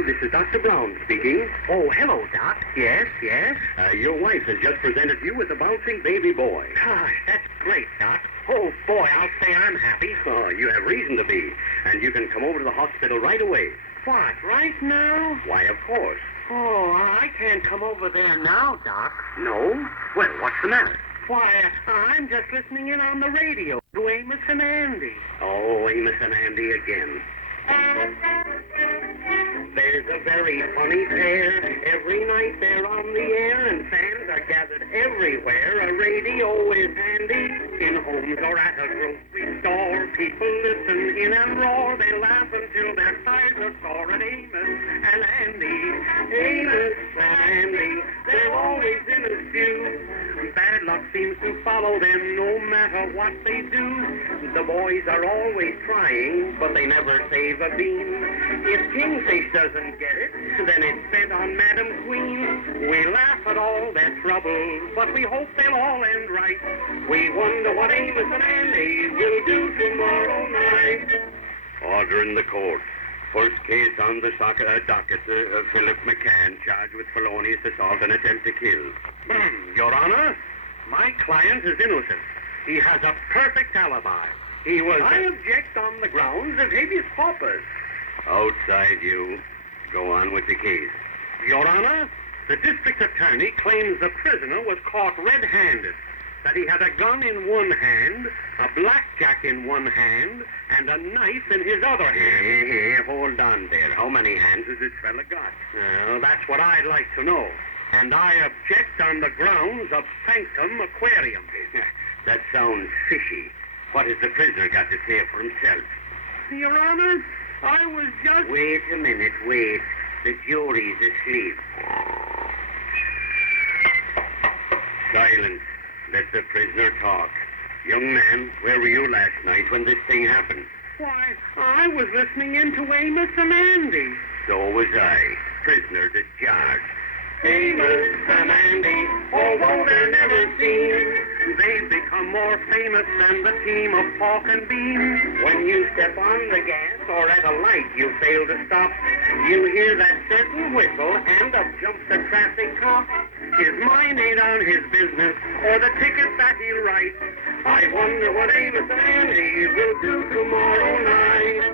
afternoon. This is Dr. Brown speaking. Oh, hello, Doc. Yes. Your wife has just presented you with a bouncing baby boy. Gosh, that's great, Doc. Oh, boy, I'll say I'm happy. Oh, you have reason to be. And you can come over to the hospital right away. What, right now? Why, of course. Oh, I can't come over there now, Doc. No? Well, what's the matter? Why, I'm just listening in on the radio to Amos and Andy. Oh, Amos and Andy again. There's a very funny pair. Every night they're on the air, and fans are gathered everywhere. A radio is handy. In homes or at a grocery store, people listen in and roar. They laugh until their sides are sore. And Amos and Andy, Amos and Andy, they're always in a feud. Bad luck seems to follow them no matter what they do. The boys are always trying, but they never save a bean. If Kingfish doesn't get it, then it's spent on Madam Queen. We laugh at all their troubles, but we hope they'll all end right. We wonder what Amos and Andy will do tomorrow night. Order in the court. First case on the docket, Philip McCann, charged with felonious assault and attempt to kill. Your Honor, my client is innocent. He has a perfect alibi. I object on the grounds of habeas corpus. Outside you. Go on with the case. Your Honor, the district attorney claims the prisoner was caught red-handed, that he had a gun in one hand, a blackjack in one hand, and a knife in his other hand. Hey, hold on there. How many hands has this fella got? Well, that's what I'd like to know. And I object on the grounds of sanctum aquarium. That sounds fishy. What has the prisoner got to say for himself? Your Honor, I was just... Wait a minute, wait. The jury's asleep. Silence. Let the prisoner talk. Young man, where were you last night when this thing happened? Why, I was listening in to Amos and Andy. So was I. Prisoner discharged. Amos and Andy, although they're never seen, they've become more famous than the team of Pork and Bean. When you step on the gas or at a light you fail to stop, you hear that certain whistle and up jumps the traffic cop. His mind ain't on his business or the ticket that he'll write. I wonder what Amos and Andy will do tomorrow night.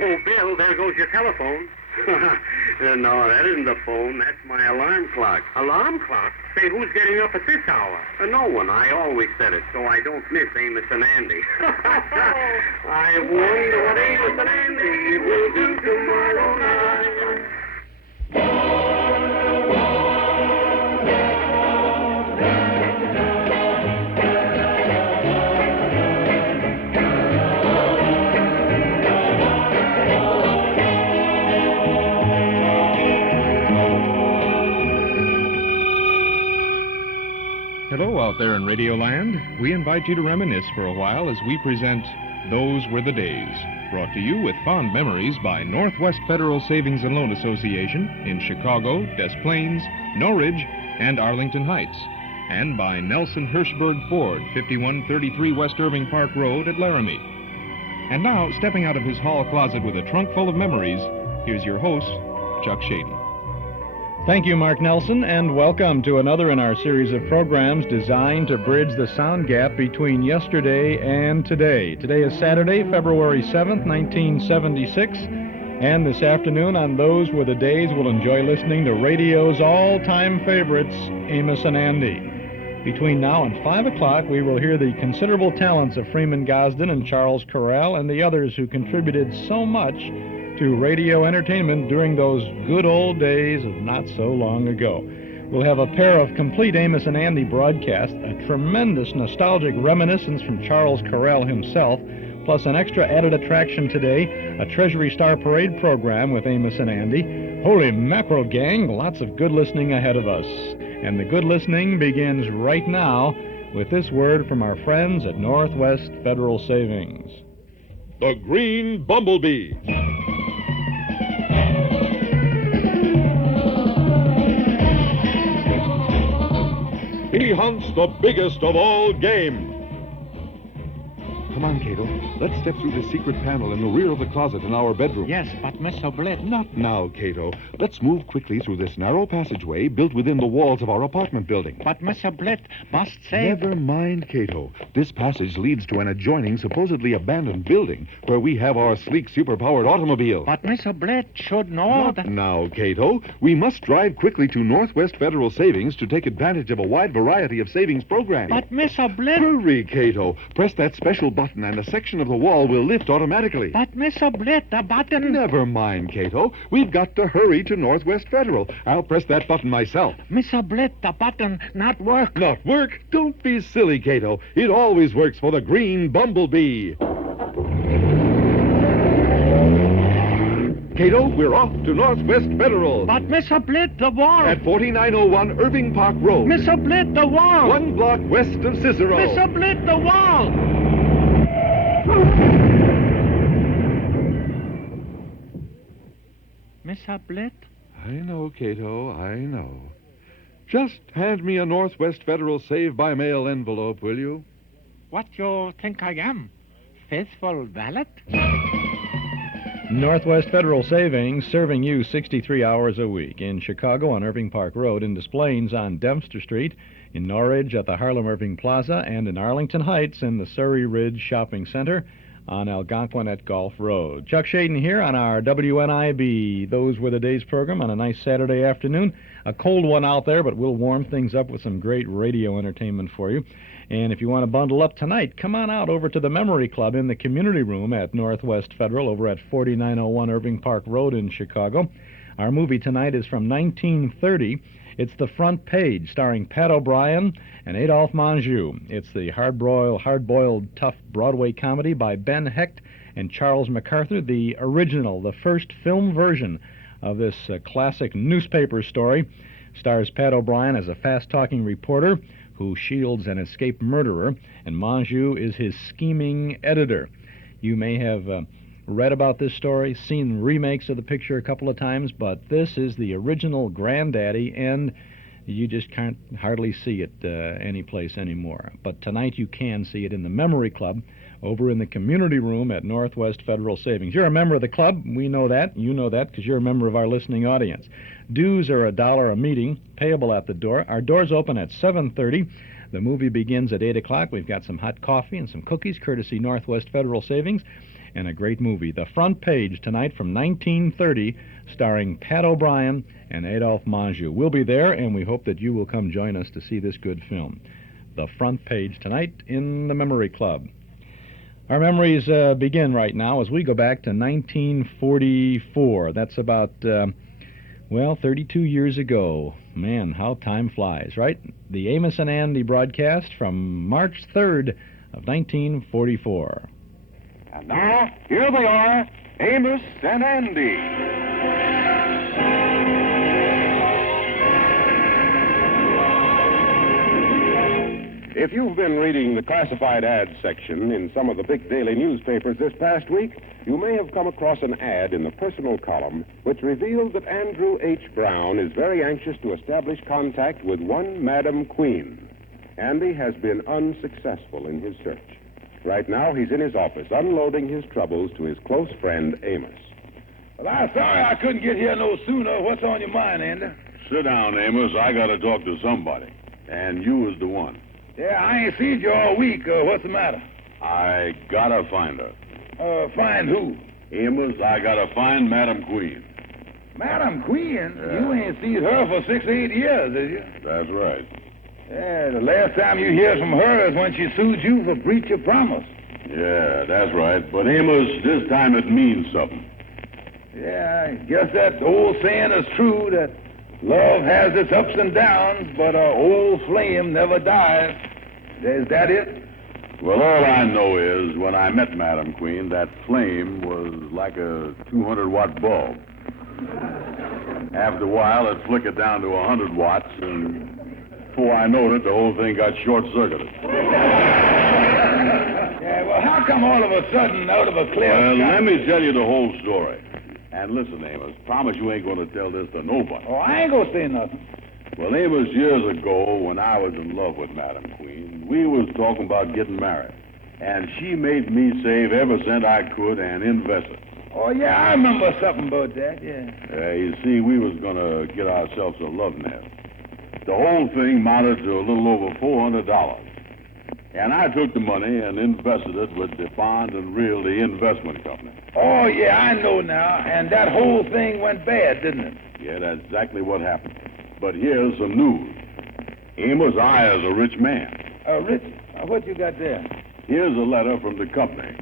Oh, Bill, there goes your telephone. No, that isn't the phone. That's my alarm clock. Alarm clock? Say, who's getting up at this hour? No one. I always said it, so I don't miss Amos and Andy. I wonder what Amos and Andy will do tomorrow night. Hello out there in Radioland. We invite you to reminisce for a while as we present Those Were the Days, brought to you with fond memories by Northwest Federal Savings and Loan Association in Chicago, Des Plaines, Norridge, and Arlington Heights, and by Nelson Hirschberg Ford, 5133 West Irving Park Road at Laramie. And now, stepping out of his hall closet with a trunk full of memories, here's your host, Chuck Shaden. Thank you, Mark Nelson, and welcome to another in our series of programs designed to bridge the sound gap between yesterday and today. Today is Saturday, February 7th, 1976, and this afternoon on Those Were the Days, we'll enjoy listening to radio's all-time favorites, Amos and Andy. Between now and 5 o'clock, we will hear the considerable talents of Freeman, Gosden, and Charles Correll, and the others who contributed so much to radio entertainment during those good old days of not so long ago. We'll have a pair of complete Amos and Andy broadcasts, a tremendous nostalgic reminiscence from Charles Correll himself, plus an extra added attraction today, a Treasury Star Parade program with Amos and Andy. Holy mackerel, gang, lots of good listening ahead of us. And the good listening begins right now with this word from our friends at Northwest Federal Savings. The Green Bumblebee. He hunts the biggest of all game. Come on, Cato. Let's step through the secret panel in the rear of the closet in our bedroom. Yes, but Miss Oblit... Not now, Cato. Let's move quickly through this narrow passageway built within the walls of our apartment building. But Miss Oblit must say... Never mind, Cato. This passage leads to an adjoining, supposedly abandoned building where we have our sleek, superpowered automobile. But Miss Oblit should know Not that... now, Cato. We must drive quickly to Northwest Federal Savings to take advantage of a wide variety of savings programs. But Miss Oblit... Hurry, Cato. Press that special button and a section of the wall will lift automatically. But Miss Oblit, the button... Never mind, Cato. We've got to hurry to Northwest Federal. I'll press that button myself. Miss Oblit, the button not work. Not work? Don't be silly, Cato. It always works for the green bumblebee. Cato, we're off to Northwest Federal. But Miss Oblit, the wall... At 4901 Irving Park Road. Miss Oblit, the wall... 1 block west of Cicero. Miss Oblit, the wall... Miss Oblit? I know, Cato, I know. Just hand me a Northwest Federal save-by-mail envelope, will you? What you think I am? Faithful valet? Northwest Federal Savings, serving you 63 hours a week. In Chicago on Irving Park Road, in Des Plaines on Dempster Street, in Norridge at the Harlem Irving Plaza, and in Arlington Heights in the Surrey Ridge Shopping Center on Algonquin at Gulf Road. Chuck Shaden here on our WNIB Those Were the Days program on a nice Saturday afternoon. A cold one out there, but we'll warm things up with some great radio entertainment for you. And if you want to bundle up tonight, come on out over to the Memory Club in the community room at Northwest Federal over at 4901 Irving Park Road in Chicago. Our movie tonight is from 1930. It's The Front Page, starring Pat O'Brien and Adolphe Menjou. It's the hard-boiled, tough Broadway comedy by Ben Hecht and Charles MacArthur, the original, the first film version of this classic newspaper story. Stars Pat O'Brien as a fast-talking reporter who shields an escaped murderer, and Menjou is his scheming editor. You may have read about this story, seen remakes of the picture a couple of times, but this is the original granddaddy, and you just can't hardly see it anyplace anymore. But tonight you can see it in the Memory Club over in the community room at Northwest Federal Savings. You're a member of the club. We know that. You know that because you're a member of our listening audience. Dues are $1 a meeting, payable at the door. Our doors open at 7:30. The movie begins at 8 o'clock. We've got some hot coffee and some cookies, courtesy Northwest Federal Savings, and a great movie. The Front Page tonight from 1930, starring Pat O'Brien and Adolphe Menjou. We'll be there, and we hope that you will come join us to see this good film. The Front Page tonight in the Memory Club. Our memories begin right now as we go back to 1944. That's about, 32 years ago. Man, how time flies, right? The Amos and Andy broadcast from March 3rd of 1944. And now, here they are, Amos and Andy. If you've been reading the classified ads section in some of the big daily newspapers this past week, you may have come across an ad in the personal column which reveals that Andrew H. Brown is very anxious to establish contact with one Madam Queen. Andy has been unsuccessful in his search. Right now, he's in his office unloading his troubles to his close friend, Amos. Well, I'm sorry I couldn't get here no sooner. What's on your mind, Andy? Sit down, Amos. I got to talk to somebody. And you was the one. Yeah, I ain't seen you all week. What's the matter? I got to find her. Find who? Amos, I got to find Madam Queen. Madam Queen? You ain't seen her for 6 or 8 years, did you? That's right. Yeah, the last time you hear from her is when she sued you for breach of promise. Yeah, that's right. But, Amos, this time it means something. Yeah, I guess that old saying is true, that love has its ups and downs, but an old flame never dies. Is that it? Well, all I know is when I met Madam Queen, that flame was like a 200-watt bulb. After a while, it flickered down to 100 watts, and before I knowed it, the whole thing got short-circuited. Yeah, well, how come all of a sudden, out of a clear Well, sky... let me tell you the whole story. And listen, Amos, promise you ain't going to tell this to nobody. Oh, I ain't gonna say nothing. Well, Amos, years ago, when I was in love with Madam Queen, we was talking about getting married. And she made me save every cent I could and invest it. Oh, yeah, I remember something about that, yeah. You see, we was going to get ourselves a love nest. The whole thing mounted to a little over $400. And I took the money and invested it with the Bond and Realty Investment Company. Oh, yeah, I know now. And that whole thing went bad, didn't it? Yeah, that's exactly what happened. But here's some news. Amos, I is a rich man. Rich? What you got there? Here's a letter from the company.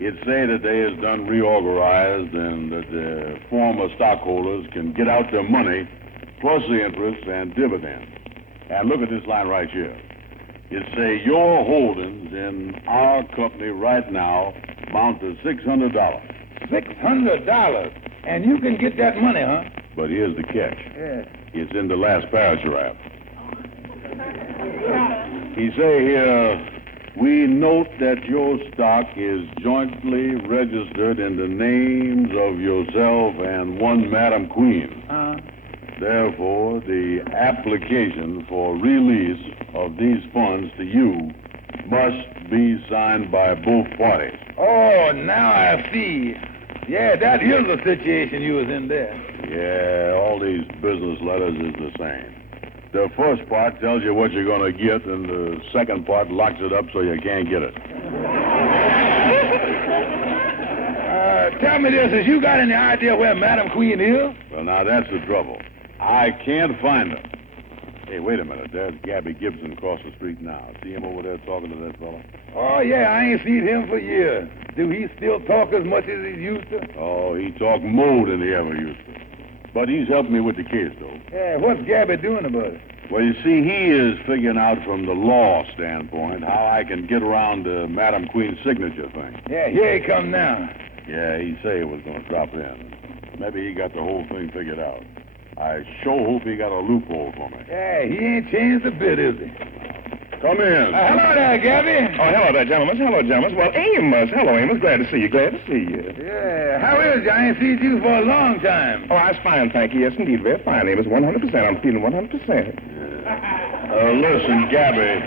It say that they is done reorganized and that the former stockholders can get out their money plus the interest and dividends. And look at this line right here. It say your holdings in our company right now amount to $600. $600? And you can get that money, huh? But here's the catch. Yeah. It's in the last paragraph. He say here, we note that your stock is jointly registered in the names of yourself and one Madam Queen. Therefore, the application for release of these funds to you must be signed by both parties. Oh, now I see. Yeah, that is the situation you was in there. Yeah, all these business letters is the same. The first part tells you what you're going to get, and the second part locks it up so you can't get it. Tell me this, has you got any idea where Madam Queen is? Well, now, that's the trouble. I can't find her. Hey, wait a minute. There's Gabby Gibson across the street now. See him over there talking to that fella? Oh, yeah, I ain't seen him for years. Do he still talk as much as he used to? Oh, he talk more than he ever used to. But he's helped me with the case, though. Yeah, what's Gabby doing about it? Well, you see, he is figuring out from the law standpoint how I can get around the Madam Queen's signature thing. Yeah, here he come now. Yeah, he say he was going to drop in. Maybe he got the whole thing figured out. I sure hope he got a loophole for me. Yeah, he ain't changed a bit, is he? Come in. Hello there, Gabby. Oh, hello there, gentlemen. Hello, gentlemen. Well, Amos. Hello, Amos. Glad to see you. Glad to see you. Yeah, how is you? I ain't seen you for a long time. Oh, I was fine, thank you. Yes, indeed. Very fine, Amos. 100%. I'm feeling 100%. Listen, Gabby.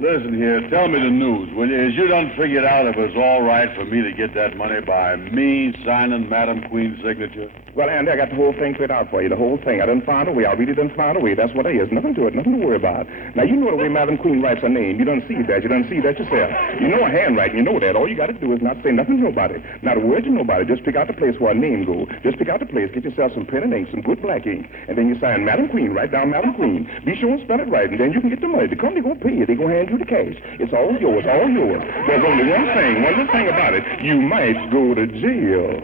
Listen here, tell me the news, will you? Is you done figured out if it's all right for me to get that money by me signing Madam Queen's signature? Well, Andy, I got the whole thing figured out for you, the whole thing. I done found a way. I really done found a way. That's what it is. Nothing to it. Nothing to worry about. Now, you know the way Madam Queen writes her name. You done see that. You done see that yourself. You know her handwriting. You know that. All you got to do is not say nothing to nobody. Not a word to nobody. Just pick out the place where her name goes. Just pick out the place. Get yourself some pen and ink, some good black ink. And then you sign Madam Queen. Write down Madam Queen. Be sure and spell it right. And then you can get the money. The company going to pay you. They going to hand you the cash. It's all yours. All yours. There's only one little thing about it. You might go to jail.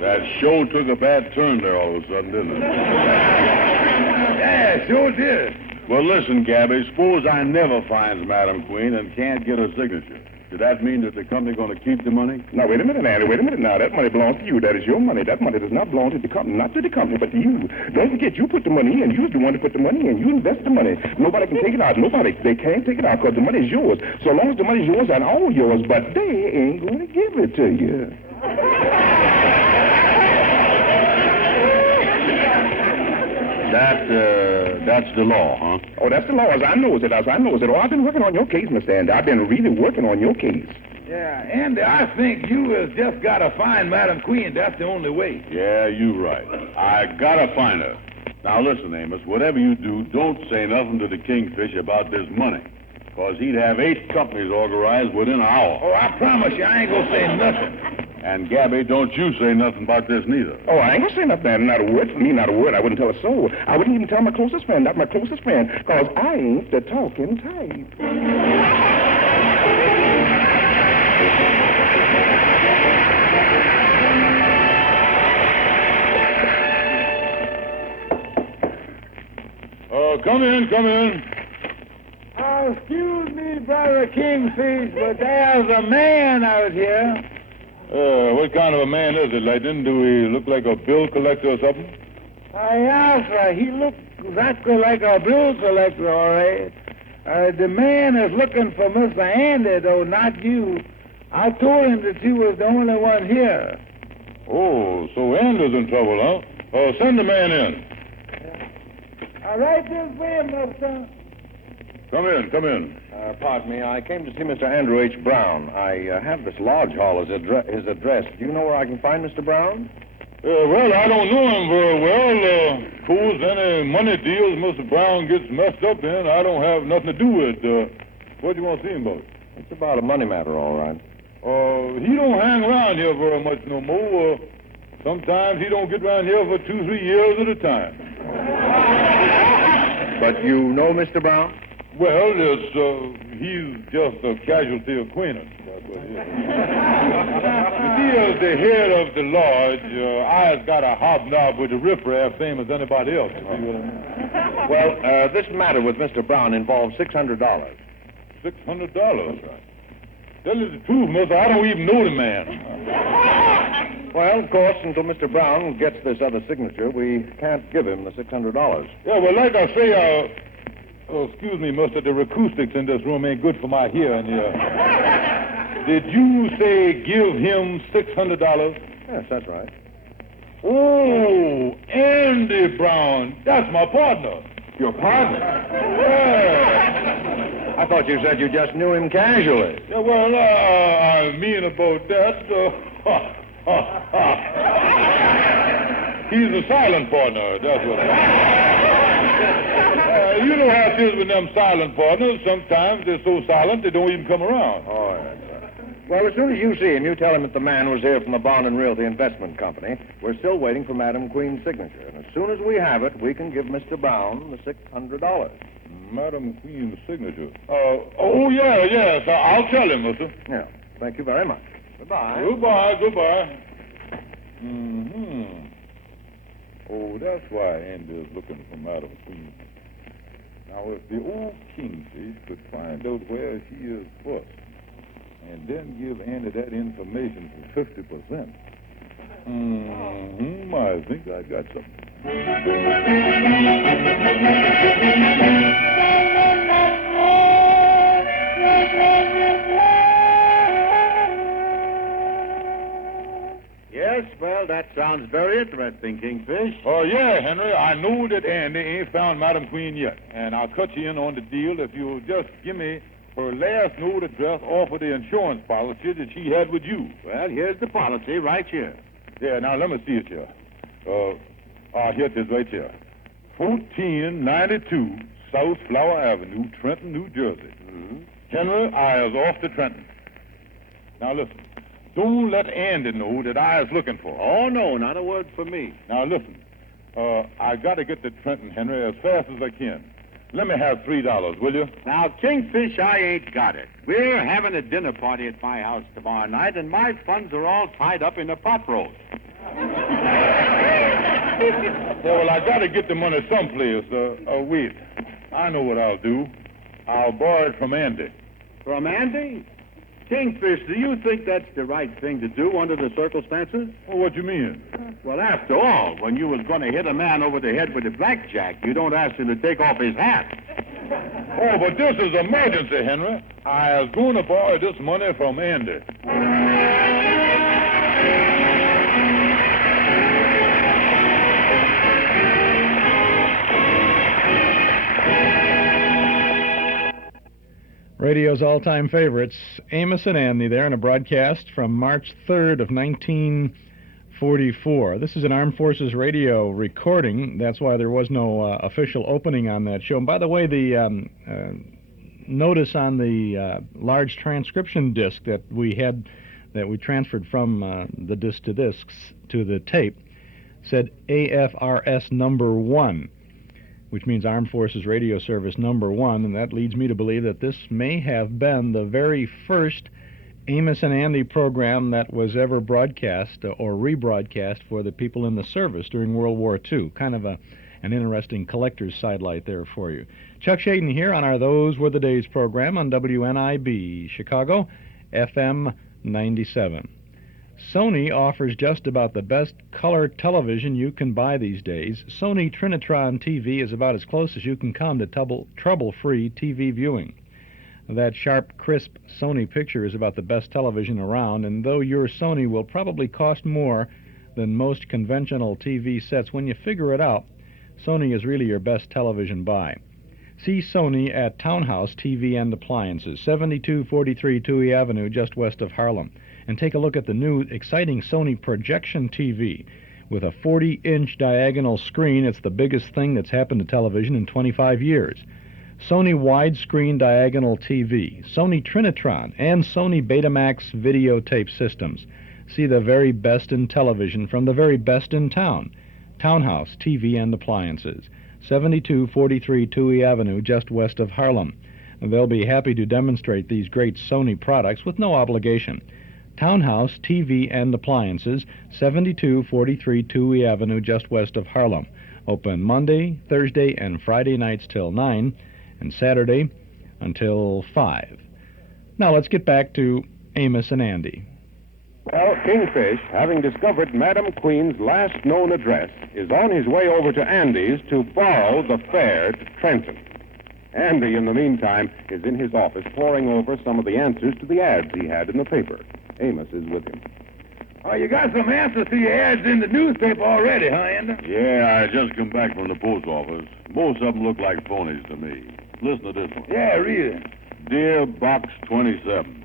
That show took a bad turn there all of a sudden, didn't it? Yeah, sure did. Well, listen, Gabby, suppose I never finds Madam Queen and can't get her signature. Does that mean that the company going to keep the money? Now, wait a minute, Andy. Wait a minute now. That money belongs to you. That is your money. That money does not belong to the company. Not to the company, but to you. Don't forget, you put the money in. You're the one to put the money in. You invest the money. Nobody can take it out. Nobody. They can't take it out because the money is yours. So long as the money is yours and all yours, but they ain't going to give it to you. That's the law, huh? Oh, that's the law. As I know it. Oh, I've been working on your case, Mr. Andy. I've been really working on your case. Yeah, Andy, I think you has just got to find Madam Queen. That's the only way. Yeah, you right. I got to find her. Now, listen, Amos, whatever you do, don't say nothing to the Kingfish about this money. Because he'd have 8 companies organized within an hour. Oh, I promise you, I ain't going to say nothing. And, Gabby, don't you say nothing about this neither. Oh, I ain't going to say nothing, Andy. Not a word for me, not a word. I wouldn't tell a soul. I wouldn't even tell my closest friend, not my closest friend, because I ain't the talking type. Come in. Excuse me, Brother Kingfish, but there's a man out here. What kind of a man is it, Lightning? Do he look like a bill collector or something? Yes, sir. He looks exactly like a bill collector, all right. The man is looking for Mr. Andy, though, not you. I told him that you was the only one here. Oh, so Andy's in trouble, huh? Oh, send the man in. Right this way, mister. Come in, come in. Pardon me, I came to see Mr. Andrew H. Brown. I have this lodge hall as his address. Do you know where I can find Mr. Brown? Well, I don't know him very well. Suppose any money deals Mr. Brown gets messed up in, I don't have nothing to do with. What do you want to see him about? It's about a money matter, all right. He don't hang around here very much no more. Sometimes he don't get around here for 2-3 years at a time. But you know Mr. Brown? Well, he's just a casualty acquaintance. That's what he is. You see, as the head of the lodge, I've got a hobnob with the riffraff same as anybody else. You see what I mean? Well, this matter with Mr. Brown involves $600. $600? That's right. Tell you the truth, mister, I don't even know the man. Well, of course, until Mr. Brown gets this other signature, we can't give him the $600. Yeah, well, like I say, excuse me, mister, the acoustics in this room ain't good for my hearing here. Did you say give him $600? Yes, that's right. Oh, Andy Brown. That's my partner. Your partner? Yeah. I thought you said you just knew him casually. Yeah, well, I mean about that. He's a silent partner, that's what I mean. You know how it is with them silent partners. Sometimes they're so silent they don't even come around. Oh, yes, sir. Well, as soon as you see him, you tell him that the man was here from the Bond and Realty Investment Company. We're still waiting for Madam Queen's signature. And as soon as we have it, we can give Mr. Brown the $600. Madam Queen's signature. Yes. I'll tell him, mister. Yeah. Thank you very much. Goodbye. Goodbye. Mm-hmm. Oh, that's why Andy is looking for Madam Queen. Now, if the old Kingfish could find out where she is first, and then give Andy that information for 50%, I think I got something. Yes, well, that sounds very interesting, Kingfish. Yeah, Henry, I know that Andy ain't found Madam Queen yet, and I'll cut you in on the deal if you'll just give me her last note address off of the insurance policy that she had with you. Well, here's the policy right here. Yeah, now let me see it here. Here it is right here. 1492 South Flower Avenue, Trenton, New Jersey. Mm-hmm. Henry, I is off to Trenton. Now listen, don't let Andy know that I is looking for her. Oh, no, not a word for me. Now listen, I got to get to Trenton, Henry, as fast as I can. Let me have $3, will you? Now, Kingfish, I ain't got it. We're having a dinner party at my house tomorrow night, and my funds are all tied up in a pot roast. Yeah, well, I got to get the money someplace. Wait. I know what I'll do. I'll borrow it from Andy. From Andy? Kingfish, do you think that's the right thing to do under the circumstances? Well, what do you mean? Well, after all, when you was going to hit a man over the head with a blackjack, you don't ask him to take off his hat. Oh, but this is emergency, Henry. I was going to borrow this money from Andy. Radio's all-time favorites, Amos and Andy there in a broadcast from March 3rd of 1944. This is an Armed Forces Radio recording. That's why there was no official opening on that show. And by the way, the notice on the large transcription disc that we transferred from the disc to the tape said AFRS number 1. Which means Armed Forces Radio Service number 1, and that leads me to believe that this may have been the very first Amos and Andy program that was ever broadcast or rebroadcast for the people in the service during World War II. Kind of an interesting collector's sidelight there for you. Chuck Shaden here on our Those Were the Days program on WNIB, Chicago, FM 97. Sony offers just about the best color television you can buy these days. Sony Trinitron TV is about as close as you can come to trouble-free TV viewing. That sharp, crisp Sony picture is about the best television around, and though your Sony will probably cost more than most conventional TV sets, when you figure it out, Sony is really your best television buy. See Sony at Townhouse TV and Appliances, 7243 Touhy Avenue, just west of Harlem. And take a look at the new, exciting Sony Projection TV. With a 40-inch diagonal screen, it's the biggest thing that's happened to television in 25 years. Sony Widescreen Diagonal TV, Sony Trinitron, and Sony Betamax videotape systems. See the very best in television from the very best in town. Townhouse TV and Appliances, 7243 Touhy Avenue, just west of Harlem. They'll be happy to demonstrate these great Sony products with no obligation. Townhouse TV and Appliances, 7243 Touhy Avenue, just west of Harlem. Open Monday, Thursday, and Friday nights till 9, and Saturday until 5. Now let's get back to Amos and Andy. Well, Kingfish, having discovered Madam Queen's last known address, is on his way over to Andy's to borrow the fare to Trenton. Andy, in the meantime, is in his office poring over some of the answers to the ads he had in the paper. Amos is with him. Oh, you got some answers to your ads in the newspaper already, huh, Andy? Yeah, I just come back from the post office. Most of them look like phonies to me. Listen to this one. Yeah, read it. Dear Box 27,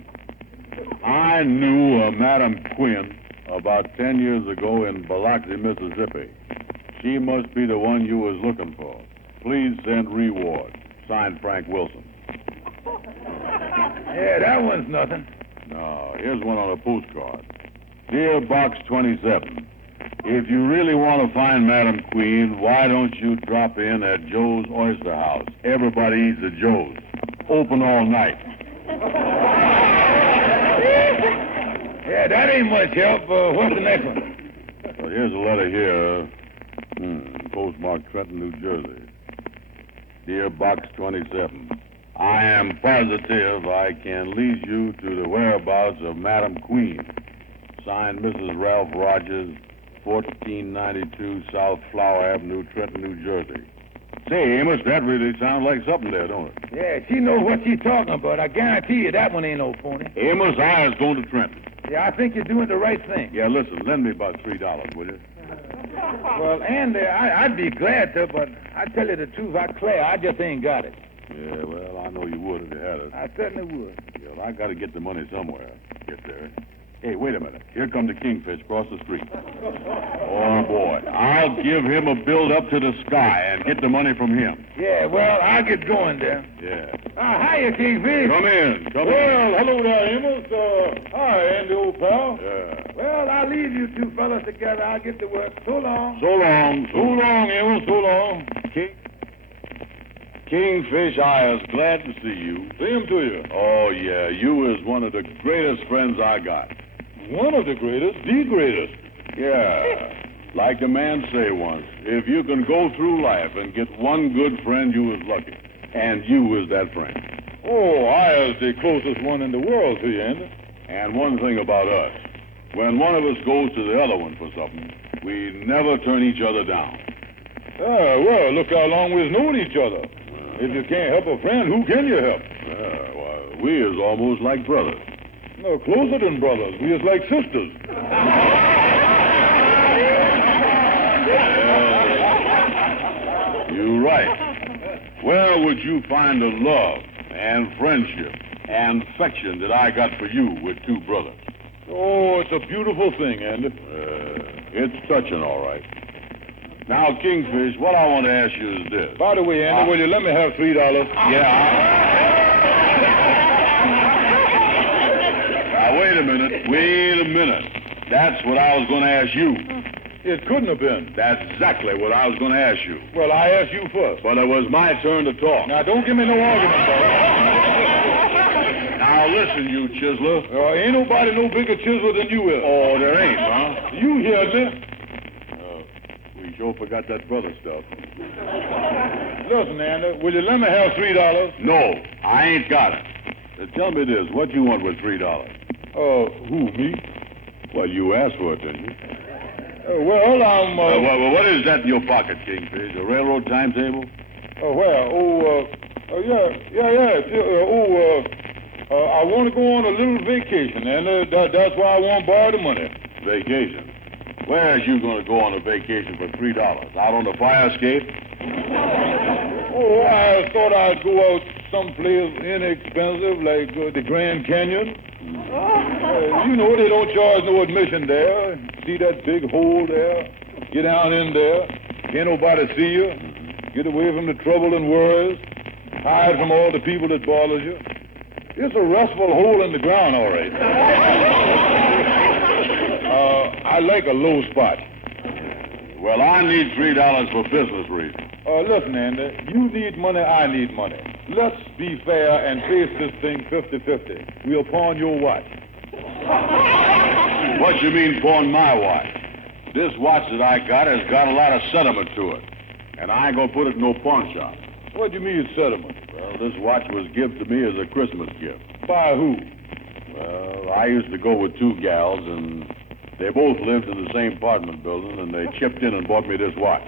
I knew a Madam Quinn about 10 years ago in Biloxi, Mississippi. She must be the one you was looking for. Please send reward. Signed, Frank Wilson. Yeah, that one's nothing. No, here's one on a postcard. Dear Box 27, if you really want to find Madam Queen, why don't you drop in at Joe's Oyster House? Everybody eats at Joe's. Open all night. Yeah, that ain't much help. What's the next one? Well, here's a letter here. Postmarked Trenton, New Jersey. Dear Box 27, I am positive I can lead you to the whereabouts of Madam Queen. Signed, Mrs. Ralph Rogers, 1492 South Flower Avenue, Trenton, New Jersey. Say, Amos, that really sounds like something there, don't it? Yeah, she knows what she's talking about. I guarantee you that one ain't no phony. Amos, I is going to Trenton. Yeah, I think you're doing the right thing. Yeah, listen, lend me about $3, will you? Well, Andy, I'd be glad to, but I tell you the truth, I just ain't got it. Yeah, well, I know you would if you had it. I certainly would. Yeah, well, I got to get the money somewhere. Get there. Hey, wait a minute. Here come the Kingfish across the street. Oh, boy. I'll give him a build up to the sky and get the money from him. Yeah, well, I'll get going there. Yeah. Hiya, Kingfish. Come in. Come Well, in. hello there, Amos. Hi, Andy, old pal. Yeah. Well, I'll leave you two fellas together. I'll get to work. So long. So long. So long, Amos, so long. Kingfish, I was glad to see you. Same to you. Oh, yeah. You is one of the greatest friends I got. One of the greatest, the greatest. Yeah. Like the man say once, if you can go through life and get one good friend, you is lucky. And you is that friend. Oh, I is the closest one in the world to you, Andy. And one thing about us, when one of us goes to the other one for something, we never turn each other down. Well, look how long we've known each other. If you can't help a friend, who can you help? Well, we is almost like brothers. No, closer than brothers. We is like sisters. You're right. Where would you find the love and friendship and affection that I got for you with two brothers? Oh, it's a beautiful thing, Andy. It's touching, all right. Now, Kingfish, what I want to ask you is this. By the way, Andy, will you let me have $3? Yeah. Now, wait a minute. That's what I was going to ask you. It couldn't have been. That's exactly what I was going to ask you. Well, I asked you first. But it was my turn to talk. Now, don't give me no argument, brother. Now, listen, you chiseler. Ain't nobody no bigger chiseler than you is. Oh, there ain't, huh? You hear me? We sure forgot that brother stuff. Listen, Andy, will you let me have $3? No, I ain't got it. Tell me this, what you want with $3? Who, me? Well, you asked for it, didn't you? Well, I'm... Well, what is that in your pocket, Kingfish? A railroad timetable? I want to go on a little vacation, and that's why I want to borrow the money. Vacation? Where is you going to go on a vacation for $3? Out on the fire escape? Oh, I thought I'd go out someplace inexpensive like the Grand Canyon. You know, they don't charge no admission there. See that big hole there? Get down in there. Can't nobody see you. Get away from the trouble and worries. Hide from all the people that bothers you. It's a restful hole in the ground, all right. I like a low spot. Well, I need $3 for business reasons. Listen, Andy, you need money, I need money. Let's be fair and face this thing 50-50. We'll pawn your watch. What you mean pawn my watch? This watch that I got has got a lot of sentiment to it. And I ain't gonna put it in no pawn shop. What do you mean sentiment? Well, this watch was given to me as a Christmas gift. By who? Well, I used to go with two gals, and they both lived in the same apartment building, and they chipped in and bought me this watch.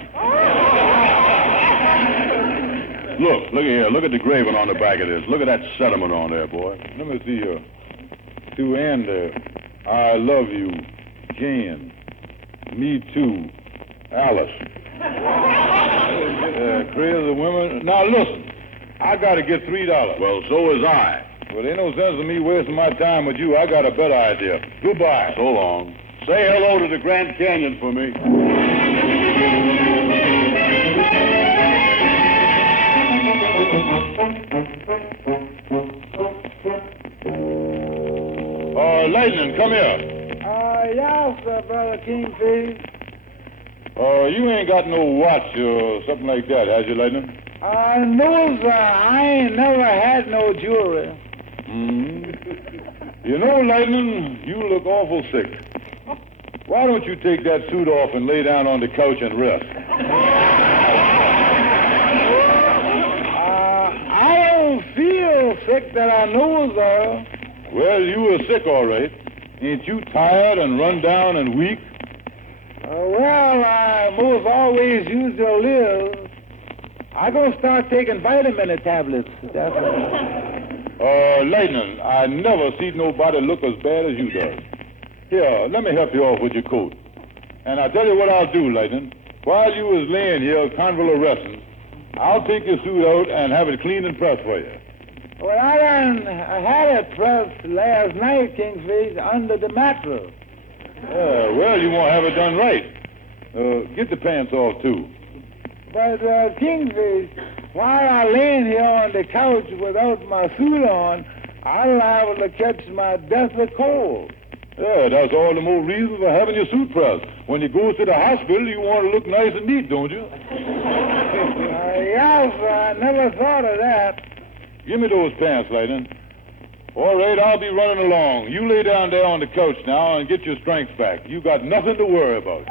Look here. Look at the graving on the back of this. Look at that sentiment on there, boy. Let me see here. To Andy, I love you. Jan. Me too. Alice. Crazy women. Now listen, I gotta get $3. Well, so is I. Well, ain't no sense in me wasting my time with you. I got a better idea. Goodbye. So long. Say hello to the Grand Canyon for me. Lightning, come here. Yes, Brother Kingfish. You ain't got no watch or something like that, has you, Lightning? No, sir. I ain't never had no jewelry. You know, Lightning, you look awful sick. Why don't you take that suit off and lay down on the couch and rest? I don't feel sick that I know, sir. Well, you were sick, all right. Ain't you tired and run down and weak? Well, I most always use your live. I'm going to start taking vitamin tablets. That's all. Lightning, I never seen nobody look as bad as you does. Here, let me help you off with your coat. And I'll tell you what I'll do, Lightning. While you was laying here convalescing, I'll take your suit out and have it cleaned and pressed for you. Well, I had it pressed last night, Kingfish, under the mattress. Well, you won't have it done right. Get the pants off, too. But, Kingfish, while I'm laying here on the couch without my suit on, I'm liable to catch my deathly cold. Yeah, that's all the more reason for having your suit pressed. When you go to the hospital, you want to look nice and neat, don't you? Yes, I never thought of that. Give me those pants, Lightning. All right, I'll be running along. You lay down there on the couch now and get your strength back. You got nothing to worry about.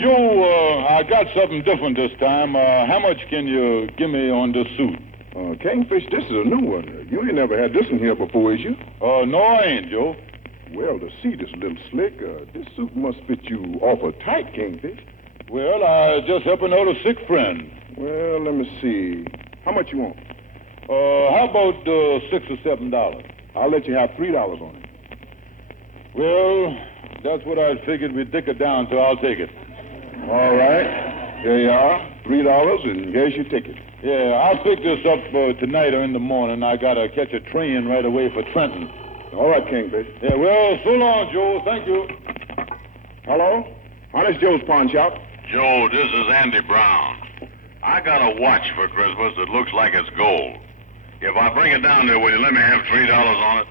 Joe, I got something different this time. How much can you give me on this suit? Kingfish, this is a new one. You ain't never had this in here before, is you? No, I ain't, Joe. Well, to see this little slick, this suit must fit you awful tight, Kingfish. Well, I just helping out a sick friend. Well, let me see. How much you want? How about $6 or $7? I'll let you have $3 on it. Well, that's what I figured we'd dick it down, so I'll take it. All right. Here you are, $3, and here's your ticket. Yeah, I'll pick this up tonight or in the morning. I gotta catch a train right away for Trenton. All right, Kingfish. Yeah, well, so long, Joe. Thank you. Hello? Honest Joe's pawn shop. Joe, this is Andy Brown. I got a watch for Christmas that looks like it's gold. If I bring it down there, will you let me have $3 on it?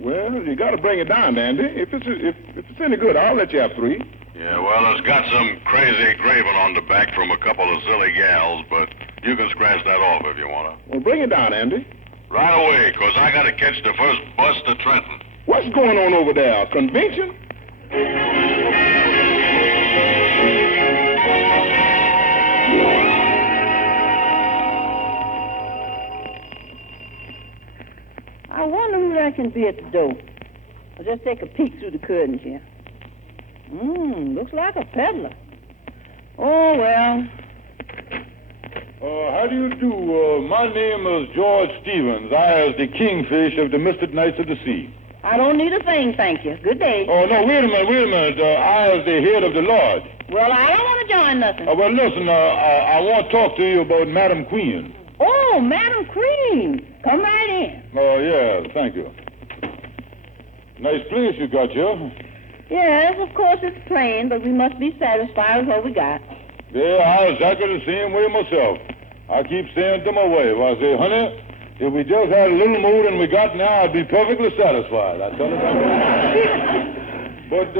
Well, you got to bring it down, Andy. If it's any good, I'll let you have $3. Yeah, well, it's got some crazy engraving on the back from a couple of silly gals, but you can scratch that off if you want to. Well, bring it down, Andy. Right away, because I got to catch the first bus to Trenton. What's going on over there? A convention? I wonder who that can be at the door. I'll just take a peek through the curtains here. Looks like a peddler. Oh, well. How do you do? My name is George Stevens. I is the Kingfish of the Mystic Knights of the Sea. I don't need a thing, thank you. Good day. Oh, no, wait a minute. I was the head of the lodge. Well, I don't want to join nothing. Well, listen, I want to talk to you about Madam Queen. Oh, Madam Queen. Come right in. Oh, yeah, thank you. Nice place you got here. Yes, of course it's plain, but we must be satisfied with what we got. Yeah, I was exactly the same way myself. I keep saying to my wife, I say, honey, if we just had a little more than we got now, I'd be perfectly satisfied. I tell her that. But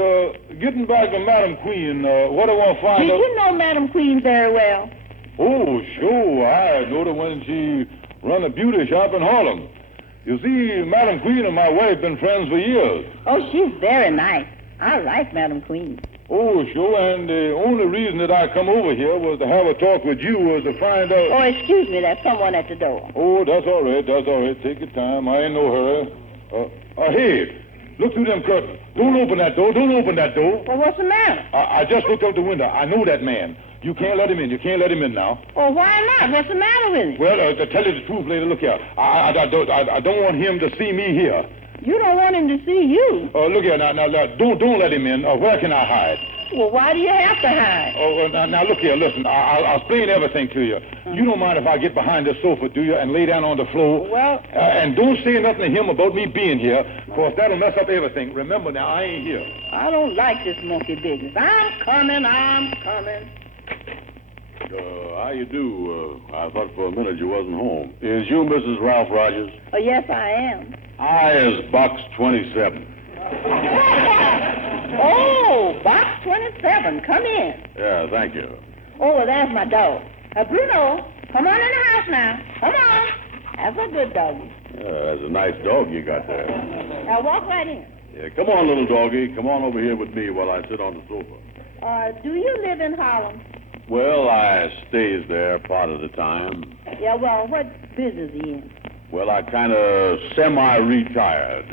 getting back to Madam Queen, what I want to find out... Did you know Madam Queen very well? Oh, sure. I know her when she run a beauty shop in Harlem. You see, Madam Queen and my wife been friends for years. Oh, she's very nice. I like Madam Queen. Oh, sure, and the only reason that I come over here was to have a talk with you was to find out... Oh, excuse me, there's someone at the door. Oh, that's all right. Take your time. I ain't no hurry. Hey, look through them curtains. Don't open that door. Well, what's the matter? I just looked out the window. I know that man. You can't let him in. now. Oh, why not? What's the matter with him? Well, to tell you the truth, lady, look here. I don't want him to see me here. You don't want him to see you. Look here, now, don't let him in. Where can I hide? Well, why do you have to hide? Oh, now, look here, listen. I'll explain everything to you. You don't mind if I get behind this sofa, do you, and lay down on the floor? Well... and don't say nothing to him about me being here, because that'll mess up everything. Remember, now, I ain't here. I don't like this monkey business. I'm coming. How you do? I thought for a minute you wasn't home. Is you Mrs. Ralph Rogers? Oh, yes, I am. I is Box 27. Oh, Box 27. Come in. Yeah, thank you. Oh, well, there's my dog. Bruno, come on in the house now. Come on. That's a good doggy. Yeah, that's a nice dog you got there. Now, walk right in. Yeah, come on, little doggy. Come on over here with me while I sit on the sofa. Do you live in Harlem? Well, I stays there part of the time. Yeah, well, what business are you in? Well, I kind of semi-retired.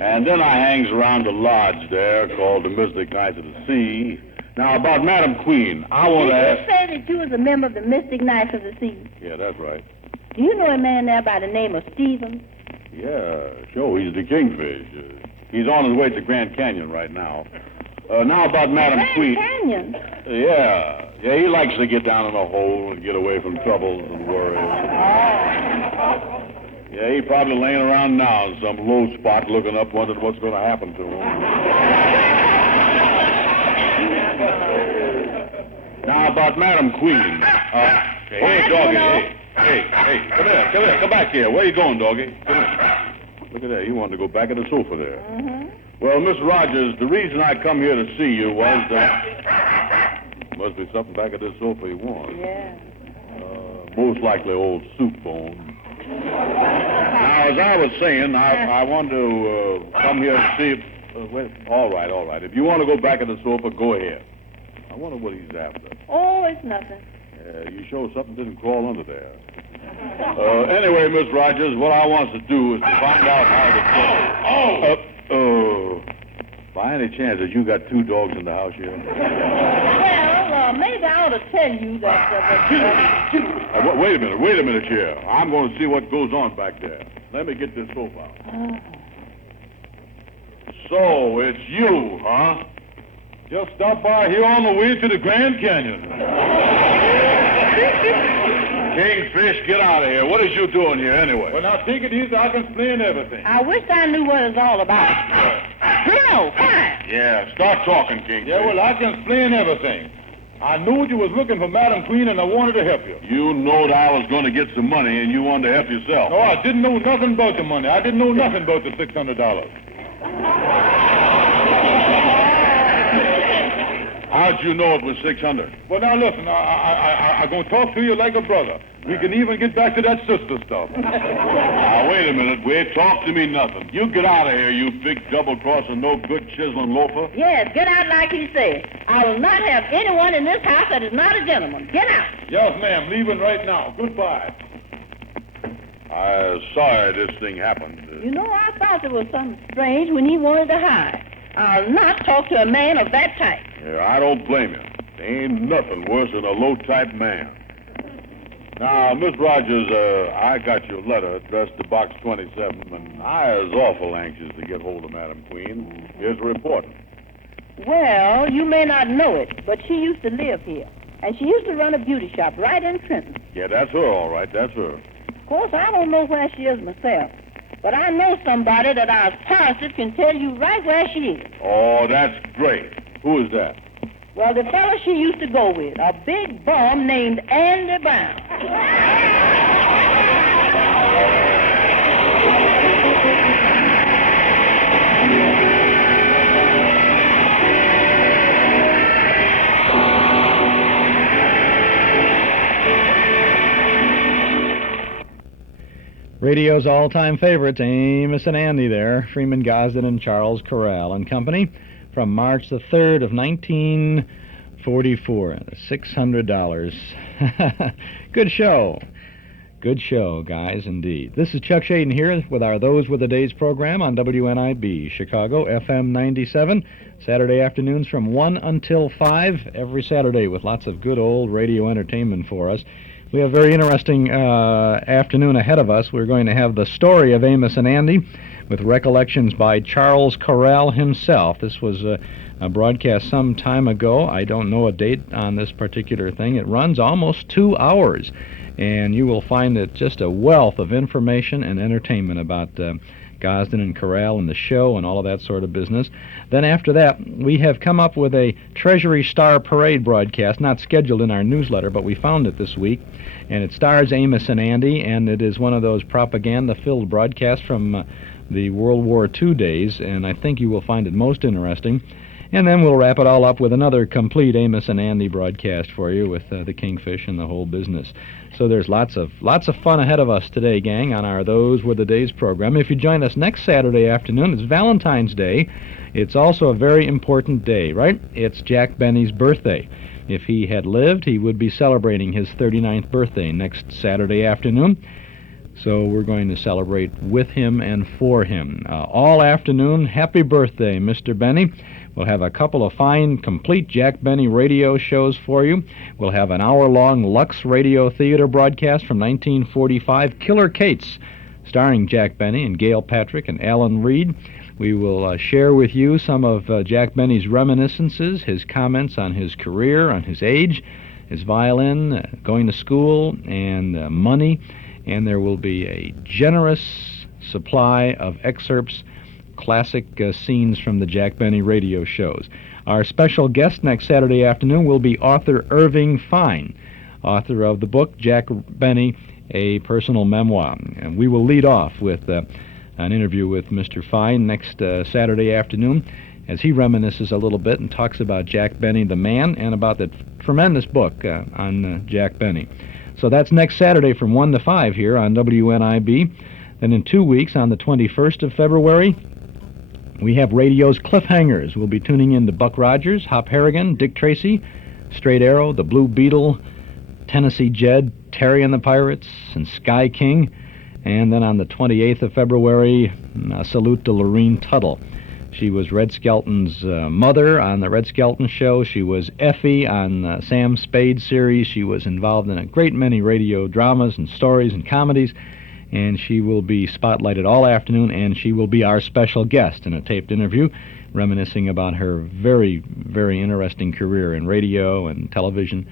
And then I hangs around the lodge there called the Mystic Knights of the Sea. Now, about Madam Queen, I want to ask... Did you say that you was a member of the Mystic Knights of the Sea? Yeah, that's right. Do you know a man there by the name of Stephen? Yeah, sure, he's the Kingfish. He's on his way to Grand Canyon right now. Now about Madam Queen. Grand Canyon? Yeah, he likes to get down in a hole and get away from troubles and worries. Yeah, he's probably laying around now in some low spot looking up, wondering what's going to happen to him. Now about Madam Queen. Hey, doggy, hey, come here, come back here. Where you going, doggy? Come here. Look at that, he wanted to go back in the sofa there. Mm-hmm. Well, Miss Rogers, the reason I come here to see you was must be something back at this sofa you want. Yeah. Most likely old soup bone. Now, as I was saying, I wanted to come here and see if... wait, all right. If you want to go back at the sofa, go ahead. I wonder what he's after. Oh, it's nothing. You show something didn't crawl under there. Anyway, Miss Rogers, what I want to do is to find out how to... By any chance, have you got two dogs in the house here? Well, maybe I ought to tell you that... Wait a minute here. I'm going to see what goes on back there. Let me get this sofa out. So, it's you, huh? Just stop by here on the way to the Grand Canyon. Kingfish, get out of here. What is you doing here, anyway? Well, now, take it easy. I can explain everything. I wish I knew what it's all about. Bruno, quiet. Yeah, start talking, Kingfish. Yeah, well, I can explain everything. I knew you was looking for Madam Queen, and I wanted to help you. You knowed I was going to get some money, and you wanted to help yourself. No, I didn't know nothing about the money. I didn't know nothing about the $600. How'd you know it was 600? Well, now, listen, I'm going to talk to you like a brother. We can even get back to that sister stuff. Now, wait a minute, Wade. Talk to me nothing. You get out of here, you big double-crossing, no-good chiseling loafer. Yes, get out like he said. I will not have anyone in this house that is not a gentleman. Get out. Yes, ma'am. Leaving right now. Goodbye. I'm sorry this thing happened. You know, I thought there was something strange when he wanted to hide. I'll not talk to a man of that type. Yeah, I don't blame you. There ain't nothing worse than a low-type man. Now, Miss Rogers, I got your letter addressed to Box 27, and I was awful anxious to get hold of Madam Queen. Here's a report. Well, you may not know it, but she used to live here. And she used to run a beauty shop right in Trenton. Yeah, that's her, all right, that's her. Of course, I don't know where she is myself. But I know somebody that I was positive can tell you right where she is. Oh, that's great. Who is that? Well, the fellow she used to go with, a big bum named Andy Brown. Radio's all-time favorites, Amos and Andy there, Freeman, Gosden, and Charles Correll and Company, from March the 3rd of 1944. $600. Good show. Good show, guys, indeed. This is Chuck Shaden here with our Those Were the Days program on WNIB, Chicago, FM 97, Saturday afternoons from 1 until 5, every Saturday with lots of good old radio entertainment for us. We have a very interesting afternoon ahead of us. We're going to have the story of Amos and Andy with recollections by Charles Correll himself. This was a broadcast some time ago. I don't know a date on this particular thing. It runs almost 2 hours, and you will find it just a wealth of information and entertainment about Gosden and Correll and the show and all of that sort of business. Then after that, we have come up with a Treasury Star Parade broadcast, not scheduled in our newsletter, but we found it this week, and it stars Amos and Andy, and it is one of those propaganda-filled broadcasts from the World War II days, and I think you will find it most interesting. And then we'll wrap it all up with another complete Amos and Andy broadcast for you with the Kingfish and the whole business. So there's lots of fun ahead of us today, gang, on our Those Were the Days program. If you join us next Saturday afternoon, it's Valentine's Day. It's also a very important day, right? It's Jack Benny's birthday. If he had lived, he would be celebrating his 39th birthday next Saturday afternoon. So we're going to celebrate with him and for him. All afternoon, happy birthday, Mr. Benny. We'll have a couple of fine, complete Jack Benny radio shows for you. We'll have an hour-long Lux Radio Theater broadcast from 1945, Killer Kates, starring Jack Benny and Gail Patrick and Alan Reed. We will share with you some of Jack Benny's reminiscences, his comments on his career, on his age, his violin, going to school, and money. And there will be a generous supply of excerpts, classic scenes from the Jack Benny radio shows. Our special guest next Saturday afternoon will be author Irving Fine, author of the book Jack Benny, A Personal Memoir. And we will lead off with an interview with Mr. Fine next Saturday afternoon as he reminisces a little bit and talks about Jack Benny the man and about the tremendous book on Jack Benny. So that's next Saturday from 1 to 5 here on WNIB. Then in 2 weeks, on the 21st of February, we have radio's Cliffhangers. We'll be tuning in to Buck Rogers, Hop Harrigan, Dick Tracy, Straight Arrow, the Blue Beetle, Tennessee Jed, Terry and the Pirates, and Sky King. And then on the 28th of February, a salute to Lorene Tuttle. She was Red Skelton's mother on the Red Skelton Show. She was Effie on Sam Spade's series. She was involved in a great many radio dramas and stories and comedies. And she will be spotlighted all afternoon, and she will be our special guest in a taped interview, reminiscing about her very, very interesting career in radio and television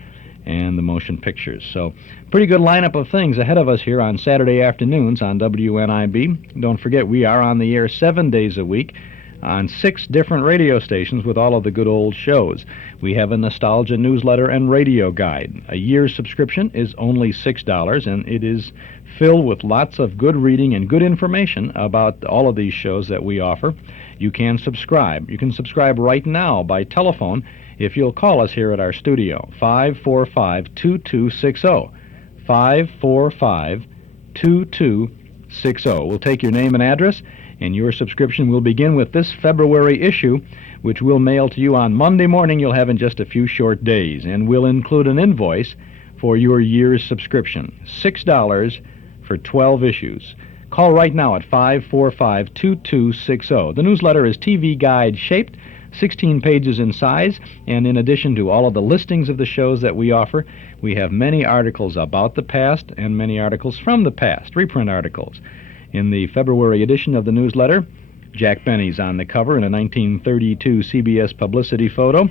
and the motion pictures. So, pretty good lineup of things ahead of us here on Saturday afternoons on WNIB. Don't forget, we are on the air 7 days a week on 6 different radio stations with all of the good old shows. We have a nostalgia newsletter and radio guide. A year's subscription is only $6, and it is filled with lots of good reading and good information about all of these shows that we offer. You can subscribe. You can subscribe right now by telephone if you'll call us here at our studio, 545-2260. 545-2260. We'll take your name and address, and your subscription will begin with this February issue, which we'll mail to you on Monday morning. You'll have in just a few short days, and we'll include an invoice for your year's subscription. $6 for 12 issues. Call right now at 545-2260. The newsletter is TV guide shaped, 16 pages in size, and in addition to all of the listings of the shows that we offer, we have many articles about the past and many articles from the past, reprint articles. In the February edition of the newsletter, Jack Benny's on the cover in a 1932 CBS publicity photo.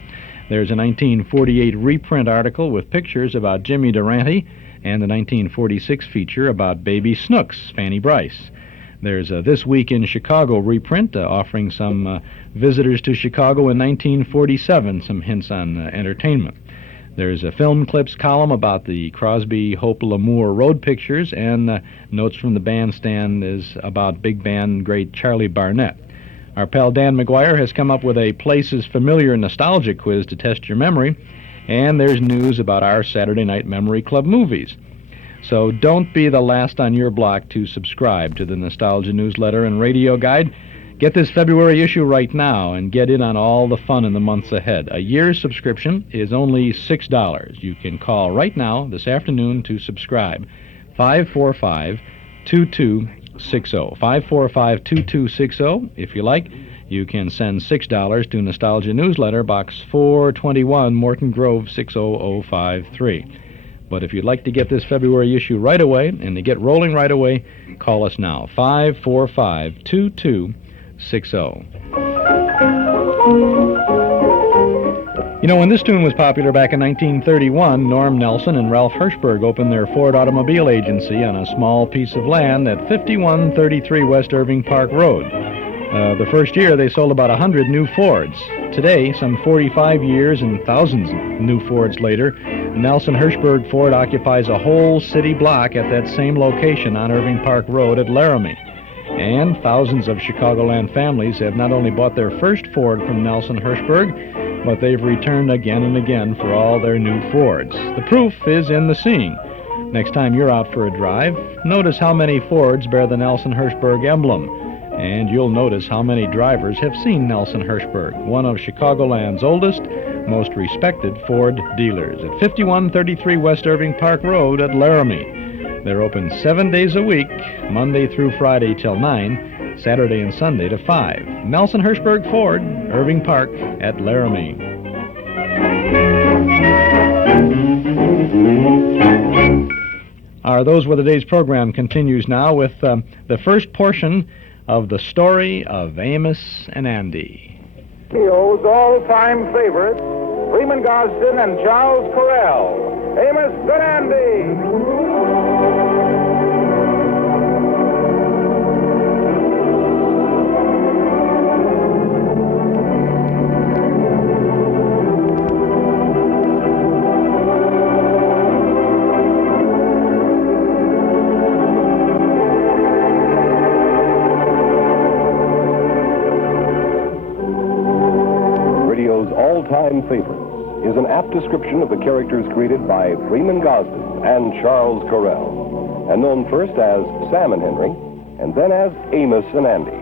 There's a 1948 reprint article with pictures about Jimmy Durante and a 1946 feature about Baby Snooks, Fanny Bryce. There's a This Week in Chicago reprint offering some visitors to Chicago in 1947, some hints on entertainment. There's a film clips column about the Crosby, Hope, L'Amour road pictures, and notes from the bandstand is about big band great Charlie Barnett. Our pal Dan McGuire has come up with a Places Familiar Nostalgia quiz to test your memory, and there's news about our Saturday Night Memory Club movies. So don't be the last on your block to subscribe to the Nostalgia newsletter and radio guide. Get this February issue right now and get in on all the fun in the months ahead. A year's subscription is only $6. You can call right now this afternoon to subscribe. 545-2260. 545-2260. If you like, you can send $6 to Nostalgia Newsletter, Box 421, Morton Grove, 60053. But if you'd like to get this February issue right away and to get rolling right away, call us now, 545-2260. You know, when this tune was popular back in 1931, Norm Nelson and Ralph Hirschberg opened their Ford Automobile Agency on a small piece of land at 5133 West Irving Park Road. The first year, they sold about 100 new Fords. Today, some 45 years and thousands of new Fords later, Nelson Hirschberg Ford occupies a whole city block at that same location on Irving Park Road at Laramie. And thousands of Chicagoland families have not only bought their first Ford from Nelson Hirschberg, but they've returned again and again for all their new Fords. The proof is in the seeing. Next time you're out for a drive, notice how many Fords bear the Nelson Hirschberg emblem. And you'll notice how many drivers have seen Nelson Hirschberg, one of Chicagoland's oldest, most respected Ford dealers, at 5133 West Irving Park Road at Laramie. They're open 7 days a week, Monday through Friday till 9, Saturday and Sunday to 5. Nelson Hirschberg Ford, Irving Park at Laramie. Our Those Were the Days program continues now with the first portion of the story of Amos and Andy. Radio's all-time favorites, Freeman Gosden and Charles Correll. Amos and Andy. All-Time Favorites is an apt description of the characters created by Freeman Gosden and Charles Correll, and known first as Sam and Henry, and then as Amos and Andy.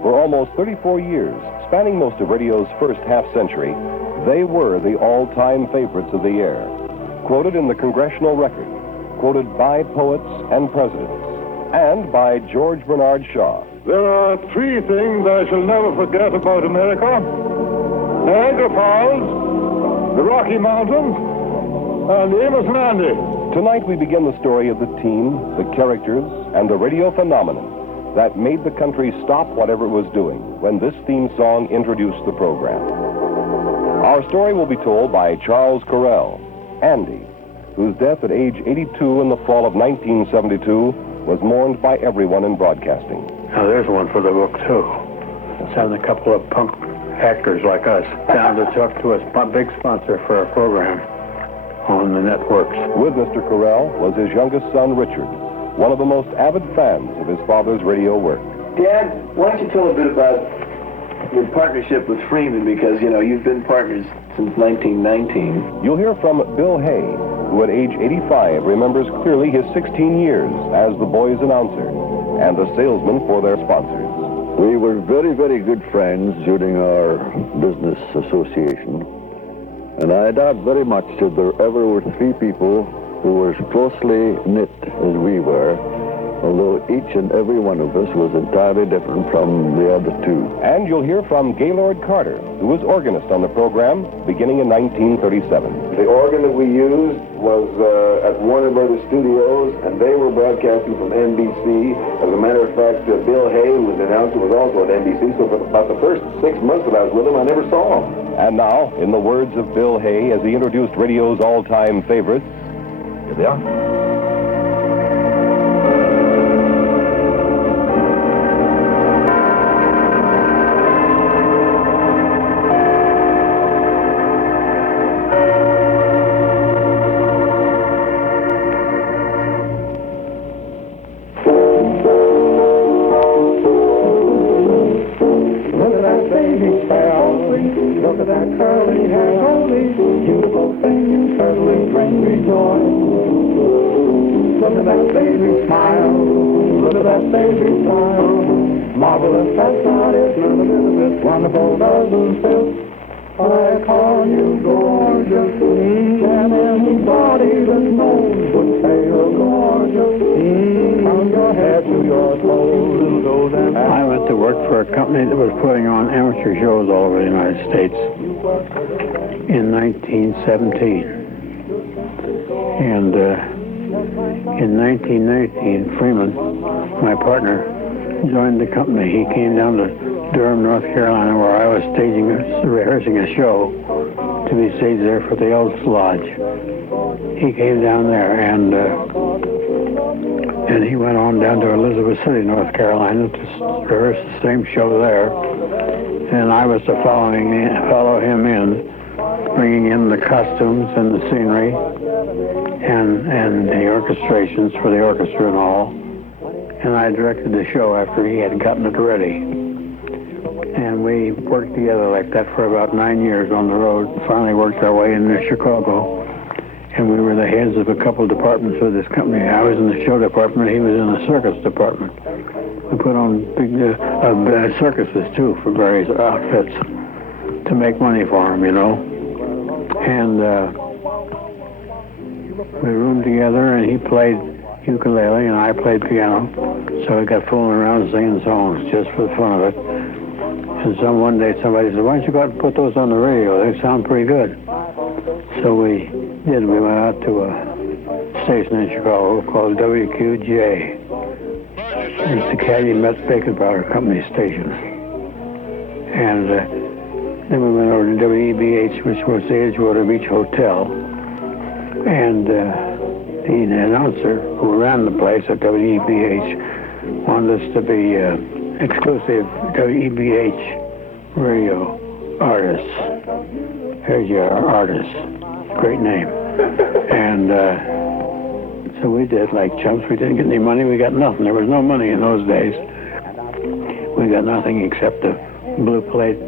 For almost 34 years, spanning most of radio's first half-century, they were the all-time favorites of the air, quoted in the Congressional Record, quoted by poets and presidents, and by George Bernard Shaw. There are three things I shall never forget about America: Niagara Falls, the Rocky Mountains, and Amos and Andy. Tonight we begin the story of the team, the characters, and the radio phenomenon that made the country stop whatever it was doing when this theme song introduced the program. Our story will be told by Charles Correll, Andy, whose death at age 82 in the fall of 1972 was mourned by everyone in broadcasting. Now there's one for the book, too. Let's have a couple of punk actors like us down to talk to us, a big sponsor for our program on the networks. With Mr. Correll was his youngest son, Richard, one of the most avid fans of his father's radio work. Dad, why don't you tell a bit about your partnership with Freeman, because, you know, you've been partners since 1919. You'll hear from Bill Hay, who at age 85 remembers clearly his 16 years as the boys' announcer and the salesman for their sponsors. We were very, very good friends during our business association, and I doubt very much that there ever were three people who were as closely knit as we were although each and every one of us was entirely different from the other two. And you'll hear from Gaylord Carter, who was organist on the program beginning in 1937. The organ that we used was at Warner Brothers Studios, and they were broadcasting from NBC. As a matter of fact, Bill Hay, who was the announcer, was also at NBC, so for about the first 6 months that I was with him, I never saw him. And now, in the words of Bill Hay, as he introduced radio's all-time favorites, here they are. Look at that curly hair, only beautiful thing, you certainly bring me joy. Look at that baby smile, look at that baby smile. Marvelous, that's not it, none of it is wonderful, doesn't fit. I call you gorgeous, and anybody that knows would say you're gorgeous. From your head to your toes, goes and I went to work for a company that was putting on amateur shows all over the United States in 1917. And in 1919, Freeman, my partner, joined the company. He came down to Durham, North Carolina, where I was rehearsing a show to be staged there for the Elks Lodge. He came down there, and he went on down to Elizabeth City, North Carolina, to rehearse the same show there. And I was to follow him in, bringing in the costumes and the scenery and the orchestrations for the orchestra and all. And I directed the show after he had gotten it ready. And we worked together like that for about 9 years on the road. Finally worked our way into Chicago. And we were the heads of a couple departments of this company. I was in the show department. He was in the circus department. We put on big circuses, too, for various outfits to make money for them, you know. And we roomed together, and he played ukulele, and I played piano. So we got fooling around singing songs just for the fun of it. And one day somebody said, why don't you go out and put those on the radio? They sound pretty good. So we did. We went out to a station in Chicago called WQJ. It's the Caddy Metz Bacon Powder Company station. And then we went over to WEBH, which was the Edgewater Beach Hotel. And the announcer who ran the place at WEBH wanted us to be exclusive WEBH radio artists. Here's your artist. Great name. And so we did like chumps. We didn't get any money. We got nothing. There was no money in those days. We got nothing except a blue plate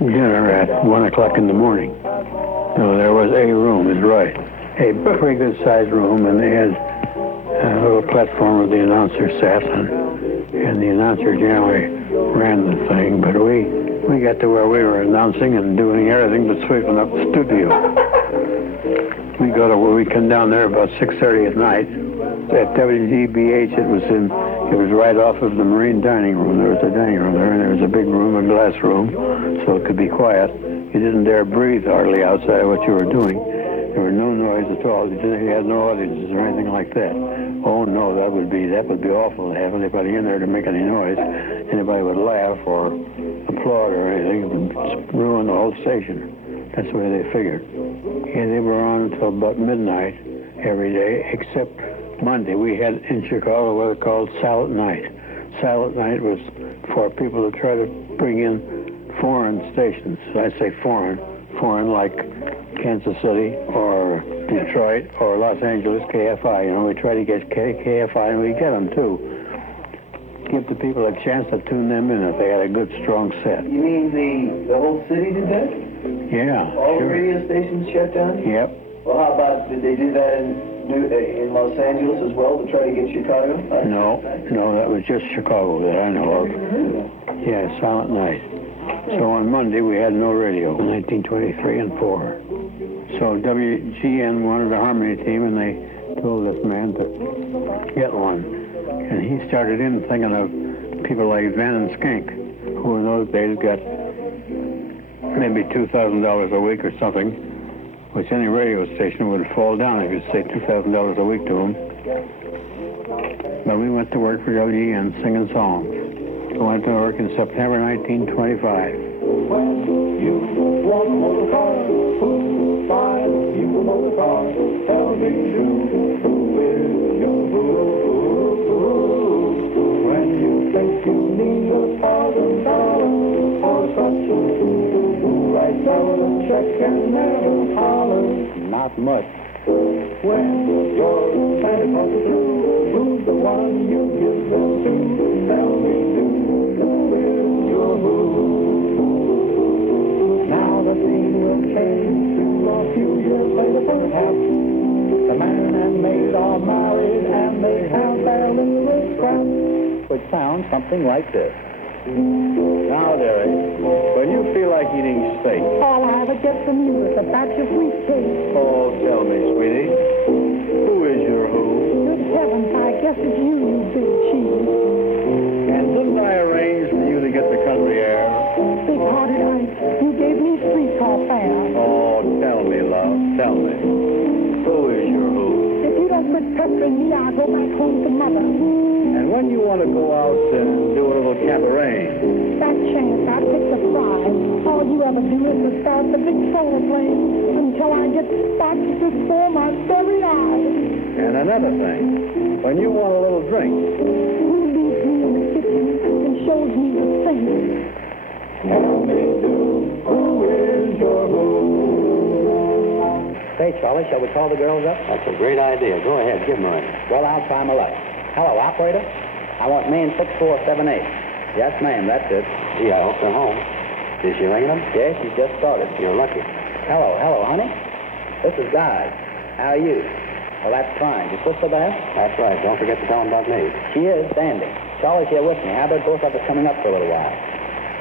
dinner at 1 o'clock in the morning. So there was a room, is right. A pretty good sized room, and they had a little platform where the announcer sat, and the announcer generally ran the thing, but we got to where we were announcing and doing everything but sweeping up the studio. We come down there about 6:30 at night. At WGBH, it was right off of the Marine dining room. There was a dining room there, and there was a big room, a glass room, so it could be quiet. You didn't dare breathe hardly outside of what you were doing. There were no noise at all. You had no audiences or anything like that. Oh no, that would be awful to have anybody in there to make any noise. Anybody would laugh or applaud or anything. It would ruin the whole station. That's the way they figured. And they were on until about midnight every day, except Monday. We had in Chicago what they called Silent Night. Silent Night was for people to try to bring in foreign stations. I say foreign like Kansas City or Detroit or Los Angeles, KFI. You know, we try to get KFI, and we get them too. Give the people a chance to tune them in if they had a good, strong set. You mean the whole city did that? Yeah, All sure. the radio stations shut down? Yep. Well, how about, did they do that in Los Angeles as well to try to get Chicago? No, that was just Chicago that I know of. Yeah, Silent Night. So on Monday, we had no radio, 1923 and 4. So WGN wanted a harmony team, and they told this man to get one. And he started in thinking of people like Van and Skink, who in those days got maybe $2,000 a week or something, which any radio station would fall down if you say $2,000 a week to them. But we went to work for WGN singing songs. We went to work in September 1925. When you want a motor car, who buys you a motor car? Tell me who is your boo? When you think you need $1,000 for such a who writes out a check and never hollers? Not much. When your Santa Claus is through, who's the one you give them to? Tell me who is your boo? Now the scene will change to a few years later perhaps. The man and maid are married and they have their little scraps, which sounds something like this. Now, dearie, when you feel like eating steak. All I ever get from you is a batch of wheat cakes. Oh, tell me, sweetie, who is your who? Good heavens, I guess it's you, you big cheese. And didn't I arrange for you to get the country air? Big-hearted ice, you gave me streetcar fare. Oh, tell me, love, tell me. Who is your who? If you don't quit pestering me, I'll go back home to mother. And when you want to go out and do a little cabaret? That chance, I'd pick the prize. All you ever do is to start the big solo plane until I get spots before my very eyes. And another thing, when you want a little drink. Who leaves me in the kitchen and shows me the sink? Tell me who is your who? Say, Charlie, shall we call the girls up? That's a great idea. Go ahead, give them a ring. Well, I'll try my luck. Hello, operator. I want main 6478. Yes, ma'am, that's it. Gee, I hope they're home. Is she ringing them? Yes, she just started. You're lucky. Hello, honey. This is Guy. How are you? Well, that's fine. Your sister there? That's right. Don't forget to tell them about me. She is, dandy. Charlie's here with me. How about both of us coming up for a little while?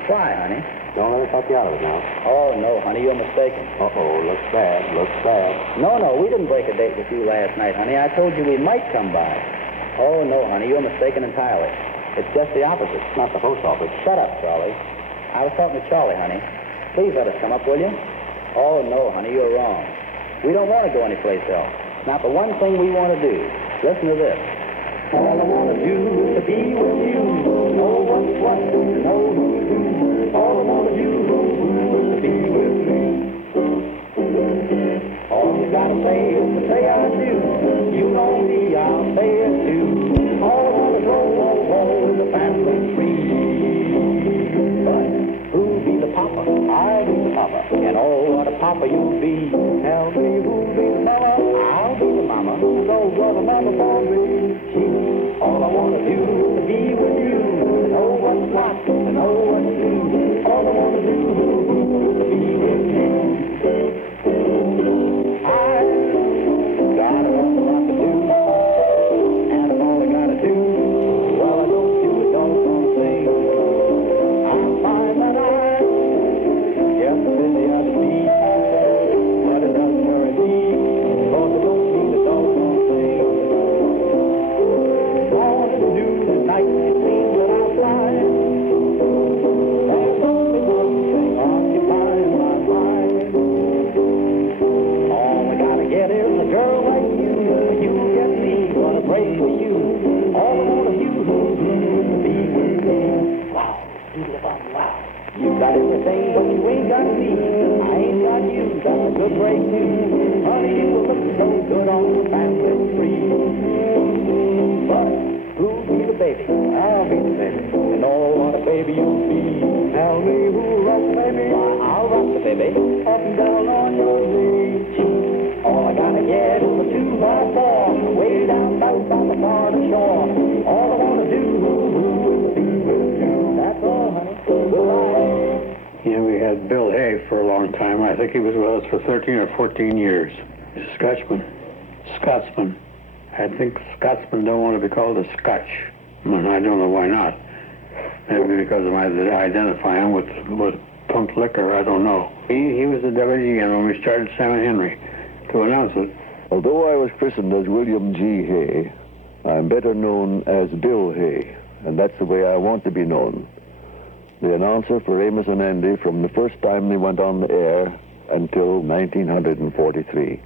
Why, honey? Don't let her talk you out of it now. Oh, no, honey, you're mistaken. Uh-oh, looks bad, looks bad. No, we didn't break a date with you last night, honey. I told you we might come by. Oh, no, honey, you're mistaken entirely. It's just the opposite. It's not the post office. Shut up, Charlie. I was talking to Charlie, honey. Please let us come up, will you? Oh, no, honey, you're wrong. We don't want to go anyplace else. Now, the one thing we want to do, listen to this. All I want to do is to be with you. Know what's what, know who's who. All I want to do is to be with me. All you gotta say is to say I do. You know me, I'll say it too. All I want to go is a family tree. But who'll be the papa? I'll be the papa. And oh, what a papa you'll be. Tell me who'll be the mama? I'll be the mama. So what a mama for me. All I want to do is to be with you. Know what's not and know what's new. All I want to do is to be with you. I got an awful lot to do. And if all I got to do, well, I don't do a doggone thing. I find that I get busy as a bee. But it doesn't hurry me. Cause I don't need a doggone thing. All I do tonight, it seems that I'll fly. There's only one thing occupying my mind. All I gotta get is a girl like you. You get me, gonna break for you. All I wanna do is to be with me. Wow, wow. You got everything, but you ain't got me. I ain't got you, that's a good break too. Honey, you look so good on the family tree. But who'll be the baby? I'll be the baby. And oh, what a baby you'll be. Tell me who'll rock the baby? Why, I'll rock the baby. Up and down on your knee. All I gotta get is a 2x4. Way down south on the Florida shore. All I wanna do is be with you. That's all, honey. Goodbye. Yeah, we had Bill Hay for a long time. I think he was with us for 13 or 14 years. He's a Scotsman. I think Scotsmen don't want to be called a Scotchman. I don't know why not. Maybe because I identify him with punk liquor. I don't know. He was the WGN when we started Sam and Henry to announce it. Although I was christened as William G. Hay, I'm better known as Bill Hay, and that's the way I want to be known. The announcer for Amos and Andy from the first time they went on the air until 1943.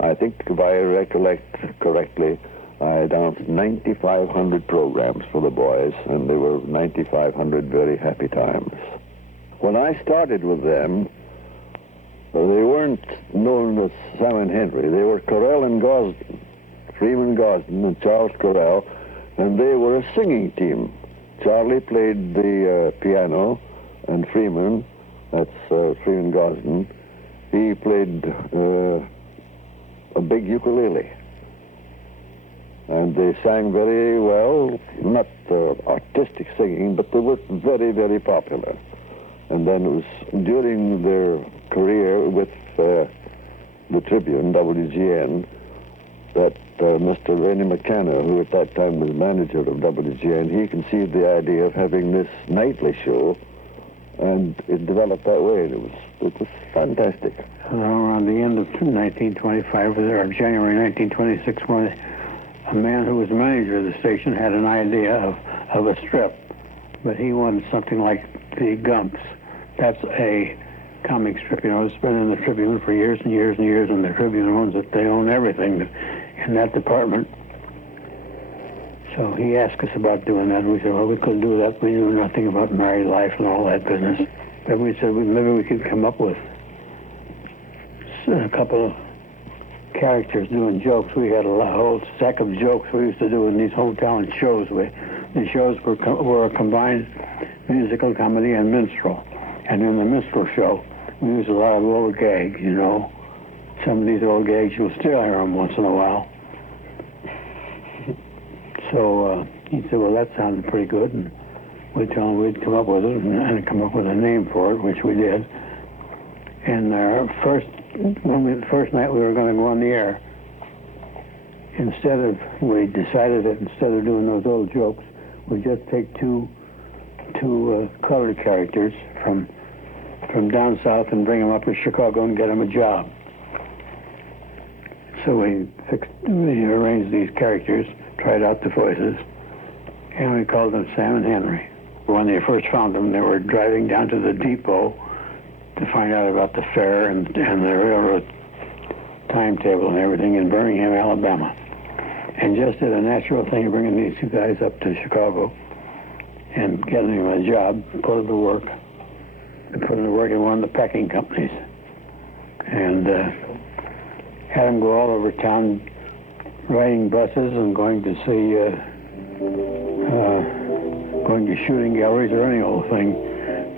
I think if I recollect correctly, I announced 9,500 programs for the boys, and they were 9,500 very happy times. When I started with them, they weren't known as Sam and Henry. They were Correll and Gosden, Freeman, Gosden, and Charles Correll, and they were a singing team. Charlie played the piano, and Freeman, that's Freeman Gosden, he played a big ukulele. And they sang very well, not artistic singing, but they were very, very popular. And then it was during their career with the Tribune, WGN, that Mr. Rennie McKenna, who at that time was manager of WGN, he conceived the idea of having this nightly show, and it developed that way, and it was fantastic. Around the end of 1925, or January 1926, when a man who was manager of the station had an idea of a strip, but he wanted something like the Gumps. That's a comic strip, you know. It's been in the Tribune for years and years and years, and the Tribune owns it. They own everything in that department. So he asked us about doing that, and we said, well, we couldn't do that. We knew nothing about married life and all that business. But we said, well, maybe we could come up with a couple of characters doing jokes. We had a whole stack of jokes we used to do in these hometown shows. The shows were a combined musical comedy and minstrel. And in the minstrel show, we used a lot of old gags, you know. Some of these old gags, you'll still hear them once in a while. So he said, well, that sounded pretty good. And we'd tell him we'd come up with it and come up with a name for it, which we did. And the first night we were going to go on the air, we decided that instead of doing those old jokes, we'd just take two colored characters from down south and bring them up to Chicago and get them a job. So we arranged these characters, tried out the voices, and we called them Sam and Henry. When they first found them, they were driving down to the depot to find out about the fair and the railroad timetable and everything in Birmingham, Alabama. And just did a natural thing, bringing these two guys up to Chicago and getting them a job, put them to work. They put them to work in one of the packing companies. And had them go all over town riding buses and going to see, going to shooting galleries or any old thing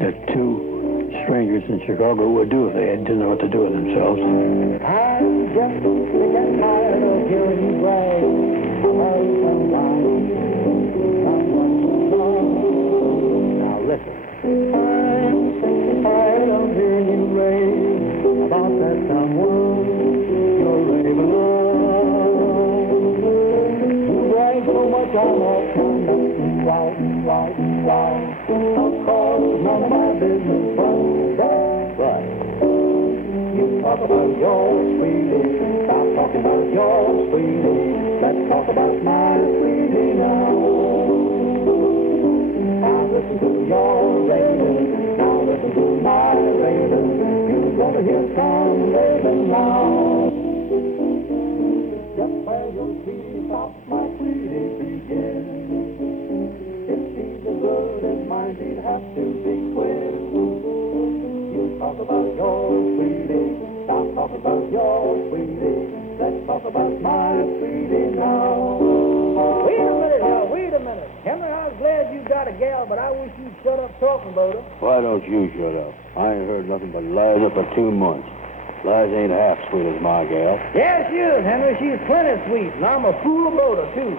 that two strangers in Chicago would do if they didn't know what to do with themselves. I'm just sick and tired of hearing you brag about someone who's wrong. Now listen. I'm sick and tired of hearing you rave about that someone you're raving on. You brag so much on that conduct, wow. Of course, none of my business, but that's right. You talk about your sweetie, stop talking about your sweetie. Let's talk about my sweetie now. Now listen to your raving, now listen to my raving. You're gonna hear some raving now. Just where your sweetie stops, my sweetie begins. If she's as good as mine, she'd have to be twins. You talk about your sweetie, stop talking about your sweetie. Let's talk about my sweetie now. Wait a minute. Henry, I was glad you got a gal, but I wish you'd shut up talking about her. Why don't you shut up? I ain't heard nothing but Liza for 2 months. Liza ain't half sweet as my gal. Yes, she is, Henry. She's plenty sweet, and I'm a fool about her, too.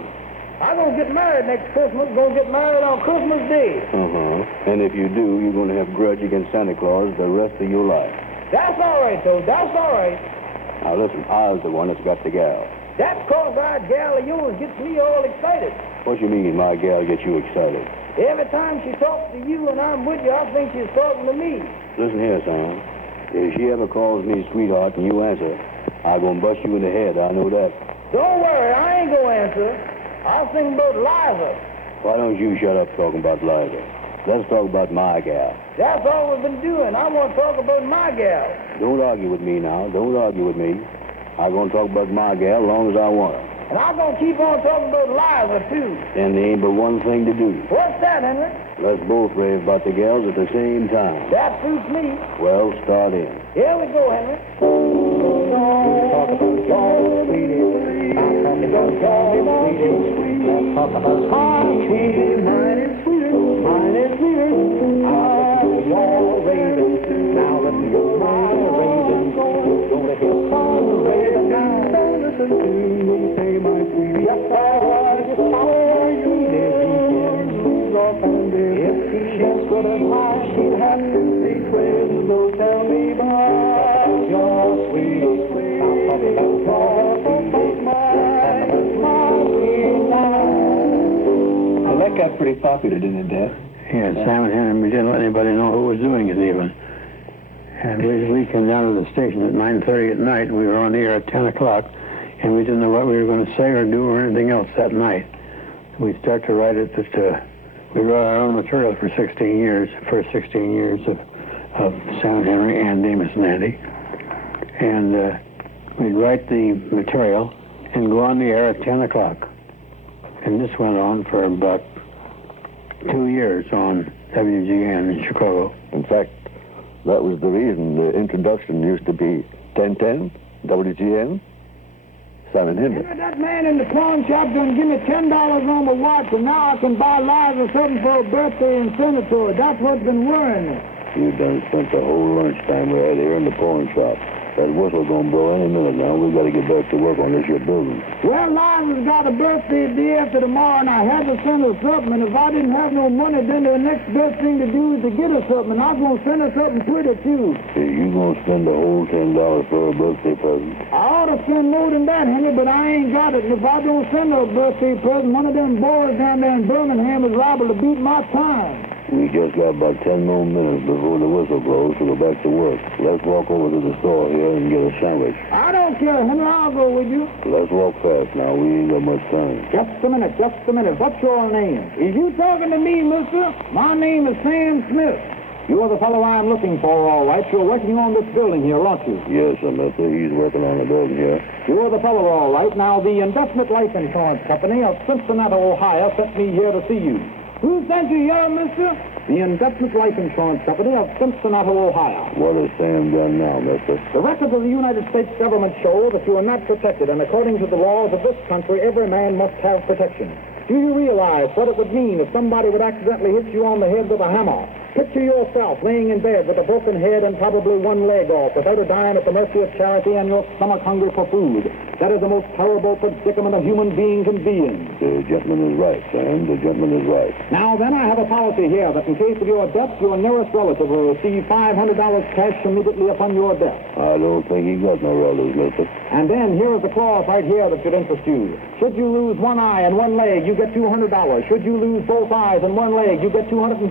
I'm going to get married next Christmas, going to get married on Christmas Day. And if you do, you're going to have grudge against Santa Claus the rest of your life. That's all right, though. That's all right. Now listen, I was the one that's got the gal. That cross-eyed gal of yours gets me all excited. What you mean my gal gets you excited? Every time she talks to you and I'm with you, I think she's talking to me. Listen here, son. If she ever calls me sweetheart and you answer, I'm going to bust you in the head, I know that. Don't worry, I ain't gonna answer. I'll sing about Liza. Why don't you shut up talking about Liza? Let's talk about my gal. That's all we've been doing. I want to talk about my gal. Don't argue with me now. Don't argue with me. I'm going to talk about my gal as long as I want her. And I'm gonna keep on talking about Liza, too. And there ain't but one thing to do. What's that, Henry? Let's both rave about the gals at the same time. That suits me. Well, start in. Here we go, Henry. Talk about your sweetie. Don't call me sweetie. Let's talk about my sweetie. Mine is sweeter. Mine is sweeter. Ah, you're raving. Now listen to my raving. Don't let your song raving now. Listen to me say my sweetie. Yes, I was just for you. If she's good as mine, she'd have to be twins. So tell me about your sweetie. Well, that got pretty popular, didn't it, Dad? Yeah, Sam and Henry, we didn't let anybody know who was doing it even. And we came down to the station at 9:30 at night, and we were on the air at 10 o'clock, and we didn't know what we were going to say or do or anything else that night. We'd start to write it that we wrote our own material for 16 years, first 16 years of Sam and Henry and Amos and Andy. And we'd write the material and go on the air at 10 o'clock. And this went on for about 2 years on WGN in Chicago. In fact, that was the reason the introduction used to be 1010, WGN, Sam and Henry. That man in the pawn shop done give me $10 on my watch, and now I can buy Liza something for her birthday and send it to her. That's what's been worrying me. You done spent the whole lunchtime we had here in the pawn shop. That whistle gonna blow any minute now. We gotta get back to work on this here building. Well, Liza's got a birthday the day after tomorrow, and I had to send her something. And if I didn't have no money, then the next best thing to do is to get her something. And I was gonna send her something pretty too. Hey, you gonna spend the whole $10 for a birthday present? I ought to spend more than that, Henry, but I ain't got it. And if I don't send her a birthday present, one of them boys down there in Birmingham is liable to beat my time. We just got about 10 more minutes before the whistle blows to go back to work. Let's walk over to the store here and get a sandwich. I don't care, Henry. I'll go with you. Let's walk fast now. We ain't got much time. Just a minute, just a minute. What's your name? Is you talking to me, mister? My name is Sam Smith. You're the fellow I'm looking for, all right. You're working on this building here, aren't you? Yes, sir, mister. He's working on the building here. You're the fellow, all right. Now, the Indefinite Life Insurance Company of Cincinnati, Ohio, sent me here to see you. Who sent you here, mister? The Indefinite Life Insurance Company of Cincinnati, Ohio. What has Sam done now, mister? The records of the United States government show that you are not protected, and according to the laws of this country, every man must have protection. Do you realize what it would mean if somebody would accidentally hit you on the head with a hammer? Picture yourself laying in bed with a broken head and probably one leg off, without a dime, at the mercy of charity, and your stomach hungry for food. That is the most terrible predicament a human being can be in. The gentleman is right, Sam. The gentleman is right. Now, then, I have a policy here that in case of your death, your nearest relative will receive $500 cash immediately upon your death. I don't think he got no relatives, mister. And then, here is a clause right here that should interest you. Should you lose one eye and one leg, you get $200. Should you lose both eyes and one leg, you get $250.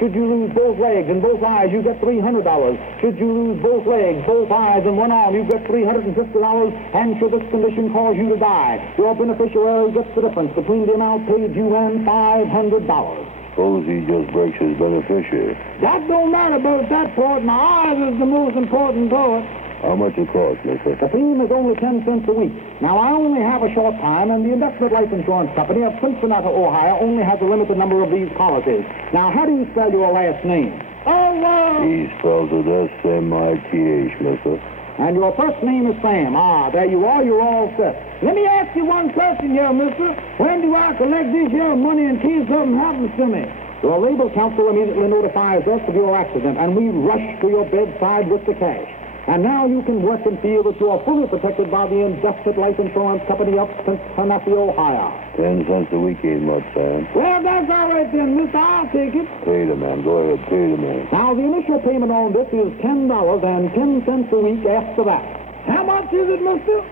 Should you lose both legs and both eyes, you get $300. Should you lose both legs, both eyes, and one arm, you get $350. And should this condition cause you to die, your beneficiary gets the difference between the amount paid you and $500. Suppose he just breaks his beneficiary. That don't matter about that part. My eyes is the most important part. How much it costs, mister? The premium is only 10 cents a week. Now, I only have a short time, and the Indefinite Life Insurance Company of Cincinnati, Ohio, only has a limited number of these policies. Now, how do you spell your last name? Oh, wow! He spells it S-M-I-T-H, mister. And your first name is Sam. Ah, there you are. You're all set. Let me ask you one question here, mister. When do I collect this here money in case something happens to me? Your labor counsel immediately notifies us of your accident, and we rush to your bedside with the cash. And now you can work and feel that you are fully protected by the Indefinite Life Insurance Company of Cincinnati, Ohio. 10 cents a week ain't much, Sam. Well, that's all right then, mister. I'll take it. Pay the man. Go ahead, pay the man. Now, the initial payment on this is $10 and 10 cents a week after that. How much is it, mister?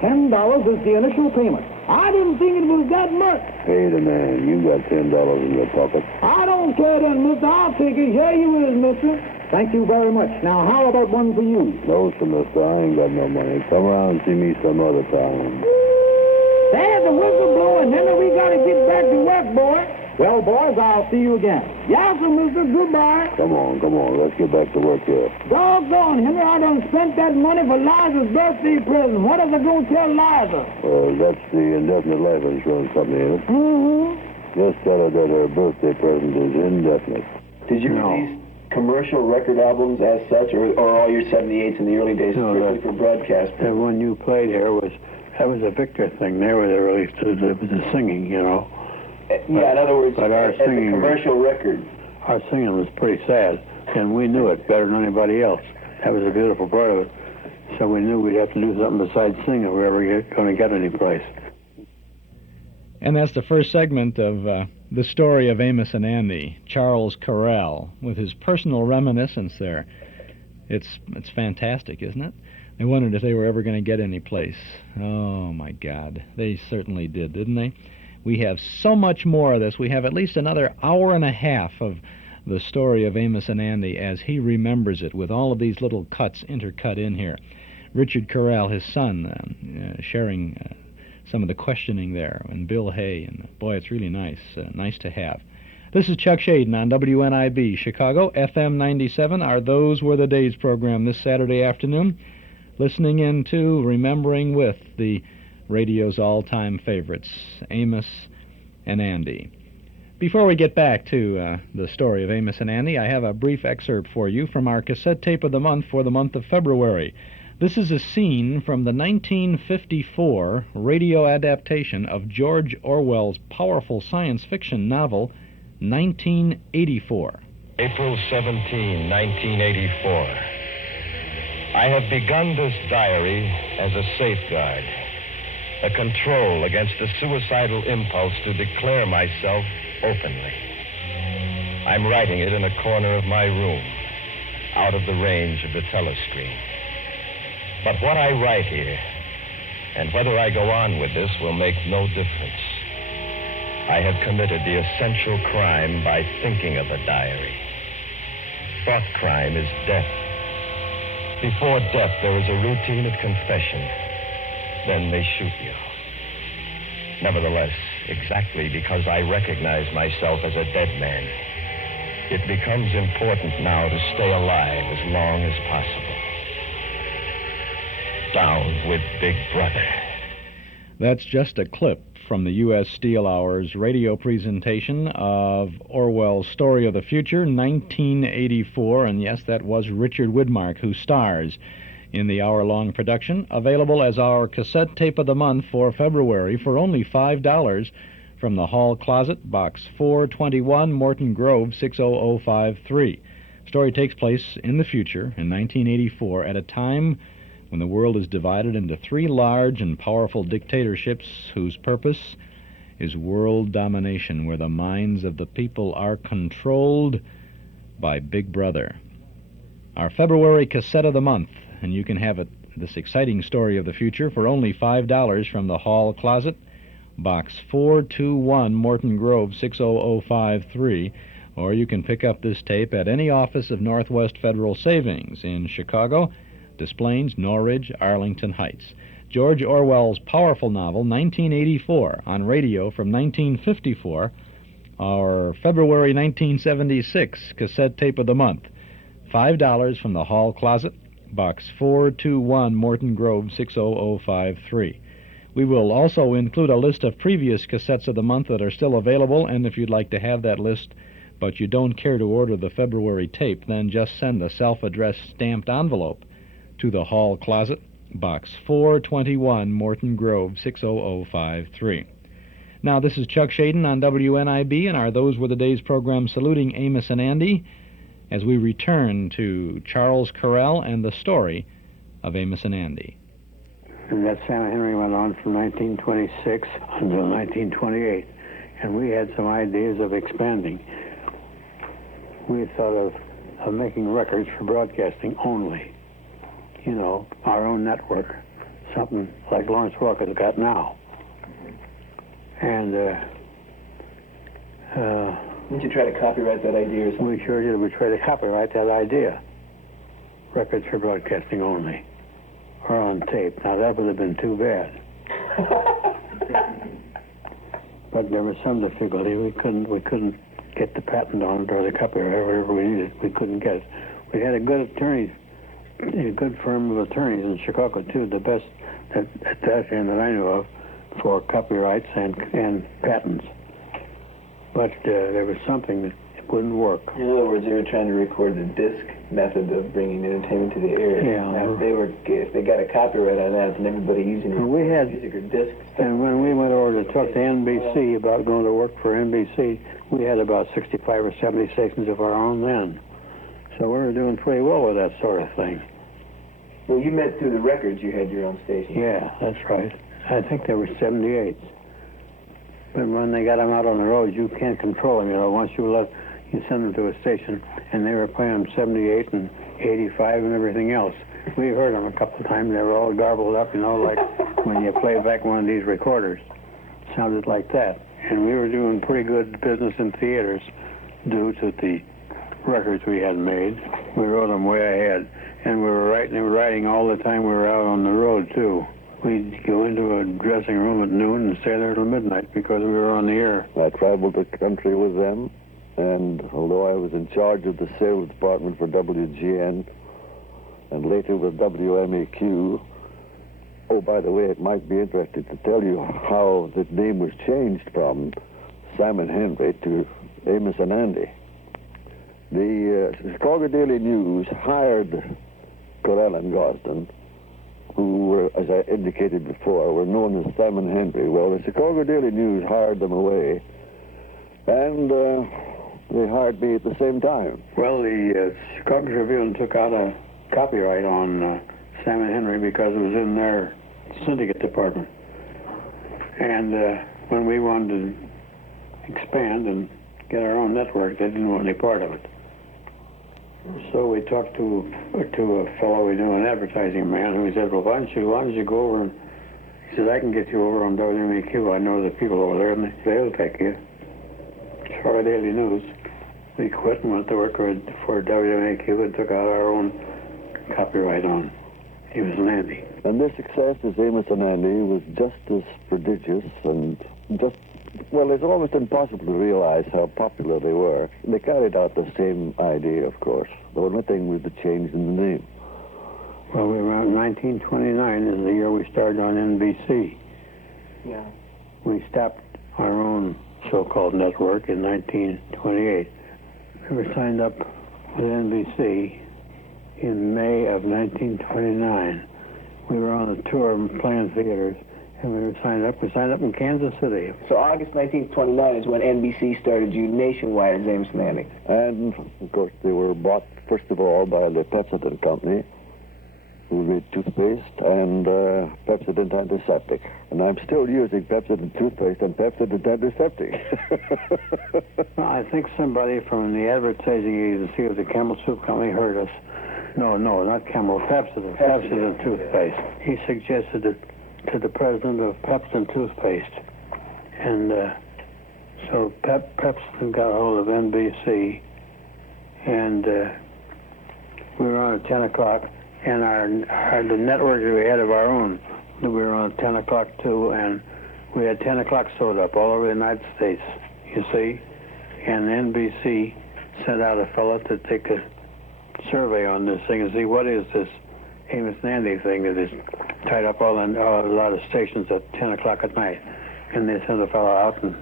$10 is the initial payment. I didn't think it was that much. Hey, the man, you got $10 in your pocket. I don't care then, mister. I'll take it. Here you is, mister. Thank you very much. Now, how about one for you? No, sir, mister, I ain't got no money. Come around and see me some other time. There's the whistle blowing. Henry, we got to get back to work, boy. Well, boys, I'll see you again. Yes, sir, mister. Goodbye. Come on, let's get back to work here. Doggone, Henry, I done spent that money for Liza's birthday present. What is I going to tell Liza? That's the indefinite life insurance company, ain't it? Mm-hmm. Just tell her that her birthday present is indefinite. Did you release commercial record albums as such, or all your 78s in the early days strictly for broadcast? The one you played here was a Victor thing. There where they released it was the singing, you know. Yeah, in other words, but our as a singing, commercial record. Our singing was pretty sad, and we knew it better than anybody else. That was a beautiful part of it. So we knew we'd have to do something besides sing if we were ever going to get any place. And that's the first segment of the story of Amos and Andy, Charles Correll, with his personal reminiscence there. It's fantastic, isn't it? They wondered if they were ever going to get any place. Oh, my God. They certainly did, didn't they? We have so much more of this. We have at least another hour and a half of the story of Amos and Andy as he remembers it, with all of these little cuts intercut in here. Richard Correll, his son, sharing some of the questioning there, and Bill Hay, and boy, it's really nice to have. This is Chuck Shaden on WNIB Chicago, FM 97, our Those Were the Days program this Saturday afternoon, listening in to Remembering with the radio's all-time favorites, Amos and Andy. Before we get back to the story of Amos and Andy, I have a brief excerpt for you from our cassette tape of the month for the month of February. This is a scene from the 1954 radio adaptation of George Orwell's powerful science fiction novel, 1984. April 17, 1984. I have begun this diary as a safeguard, a control against the suicidal impulse to declare myself openly. I'm writing it in a corner of my room, out of the range of the telescreen. But what I write here, and whether I go on with this, will make no difference. I have committed the essential crime by thinking of a diary. Thought crime is death. Before death, there is a routine of confession. Then they shoot you. Nevertheless, exactly because I recognize myself as a dead man, it becomes important now to stay alive as long as possible. Down with Big Brother. That's just a clip from the U.S. Steel Hour's radio presentation of Orwell's Story of the Future, 1984, and yes, that was Richard Widmark who stars in the hour-long production, available as our cassette tape of the month for February for only $5 from the Hall Closet, Box 421, Morton Grove, 60053. Story takes place in the future, in 1984, at a time when the world is divided into three large and powerful dictatorships whose purpose is world domination, where the minds of the people are controlled by Big Brother. Our February cassette of the month, and you can have it, this exciting story of the future, for only $5 from the Hall Closet, Box 421, Morton Grove, 60053, or you can pick up this tape at any office of Northwest Federal Savings in Chicago, Des Plaines, Norridge, Arlington Heights. George Orwell's powerful novel, 1984, on radio from 1954, our February 1976 cassette tape of the month. $5 from the Hall Closet, Box 421, Morton Grove, 60053. We will also include a list of previous cassettes of the month that are still available, and if you'd like to have that list, but you don't care to order the February tape, then just send a self-addressed stamped envelope to the Hall Closet, Box 421, Morton Grove, 60053. Now, this is Chuck Shaden on WNIB, and our Those Were the Days program saluting Amos and Andy as we return to Charles Correll and the story of Amos and Andy. And that Sam Henry went on from 1926 until 1928, and we had some ideas of expanding. We thought of making records for broadcasting only. You know, our own network, something like Lawrence Walker's got now. And didn't you try to copyright that idea or something? we sure did. We tried to copyright that idea. Records for broadcasting only, or on tape. Now that would have been too bad. But there was some difficulty. We couldn't get the patent on it or the copyright or whatever we needed. We couldn't get it. We had a good attorney, a good firm of attorneys in Chicago too, the best at that time that I knew of for copyrights and patents. But there was something that wouldn't work. In other words, they were trying to record the disc method of bringing entertainment to the air. Yeah. Now, if they got a copyright on that, then everybody using music or disc stuff. And when we went over to talk to NBC about going to work for NBC, we had about 65 or 70 stations of our own then. So we were doing pretty well with that sort of thing. Well, you meant through the records you had your own station. Yeah, that's right. I think there were 78. But when they got them out on the road, you can't control them. You know, once you send them to a station, and they were playing 78 and 85 and everything else. We heard them a couple of times. They were all garbled up, you know, like when you play back one of these recorders. Sounded like that. And we were doing pretty good business in theaters due to the records we had made. We wrote them way ahead. And we were writing all the time we were out on the road, too. We'd go into a dressing room at noon and stay there till midnight because we were on the air. I traveled the country with them, and although I was in charge of the sales department for WGN and later with WMAQ, oh, by the way, it might be interesting to tell you how the name was changed from Sam and Henry to Amos and Andy. The Chicago Daily News hired Correll and Gosden, who were, as I indicated before, were known as Sam and Henry. Well, the Chicago Daily News hired them away, and they hired me at the same time. Well, the Chicago Tribune took out a copyright on Sam and Henry because it was in their syndicate department. And when we wanted to expand and get our own network, they didn't want any part of it. So we talked to a fellow we knew, an advertising man, who said, well, why don't you go over and, he said, I can get you over on WMAQ. I know the people over there, and they'll take you. Chicago Daily News. We quit and went to work for WMAQ and took out our own copyright on Amos and Andy. And their success as Amos and Andy was just as prodigious and just, well, it's almost impossible to realize how popular they were. They carried out the same idea, of course. The only thing was the change in the name. Well, we were around 1929 is the year we started on NBC. Yeah. We stopped our own so-called network in 1928. We were signed up with NBC in May of 1929. We were on a tour playing theaters, and we were signed up. We signed up in Kansas City. So August 1929 is when NBC started you nationwide as Amos and Andy. And, of course, they were bought, first of all, by the Pepsodent Company, who made toothpaste and Pepsodent Antiseptic. And I'm still using Pepsodent toothpaste and Pepsodent Antiseptic. Well, I think somebody from the advertising agency of the Camel Soup Company heard us. No, not Camel, Pepsodent toothpaste. He suggested it to the president of Pepsodent toothpaste. And so Pepsodent got a hold of NBC, and we were on at 10 o'clock, and the network we had of our own, we were on at 10 o'clock too, and we had 10 o'clock sewed up all over the United States, you see. And NBC sent out a fellow to take a survey on this thing and see what is this Amos and Andy thing that is tied up a lot of stations at 10 o'clock at night. And they sent a fellow out and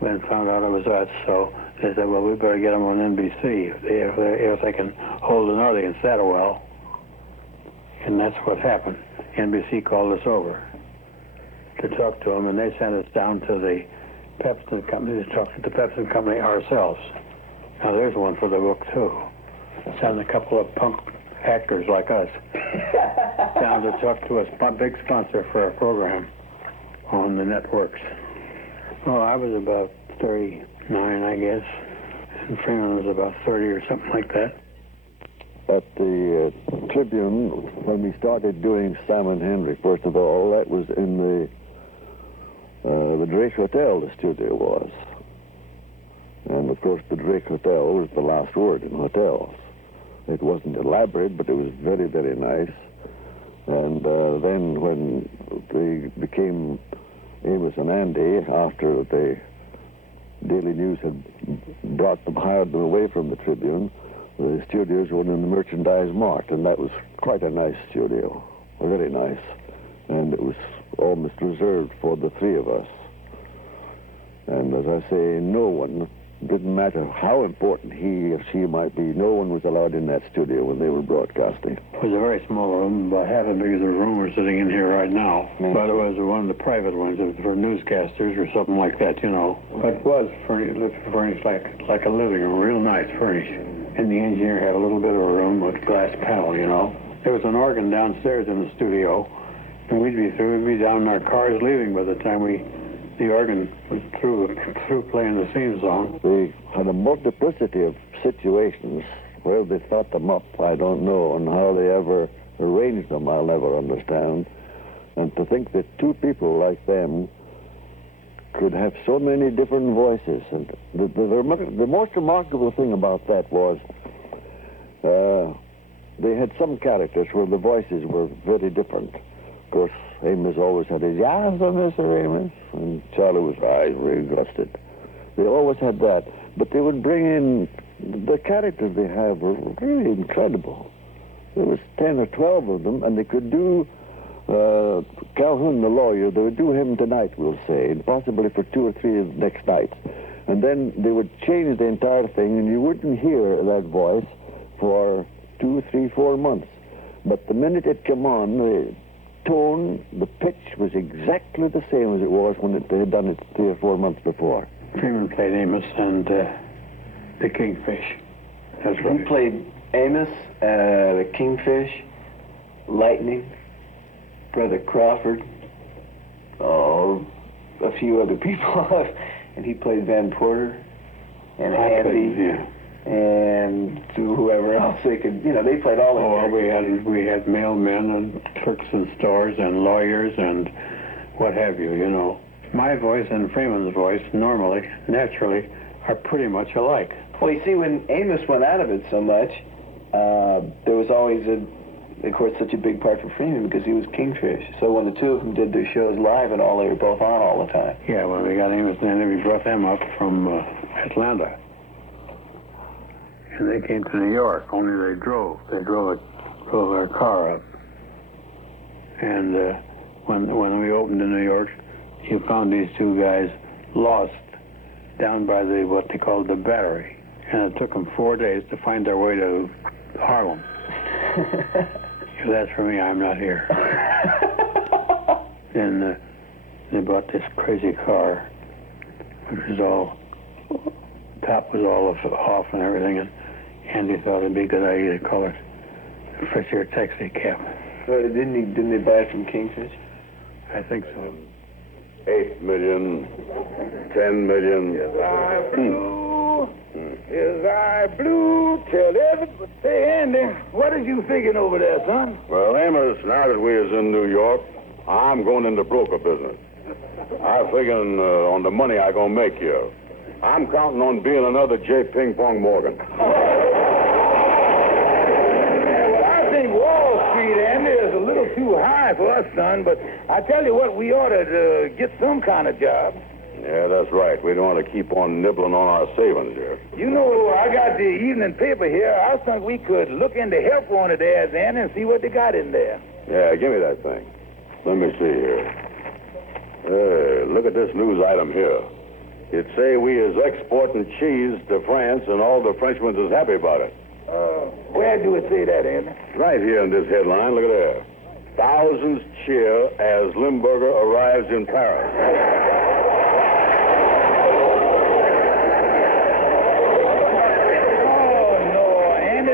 then found out it was us. So they said, well, we better get them on NBC if they can hold an audience that well. And that's what happened. NBC called us over to talk to them, and they sent us down to the Pepsodent Company to talk to the Pepsodent Company ourselves. Now, there's one for the book, too. Sent a couple of punk actors like us down to talk to us, big sponsor for our program on the networks. Oh, I was about 39, I guess, and Freeman was about 30 or something like that. At the Tribune, when we started doing Sam and Henry, first of all, that was in the the Drake Hotel, the studio was. And, of course, the Drake Hotel was the last word in hotels. It wasn't elaborate, but it was very, very nice. And then when they became Amos and Andy, after the Daily News had hired them away from the Tribune, the studios were in the Merchandise Mart, and that was quite a nice studio, very nice. And it was almost reserved for the three of us. And as I say, no one, didn't matter how important he or she might be, no one was allowed in that studio when they were broadcasting. It was a very small room, about half as big as the room we're sitting in here right now. But it was one of the private ones for newscasters or something like that, you know. But it was furnished like a living room, real nice furnished. And the engineer had a little bit of a room with glass panel, you know. There was an organ downstairs in the studio, and we'd be down in our cars leaving by the time the organ was through playing the theme song. They had a multiplicity of situations. Where they thought them up, I don't know, and how they ever arranged them, I'll never understand. And to think that two people like them could have so many different voices. And the most remarkable thing about that was they had some characters where the voices were very different. Of course, Amos always had his, "Yes, Mr. Amos," and Charlie was, "I really Gosden." They always had that. But they would bring in, the characters they have were really incredible. There was 10 or 12 of them, and they could do Calhoun the lawyer, they would do him tonight, we'll say, and possibly for 2 or 3 of the next nights. And then they would change the entire thing, and you wouldn't hear that voice for 2, 3, 4 months. But the minute it came on, the tone, the pitch was exactly the same as it was when they had done it 3 or 4 months before. Freeman played Amos and the Kingfish. That's right. He played Amos, the Kingfish, Lightning, Brother Crawford, a few other people, and he played Van Porter and Andy, and whoever else they could. You know, they played all of them. We had mailmen and clerks in stores and lawyers and what have you. You know, my voice and Freeman's voice normally, naturally, are pretty much alike. Well, you see, when Amos went out of it so much, there was always of course, such a big part for Freeman because he was Kingfish. So when the two of them did their shows live and all, they were both on all the time. Yeah, when we got Amos and then we brought them up from Atlanta. And they came to New York, only they drove. They drove our car up. And when we opened in New York, you found these two guys lost down by what they called the Battery. And it took them 4 days to find their way to Harlem. If that's for me, I'm not here. Then they bought this crazy car, which was all, top was all off and everything, and Andy thought it'd be a good idea to call it a fresh air taxi cab. Didn't they buy it from Kingfish? I think so. 8 million, 10 million. Yes, I blue. Yes, I blue. Tell everybody. Say, Andy, what is you thinking over there, son? Well, Amos, now that we is in New York, I'm going into broker business. I'm figuring on the money I gonna make here. I'm counting on being another J. Ping Pong Morgan. I think Wall Street, Andy, is a little too high for us, son, but I tell you what, we ought to get some kind of job. Yeah, that's right. We don't want to keep on nibbling on our savings here. You know, I got the evening paper here. I think we could look into help wanted ads, Andy, and see what they got in there. Yeah, give me that thing. Let me see here. Look at this news item here. It say we is exporting cheese to France, and all the Frenchmen is happy about it. Where do it say that, Andy? Right here in this headline. Look at there. Thousands cheer as Limburger arrives in Paris.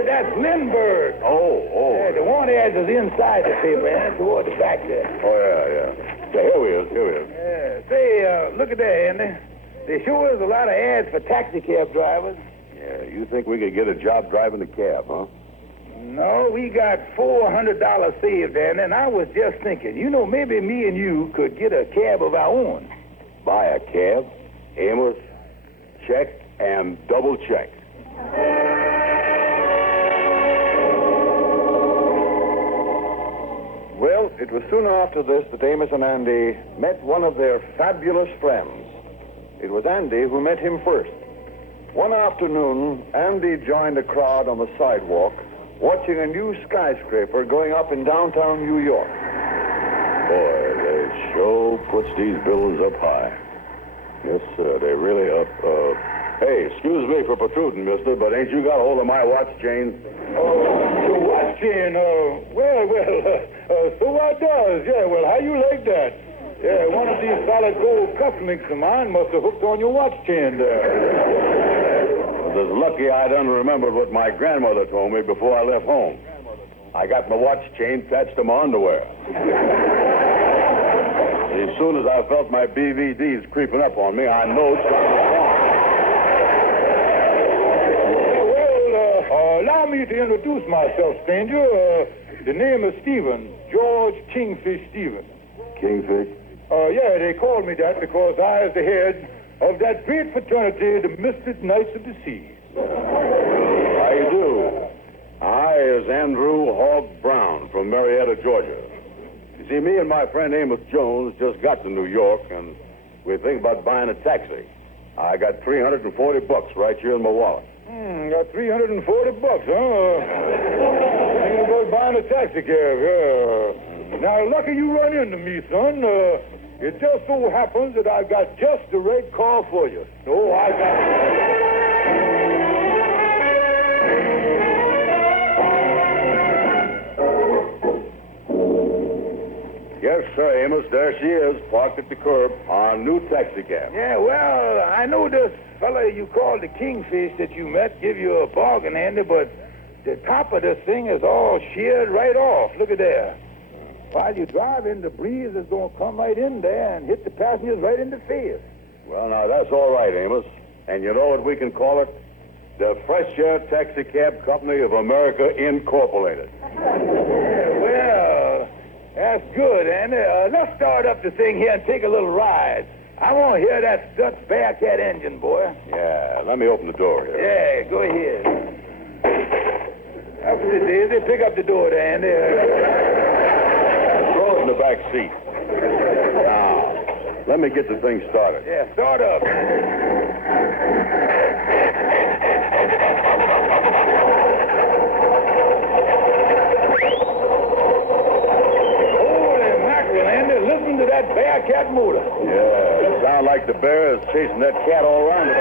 That's Lindbergh. Oh. Yeah, the one ads is inside the paper and toward the back there. Oh, yeah. So here we is. Yeah. Say, look at that, Andy. They sure is a lot of ads for taxi cab drivers. Yeah, you think we could get a job driving a cab, huh? No, we got $400 saved, Andy, and I was just thinking, you know, maybe me and you could get a cab of our own. Buy a cab, Amos, check and double check. Well, it was soon after this that Amos and Andy met one of their fabulous friends. It was Andy who met him first. One afternoon, Andy joined a crowd on the sidewalk watching a new skyscraper going up in downtown New York. Boy, they sure puts these buildings up high. Yes, sir, they really up. Hey, excuse me for protruding, mister, but ain't you got hold of my watch chain? The watch chain, so I does. Yeah, well, how you like that? Yeah, one of these solid gold cufflinks of mine must have hooked on your watch chain there. It's lucky I done remembered what my grandmother told me before I left home. I got my watch chain attached to my underwear. As soon as I felt my BVDs creeping up on me, I know something was wrong. Well, allow me to introduce myself, stranger. The name is Stephen, George Kingfish Stephen. Kingfish? Yeah, they called me that because I is the head of that great fraternity, the Mystic Knights of the Sea. How you do? I is Andrew Hogg Brown from Marietta, Georgia. You see, me and my friend Amos Jones just got to New York, and we think about buying a taxi. I got $340 right here in my wallet. Got $340, huh? Thinking about buying a taxi cab, yeah. Now, lucky you run into me, son. It just so happens that I got just the right car for you. So I got... Yes, sir, Amos. There she is, parked at the curb, our new taxi cab. Yeah, well, I know this fella you called the Kingfish that you met give you a bargain, Andy, but the top of this thing is all sheared right off. Look at there. While you drive in, the breeze is going to come right in there and hit the passengers right in the face. Well, now, that's all right, Amos. And you know what we can call it? The Fresh Air Taxi Cab Company of America, Incorporated. Well, that's good, Andy. Let's start up the thing here and take a little ride. I want to hear that Dutch Bearcat engine, boy. Yeah, let me open the door here. Yeah, go ahead. Up the daisy. Pick up the door there, Andy. Throw it in the back seat. Now, let me get the thing started. Yeah, start up. Holy mackerel, Andy. Listen to that Bearcat motor. Yeah, it sounds like the bear is chasing that cat all around it.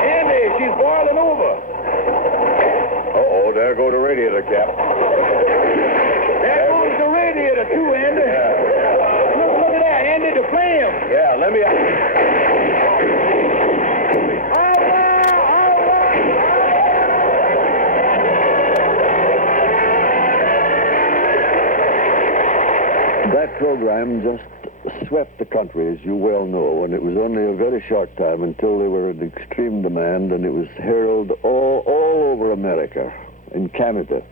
Andy, she's boiling over. Uh-oh, there goes the radiator cap. There goes the radiator, too, Andy. Yeah. Look at that, Andy, the flame. Yeah, let me... That program just swept the country, as you well know, and it was only a very short time until they were in extreme demand, and it was heralded all over America, in Canada.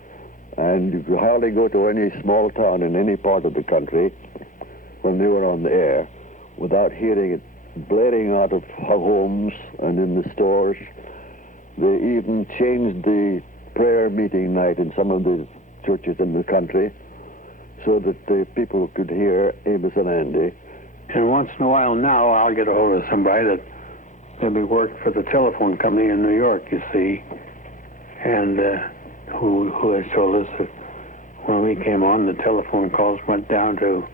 And you could hardly go to any small town in any part of the country when they were on the air without hearing it blaring out of homes and in the stores. They even changed the prayer meeting night in some of the churches in the country so that the people could hear Amos and Andy. And once in a while now, I'll get a hold of somebody that maybe worked for the telephone company in New York, you see, and who has told us that when we came on, the telephone calls went down to,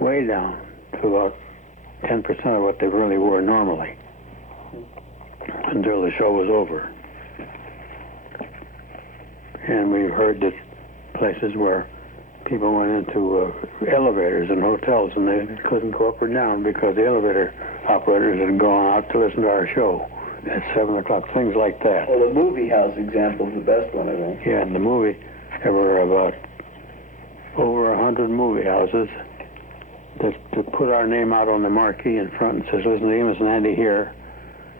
way down, to about 10% of what they really were normally, until the show was over. And we've heard that places where people went into elevators and hotels and they couldn't go up or down because the elevator operators had gone out to listen to our show at 7 o'clock, things like that. Well, the movie house example is the best one, I think. Yeah, in the movie, there were about over 100 movie houses that put our name out on the marquee in front and says, listen to Amos and Andy here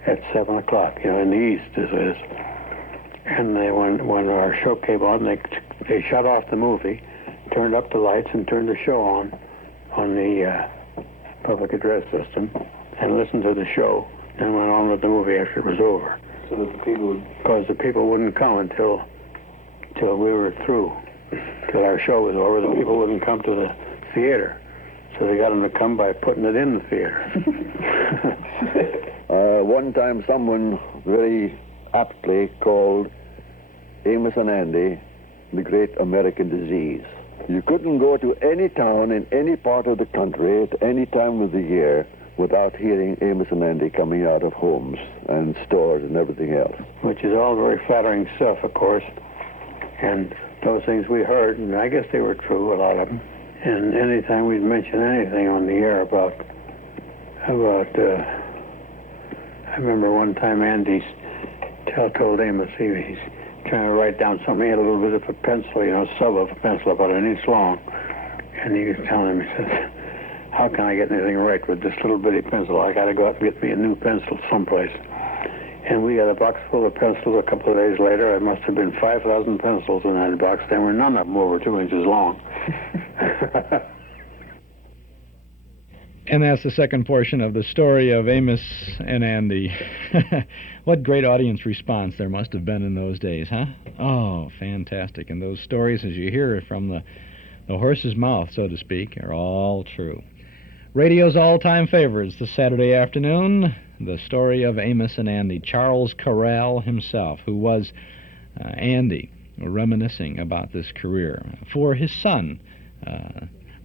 at 7 o'clock, you know, in the east, this is. And they, when our show came on, they shut off the movie, turned up the lights and turned the show on, on the public address system and listened to the show and went on with the movie after it was over. So that the people would... Because the people wouldn't come until we were through. Till our show was over, the people wouldn't come to the theater. So they got them to come by putting it in the theater. One time someone very aptly called Amos and Andy the great American disease. You couldn't go to any town in any part of the country at any time of the year without hearing Amos and Andy coming out of homes and stores and everything else. Which is all very flattering stuff, of course. And those things we heard, and I guess they were true, a lot of them. And anytime we'd mention anything on the air about I remember one time Andy told Amos he's trying to write down something. He had a little bit of a pencil, stub of a pencil about an inch long. And he was telling him, he said, how can I get anything right with this little bitty pencil? I got to go out and get me a new pencil someplace. And we got a box full of pencils a couple of days later. It must have been 5,000 pencils in that box. There were none of them over 2 inches long. And that's the second portion of the story of Amos and Andy. What great audience response there must have been in those days, huh? Oh, fantastic. And those stories, as you hear it from the horse's mouth, so to speak, are all true. Radio's all-time favorites this Saturday afternoon, the story of Amos and Andy. Charles Correll himself, who was Andy, reminiscing about this career for his son,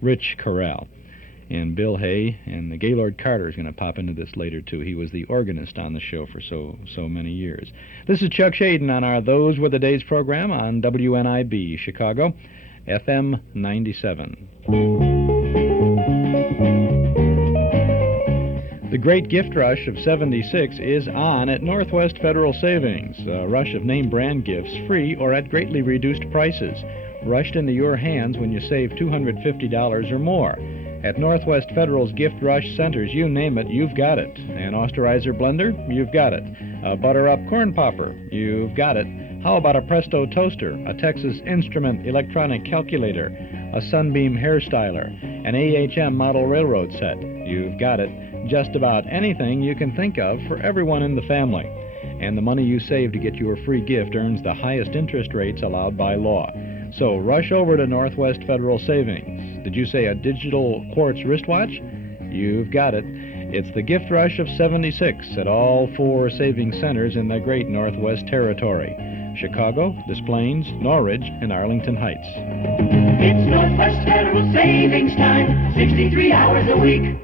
Rich Correll. And Bill Hay and the Gaylord Carter is going to pop into this later, too. He was the organist on the show for so many years. This is Chuck Shaden on our Those Were the Days program on WNIB, Chicago, FM 97. The great gift rush of '76 is on at Northwest Federal Savings. A rush of name-brand gifts, free or at greatly reduced prices. Rushed into your hands when you save $250 or more. At Northwest Federal's Gift Rush Centers, you name it, you've got it. An Austerizer blender? You've got it. A butter-up corn popper? You've got it. How about a Presto toaster, a Texas Instrument electronic calculator, a Sunbeam hair styler, an AHM model railroad set? You've got it. Just about anything you can think of for everyone in the family. And the money you save to get your free gift earns the highest interest rates allowed by law. So rush over to Northwest Federal Savings. Did you say a digital quartz wristwatch? You've got it. It's the gift rush of '76 at all 4 savings centers in the great Northwest Territory. Chicago, Des Plaines, Norridge, and Arlington Heights. It's Northwest Federal Savings Time, 63 hours a week.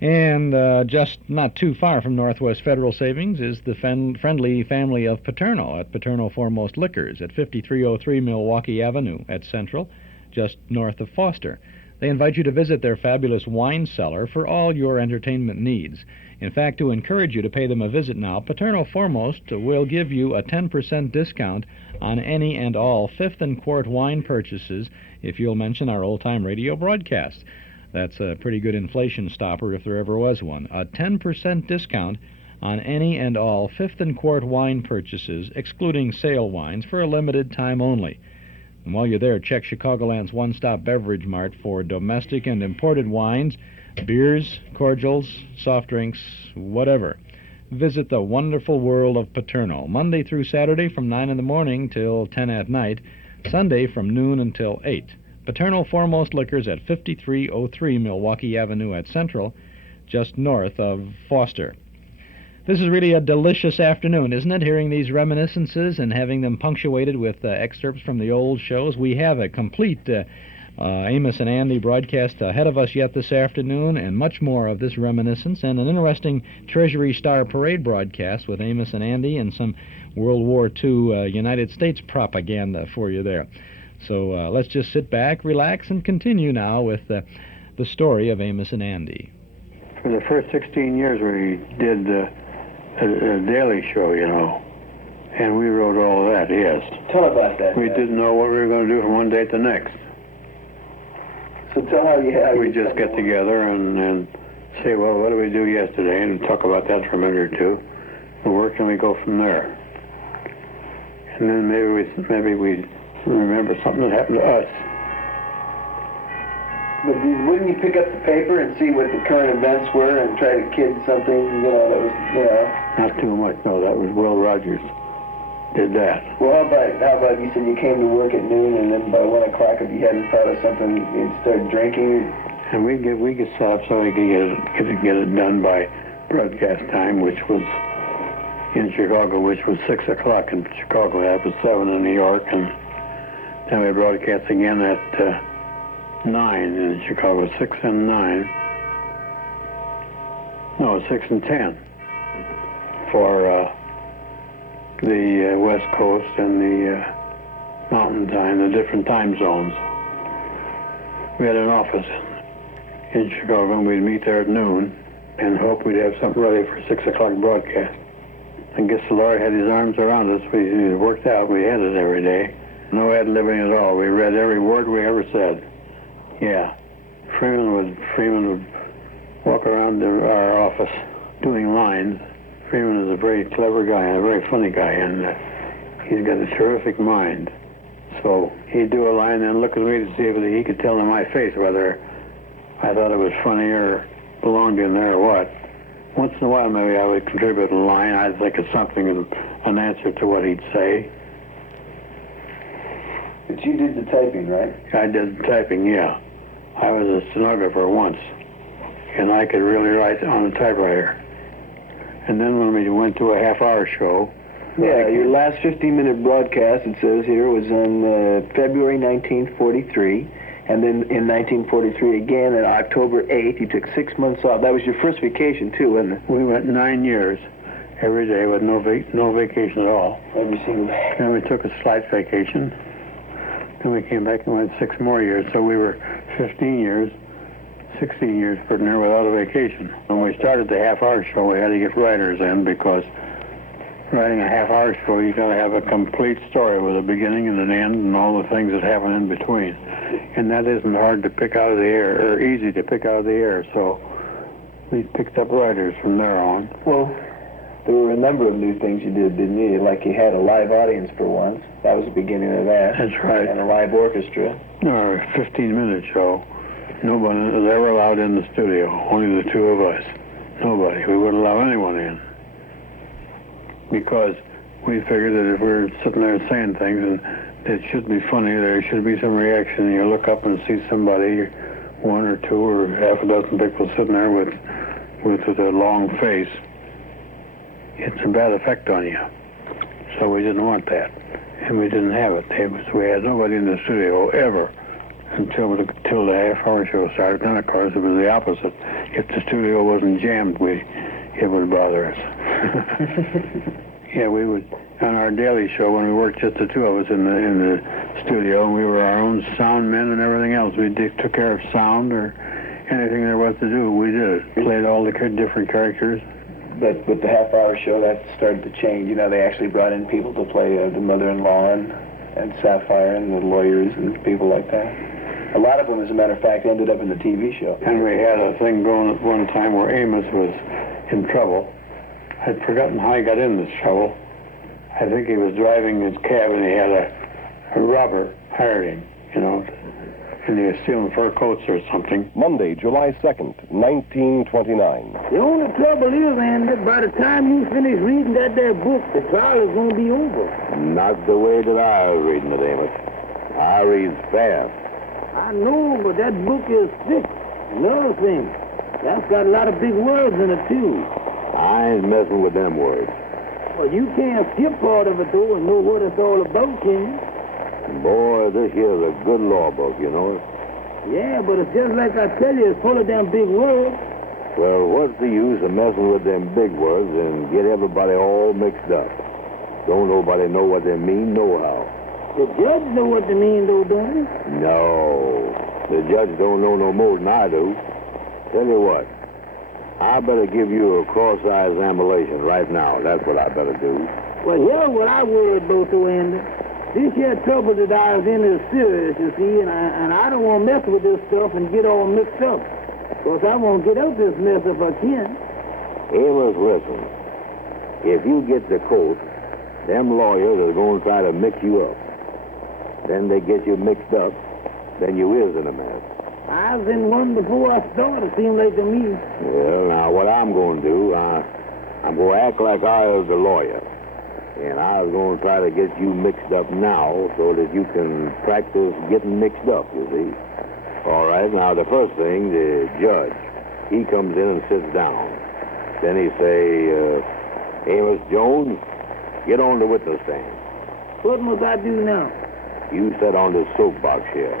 And just not too far from Northwest Federal Savings is the friendly family of Paterno at Paterno Foremost Liquors at 5303 Milwaukee Avenue at Central, just north of Foster. They invite you to visit their fabulous wine cellar for all your entertainment needs. In fact, to encourage you to pay them a visit now, Paterno Foremost will give you a 10% discount on any and all 5th and quart wine purchases if you'll mention our old-time radio broadcast. That's a pretty good inflation stopper if there ever was one. A 10% discount on any and all 5th and quart wine purchases, excluding sale wines, for a limited time only. And while you're there, check Chicagoland's one-stop beverage mart for domestic and imported wines, beers, cordials, soft drinks, whatever. Visit the wonderful world of Paterno, Monday through Saturday from 9 in the morning till 10 at night, Sunday from noon until 8. Paterno Foremost Liquors at 5303 Milwaukee Avenue at Central, just north of Foster. This is really a delicious afternoon, isn't it, hearing these reminiscences and having them punctuated with excerpts from the old shows. We have a complete Amos and Andy broadcast ahead of us yet this afternoon, and much more of this reminiscence, and an interesting Treasury Star Parade broadcast with Amos and Andy and some World War II United States propaganda for you there. So let's just sit back, relax, and continue now with the story of Amos and Andy. For the first 16 years we did a daily show, and we wrote all of that, yes. Tell about that. We didn't know what we were going to do from one day to the next. So tell how you had. We'd just get together and say, well, what did we do yesterday, and talk about that for a minute or two. And where can we go from there? And then maybe we remember something that happened to us. But wouldn't you pick up the paper and see what the current events were and try to kid something, that was, Not too much, no. That was Will Rogers did that. Well, how about you said you came to work at noon and then by 1 o'clock if you hadn't thought of something, you'd start drinking? And we get set up so we could get it done by broadcast time, which was in Chicago, which was 6 o'clock in Chicago. That was 7 in New York, and then we broadcast again at 9 in Chicago, 6 and 9. No, 6 and 10 for the West Coast and the Mountain Time, the different time zones. We had an office in Chicago, and we'd meet there at noon and hope we'd have something ready for 6 o'clock broadcast. I guess the Lord had his arms around us. It worked out. We had it every day. No ad-libbing at all. We read every word we ever said. Yeah. Freeman would walk around our office doing lines. Freeman is a very clever guy and a very funny guy, and he's got a terrific mind. So he'd do a line and look at me to see if he could tell in my face whether I thought it was funny or belonged in there or what. Once in a while, maybe I would contribute a line. I'd think of something, an answer to what he'd say. But you did the typing, right? I did the typing, yeah. I was a stenographer once, and I could really write on a typewriter. And then when we went to a half-hour show... Yeah, your last 15-minute broadcast, it says here, was on February 1943. And then in 1943 again, on October 8th, you took 6 months off. That was your first vacation, too, wasn't it? We went 9 years, every day, with no vacation at all. Every single day. Then we took a slight vacation. Then we came back and went 6 more years. So we were 15 years, 16 years pretty near without a vacation. When we started the half-hour show, we had to get writers in because writing a half-hour show, you got to have a complete story with a beginning and an end and all the things that happen in between. And that isn't hard to pick out of the air, or easy to pick out of the air. So we picked up writers from there on. Well, there were a number of new things you did, didn't you? Like you had a live audience for once. That was the beginning of that. That's right. And a live orchestra. Our 15-minute show. Nobody was ever allowed in the studio. Only the two of us. Nobody. We wouldn't allow anyone in. Because we figured that if we were sitting there saying things and it should be funny, there should be some reaction, and you look up and see somebody, 1 or 2 or half a dozen people sitting there with a long face, it's a bad effect on you. So we didn't want that. And we didn't have it. We had nobody in the studio ever until the half-hour show started. Then, of course, it was the opposite. If the studio wasn't jammed, it would bother us. Yeah, we would, on our daily show, when we worked just the two of us in the studio, and we were our own sound men and everything else. We took care of sound or anything there was to do, we did it. Played all the different characters. But with the half-hour show, that started to change. They actually brought in people to play the mother-in-law and Sapphire and the lawyers and people like that. A lot of them, as a matter of fact, ended up in the TV show. And we had a thing going at one time where Amos was in trouble. I'd forgotten how he got in this trouble. I think he was driving his cab and he had a robber hired him, and he was stealing fur coats or something. Monday, July 2nd, 1929. The only trouble is, Andy, by the time you finish reading that there book, the trial is going to be over. Not the way that I was reading it, Amos. I read fast. I know, but that book is thick. Another thing, that's got a lot of big words in it, too. I ain't messing with them words. Well, you can't skip part of it, though, and know what it's all about, can you? Boy, this here's a good law book, you know it? Yeah, but it's just like I tell you, it's full of them big words. Well, what's the use of messing with them big words and get everybody all mixed up? Don't nobody know what they mean nohow. The judge know what they mean, though, don't he? No. The judge don't know no more than I do. Tell you what, I better give you a cross-eye examination right now. That's what I better do. Well, here's what I worried about, though, Andy. This here trouble that I was in is serious, you see, and I don't want to mess with this stuff and get all mixed up. Because I won't get out this mess if I can. Amos, listen. If you get the coat, them lawyers are going to try to mix you up. Then they get you mixed up. Then you is in a mess. I was in one before I started, seemed like to me. Well, now, what I'm going to do, I'm going to act like I was the lawyer. And I was going to try to get you mixed up now so that you can practice getting mixed up, you see. All right, now, the first thing, the judge, he comes in and sits down. Then he say, Amos Jones, get on the witness stand. What must I do now? You sit on this soapbox here.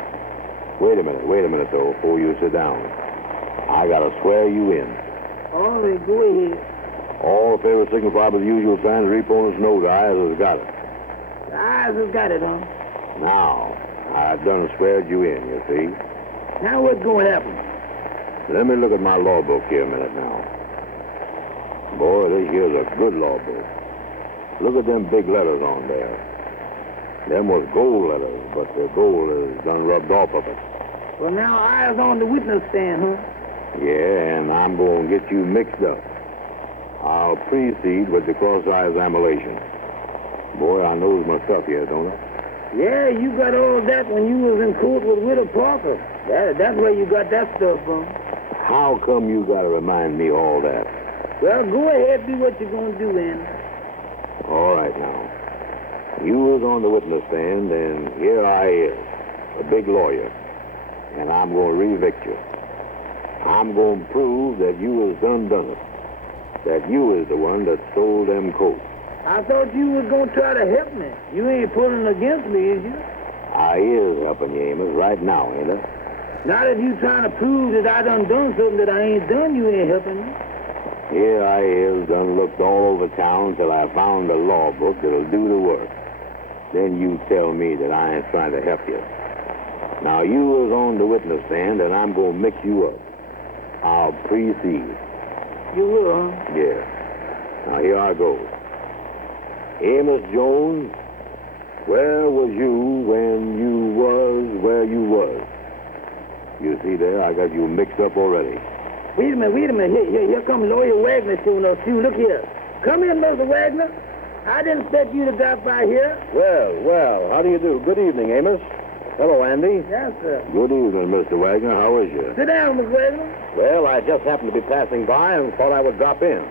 Wait a minute, though, before you sit down. I got to swear you in. All right, go ahead. All in favor signify by the usual signs. Reap on his nose. The eyes has got it. The eyes has got it, huh? Now, I've done sweared you in, you see. Now what's going to happen? Let me look at my law book here a minute now. Boy, this here's a good law book. Look at them big letters on there. Them was gold letters, but the gold is done rubbed off of it. Well, now eyes on the witness stand, huh? Yeah, and I'm going to get you mixed up. I'll precede with the cross-examination. Boy, I knows my stuff here, don't I? Yeah, you got all that when you was in court with Widow Parker. That's where you got that stuff from. How come you got to remind me all that? Well, go ahead, do what you're going to do, then. All right, now. You was on the witness stand, and here I is, a big lawyer, and I'm going to re-evict you. I'm going to prove that you was done it, that you is the one that stole them coats. I thought you was going to try to help me. You ain't pulling against me, is you? I is helping you, Amos, right now, ain't I? Now that you trying to prove that I done something that I ain't done, you ain't helping me. Here I is, done looked all over town till I found a law book that'll do the work. Then you tell me that I ain't trying to help you. Now, you was on the witness stand, and I'm going to mix you up. I'll precede. You will, huh? Yeah. Now, here I go. Amos Jones, where was you when you was where you was? You see there, I got you mixed up already. Wait a minute. Here comes Lawyer Wagner soon. Look here. Come in, Mr. Wagner. I didn't expect you to drop by here. Well, how do you do? Good evening, Amos. Hello, Andy. Yes, sir. Good evening, Mr. Wagner. How is you? Sit down, Mr. Wagner. Well, I just happened to be passing by and thought I would drop in.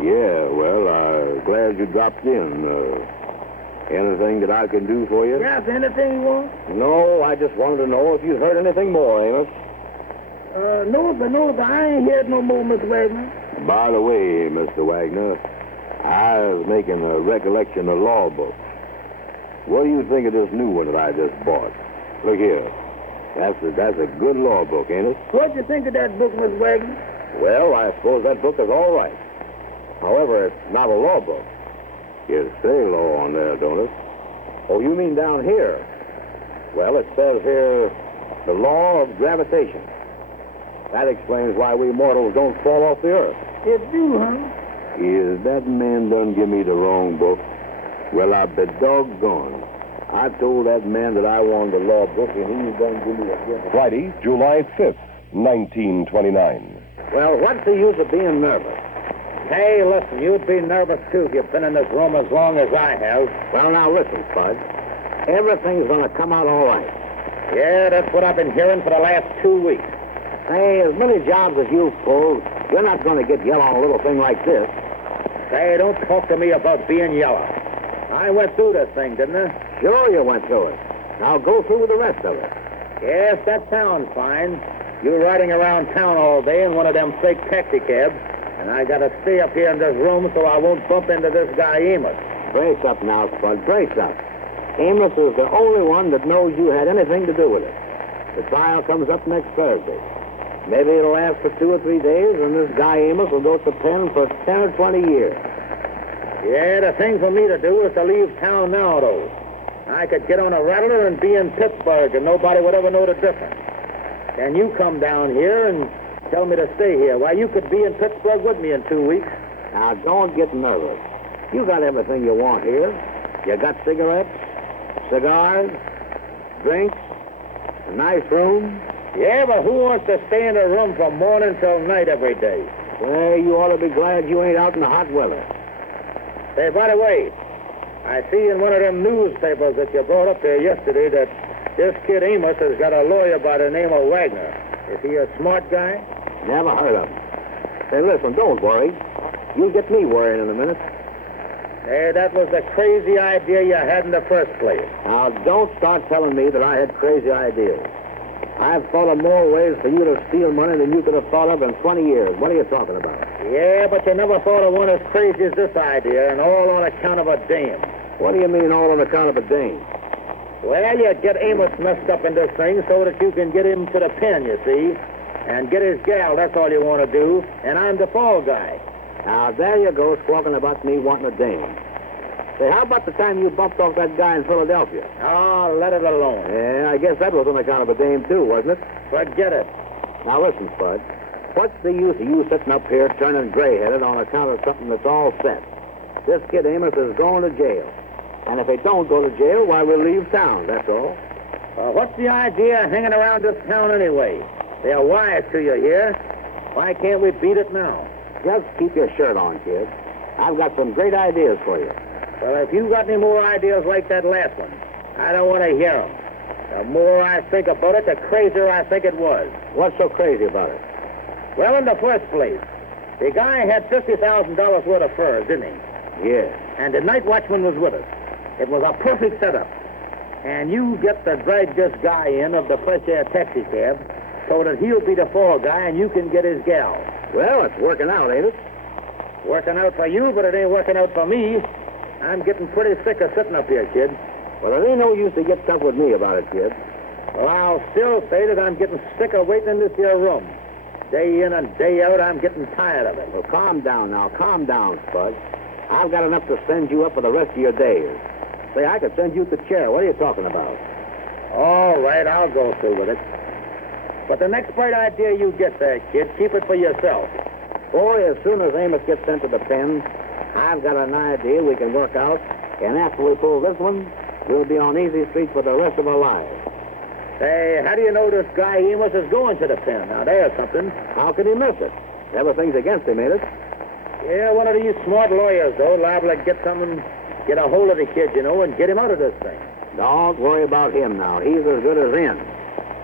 Yeah, well, I'm glad you dropped in. Anything that I can do for you? Yes, anything you want? No, I just wanted to know if you'd heard anything more, Amos. No, but I ain't heard no more, Mr. Wagner. By the way, Mr. Wagner, I was making a recollection of law books. What do you think of this new one that I just bought? Look here. That's a good law book, ain't it? What'd you think of that book, Mr. Wagner? Well, I suppose that book is all right. However, it's not a law book. You say law on there, don't it? Oh, you mean down here? Well, it says here, the law of gravitation. That explains why we mortals don't fall off the earth. It do, huh? Is that man done give me the wrong book? Well, I be doggone. I told that man that I wanted the law book, and he done give me a gift. Friday, July 5th, 1929. Well, what's the use of being nervous? Hey, listen, you'd be nervous, too, if you've been in this room as long as I have. Well, now, listen, Spud. Everything's going to come out all right. Yeah, that's what I've been hearing for the last 2 weeks. Hey, as many jobs as you've pulled, you're not going to get yellow on a little thing like this. Hey, don't talk to me about being yellow. I went through this thing, didn't I? Sure you went through it. Now go through with the rest of it. Yes, that sounds fine. You're riding around town all day in one of them fake taxi cabs, and I got to stay up here in this room so I won't bump into this guy, Amos. Brace up now, Spud, brace up. Amos is the only one that knows you had anything to do with it. The trial comes up next Thursday. Maybe it'll last for 2 or 3 days, and this guy Amos will go to pen for 10 or 20 years. Yeah, the thing for me to do is to leave town now, though. I could get on a rattler and be in Pittsburgh, and nobody would ever know the difference. Can you come down here and tell me to stay here? Why, you could be in Pittsburgh with me in 2 weeks. Now, don't get nervous. You got everything you want here. You got cigarettes, cigars, drinks, a nice room. Yeah, but who wants to stay in a room from morning till night every day? Well, you ought to be glad you ain't out in the hot weather. Say, by the way, I see in one of them newspapers that you brought up there yesterday that this kid Amos has got a lawyer by the name of Wagner. Is he a smart guy? Never heard of him. Say, listen, don't worry. You'll get me worrying in a minute. Hey, that was the crazy idea you had in the first place. Now, don't start telling me that I had crazy ideas. I've thought of more ways for you to steal money than you could have thought of in 20 years. What are you talking about? Yeah, but you never thought of one as crazy as this idea, and all on account of a dame. What do you mean, all on account of a dame? Well, you get Amos messed up in this thing so that you can get him to the pen, you see, and get his gal. That's all you want to do, and I'm the fall guy. Now, there you go, squawking about me wanting a dame. Say, how about the time you bumped off that guy in Philadelphia? Oh, let it alone. Yeah, I guess that was on account of a dame, too, wasn't it? Forget it. Now, listen, Spud. What's the use of you sitting up here turning gray-headed on account of something that's all set? This kid Amos is going to jail. And if he don't go to jail, why, we'll leave town, that's all. What's the idea of hanging around this town anyway? They're wise to you here. Why can't we beat it now? Just keep your shirt on, kid. I've got some great ideas for you. Well, if you got any more ideas like that last one, I don't want to hear them. The more I think about it, the crazier I think it was. What's so crazy about it? Well, in the first place, the guy had $50,000 worth of furs, didn't he? Yeah. And the night watchman was with us. It was a perfect setup. And you get to drag this guy in of the fresh air taxi cab so that he'll be the fall guy and you can get his gal. Well, it's working out, ain't it? Working out for you, but it ain't working out for me. I'm getting pretty sick of sitting up here, kid. Well, it ain't no use to get tough with me about it, kid. Well, I'll still say that I'm getting sick of waiting in this here room. Day in and day out, I'm getting tired of it. Well, calm down now. Calm down, Spud. I've got enough to send you up for the rest of your days. Say, I could send you to the chair. What are you talking about? All right, I'll go through with it. But the next bright idea you get there, kid, keep it for yourself. Boy, as soon as Amos gets sent to the pen, I've got an idea we can work out, and after we pull this one, we'll be on easy street for the rest of our lives. Say, how do you know this guy Amos is going to the pen? Now, there's something. How can he miss it? Everything's against him, ain't it? Yeah, one of these smart lawyers, though, liable to get a hold of the kid, you know, and get him out of this thing. Don't worry about him now. He's as good as in.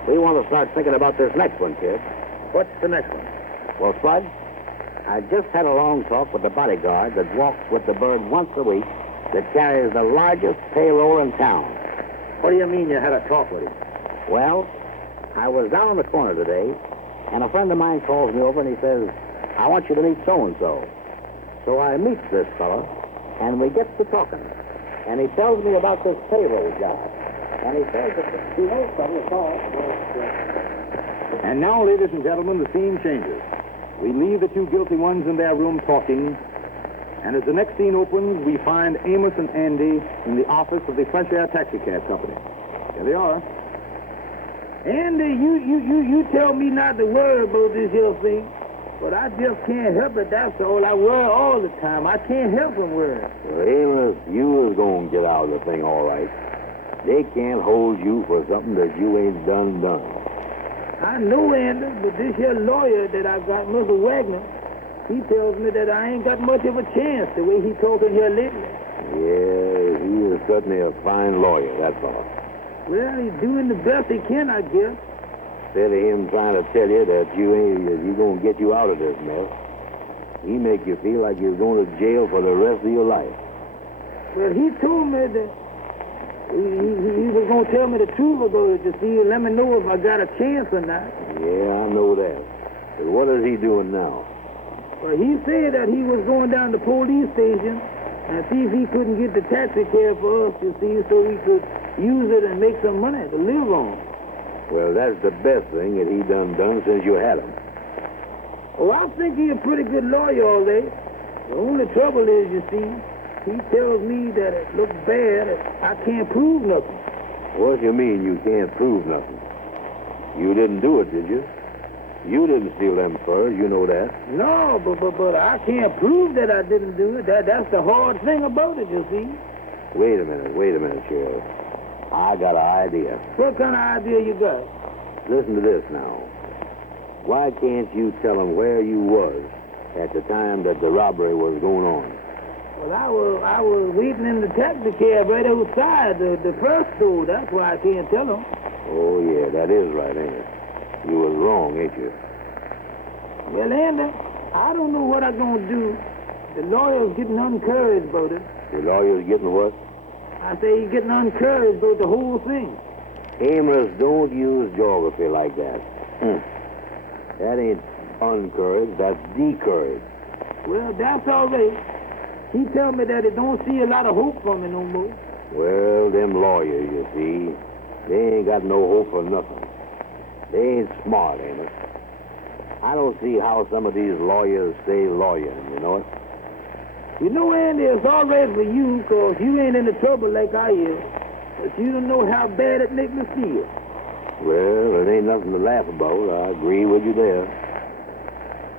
We want to start thinking about this next one, kid. What's the next one? Well, Spud, I just had a long talk with the bodyguard that walks with the bird once a week that carries the largest payroll in town. What do you mean you had a talk with him? Well, I was down on the corner today, and a friend of mine calls me over and he says, I want you to meet so-and-so. So I meet this fella, and we get to talking. And he tells me about this payroll job. And he says that he knows something at all. And now, ladies and gentlemen, the scene changes. We leave the two guilty ones in their room talking, and as the next scene opens, we find Amos and Andy in the office of the Fresh Air Taxi Cab Company. Here they are. Andy, you tell me not to worry about this here thing, but I just can't help it, that's all. I worry all the time. I can't help from worrying. Well, Amos, you is going to get out of the thing all right. They can't hold you for something that you ain't done. I know, Andy, but this here lawyer that I got, Mr. Wagner, he tells me that I ain't got much of a chance the way he talking here lately. Yeah, he is certainly a fine lawyer, that's all. Well, he's doing the best he can, I guess. Instead of him trying to tell you that he's going to get you out of this mess, he make you feel like you're going to jail for the rest of your life. Well, he told me that he was going to tell me the truth about it to see, let me know if I got a chance or not. Yeah, I know that. But what is he doing now? Well, he said that he was going down to the police station and see if he couldn't get the taxi cab for us, you see, so we could use it and make some money to live on. Well, that's the best thing that he done since you had him. Oh, I think he's a pretty good lawyer, all day. The only trouble is, you see, he tells me that it looks bad and I can't prove nothing. What do you mean you can't prove nothing? You didn't do it, did you? You didn't steal them furs, you know that. No, but I can't prove that I didn't do it. That's the hard thing about it, you see. Wait a minute, Sheriff. I got an idea. What kind of idea you got? Listen to this now. Why can't you tell them where you was at the time that the robbery was going on? Well, I was waiting in the taxi cab right outside the first store. That's why I can't tell them. Oh, yeah, that is right, ain't it? You was wrong, ain't you? Well, Andy, I don't know what I'm going to do. The lawyer's getting encouraged about it. The lawyer's getting what? I say he's getting encouraged about the whole thing. Amos, don't use geography like that. That ain't encouraged, that's discouraged. Well, that's all right. He tell me that he don't see a lot of hope for me no more. Well, them lawyers, you see, they ain't got no hope for nothing. They ain't smart, Amos. I don't see how some of these lawyers stay lawyering, you know it? You know, Andy, it's all right for you, because you ain't in the trouble like I is. But you don't know how bad it makes me feel. Well, it ain't nothing to laugh about. I agree with you there.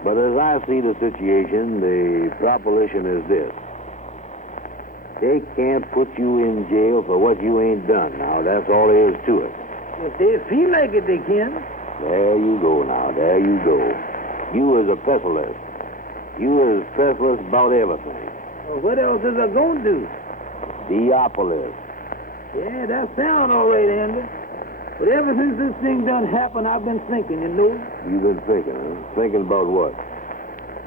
But as I see the situation, the proposition is this. They can't put you in jail for what you ain't done. Now, that's all there is to it. If they feel like it, they can. There you go now. There you go. You is a pessimist. You is pessimist about everything. Well, what else is I going to do? Diopolis. Yeah, that sound all right, Andy. But ever since this thing done happened, I've been thinking, you know. You've been thinking, huh? Thinking about what?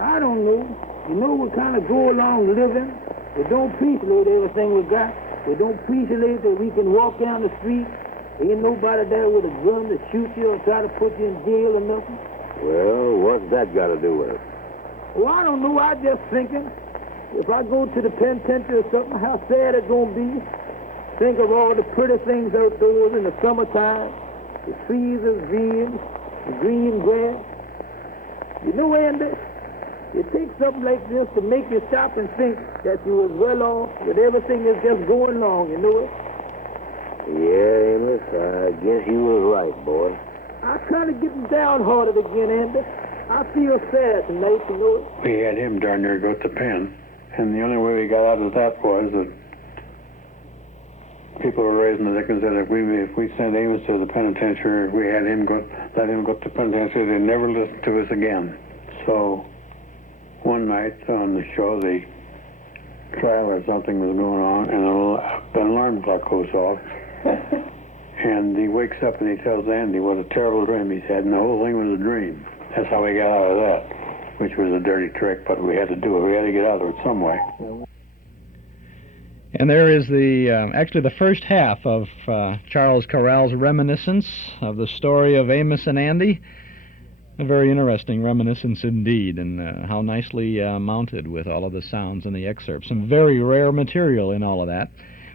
I don't know. You know, we kind of go along living. We don't appreciate everything we got. We don't appreciate that we can walk down the street. Ain't nobody there with a gun to shoot you or try to put you in jail or nothing. Well, what's that got to do with it? Well, I don't know. I'm just thinking. If I go to the penitentiary or something, how sad it's going to be. Think of all the pretty things outdoors in the summertime. The trees is green, the green grass. You know, Andy, it takes something like this to make you stop and think that you was well off, that everything is just going along, you know it? Yeah, Amos, I guess you was right, boy. I'm kind of getting downhearted again, Andy. I feel sad tonight, you know it? We had him darn near go to the pen, and the only way we got out of that was that people were raising the dickens that if we sent Amos to the penitentiary, if we had him let him go to the penitentiary, they'd never listen to us again. So one night on the show, the trial or something was going on, and an alarm clock goes off. And he wakes up and he tells Andy what a terrible dream he's had, and the whole thing was a dream. That's how we got out of that, which was a dirty trick, but we had to do it. We had to get out of it some way. And there is actually the first half of Charles Correll's reminiscence of the story of Amos and Andy. A very interesting reminiscence indeed, and how nicely mounted with all of the sounds and the excerpts. Some very rare material in all of that.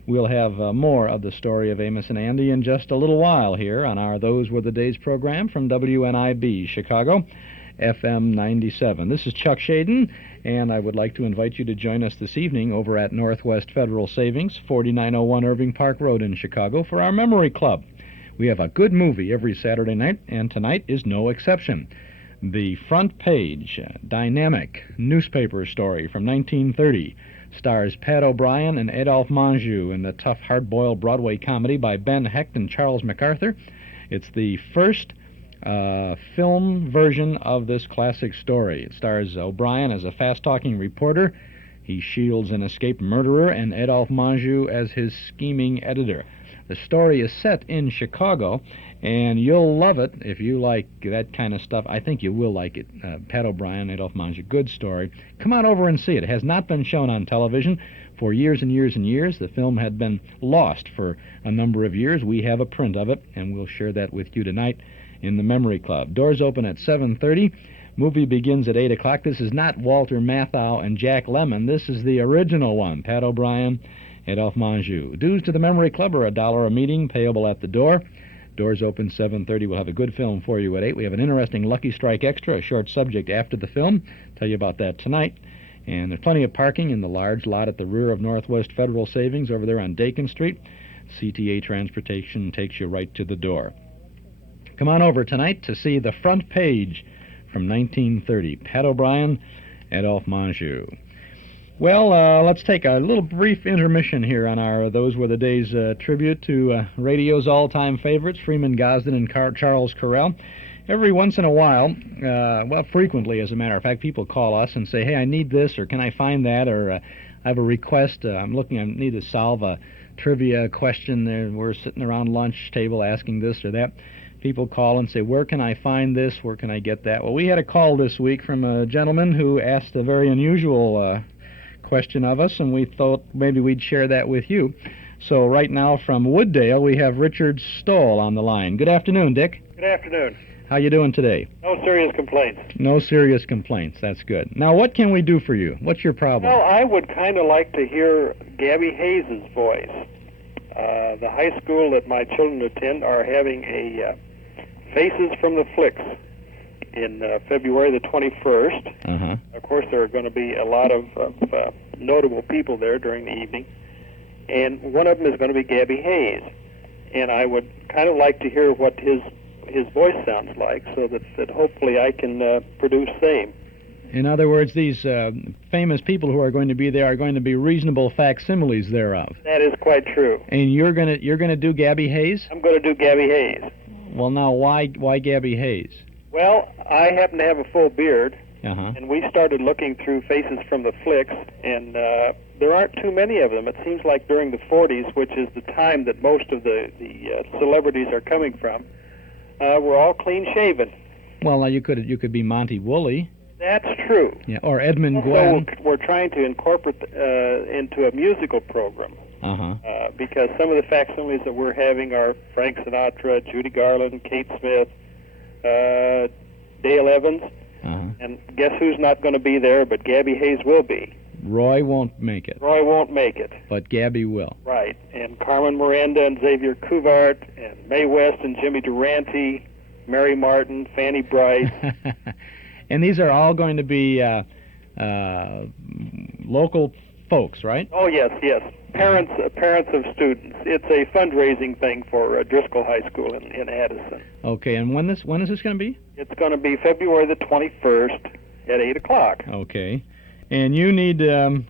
We'll have more of the story of Amos and Andy in just a little while here on our Those Were the Days program from WNIB, Chicago, FM 97. This is Chuck Shaden, and I would like to invite you to join us this evening over at Northwest Federal Savings, 4901 Irving Park Road in Chicago, for our Memory Club. We have a good movie every Saturday night, and tonight is no exception. The Front Page, dynamic newspaper story from 1930, stars Pat O'Brien and Adolphe Menjou in the tough, hard-boiled Broadway comedy by Ben Hecht and Charles MacArthur. It's the first film version of this classic story. It stars O'Brien as a fast-talking reporter. He shields an escaped murderer, and Adolphe Menjou as his scheming editor. The story is set in Chicago, and you'll love it if you like that kind of stuff. I think you will like it. Pat O'Brien, Adolphe Menjou, good story. Come on over and see it. It has not been shown on television for years and years and years. The film had been lost for a number of years. We have a print of it, and we'll share that with you tonight in the Memory Club. Doors open at 7:30. Movie begins at 8 o'clock. This is not Walter Matthau and Jack Lemmon. This is the original one, Pat O'Brien, Adolphe Menjou. Dues to the Memory Club are $1 a meeting, payable at the door. Doors open 7:30. We'll have a good film for you at 8. We have an interesting Lucky Strike Extra, a short subject after the film. Tell you about that tonight. And there's plenty of parking in the large lot at the rear of Northwest Federal Savings over there on Dakin Street. CTA Transportation takes you right to the door. Come on over tonight to see The Front Page from 1930. Pat O'Brien, Adolphe Menjou. Well, let's take a little brief intermission here on our Those Were the Days tribute to radio's all-time favorites, Freeman, Gosden, and Charles Correll. Every once in a while, well, frequently, as a matter of fact, people call us and say, hey, I need this, or can I find that, or I have a request. I need to solve a trivia question. We're sitting around lunch table asking this or that. People call and say, where can I find this? Where can I get that? Well, we had a call this week from a gentleman who asked a very unusual question of us, and we thought maybe we'd share that with you. So right now from Wooddale, we have Richard Stoll on the line. Good afternoon, Dick. Good afternoon. How you doing today? No serious complaints. No serious complaints. That's good. Now, what can we do for you? What's your problem? Well, I would kind of like to hear Gabby Hayes' voice. The high school that my children attend are having a Faces from the Flicks in February the 21st. Uh-huh. Of course, there are going to be a lot of notable people there during the evening, and one of them is going to be Gabby Hayes. And I would kind of like to hear what his voice sounds like, so that hopefully I can produce same. In other words, these famous people who are going to be there are going to be reasonable facsimiles thereof. That is quite true. And you're gonna do Gabby Hayes? I'm going to do Gabby Hayes. Well, now why Gabby Hayes? Well, I happen to have a full beard, Uh-huh. and we started looking through Faces from the Flicks, and there aren't too many of them. It seems like during the 40s, which is the time that most of the celebrities are coming from, we're all clean-shaven. Well, now you could be Monty Woolley. That's true. Yeah, or Edmund Also, Gwen. we're trying to incorporate into a musical program. Uh-huh. Because some of the facsimiles that we're having are Frank Sinatra, Judy Garland, Kate Smith, Dale Evans, and guess who's not going to be there, but Gabby Hayes will be. Roy won't make it. Roy won't make it. But Gabby will. Right, and Carmen Miranda and Xavier Cuvart, and Mae West and Jimmy Durante, Mary Martin, Fanny Brice. And these are all going to be local folks, right? Oh, yes. Parents of students. It's a fundraising thing for Driscoll High School in Addison. Okay, and when is this going to be? It's going to be February the 21st at 8 o'clock. Okay. And you need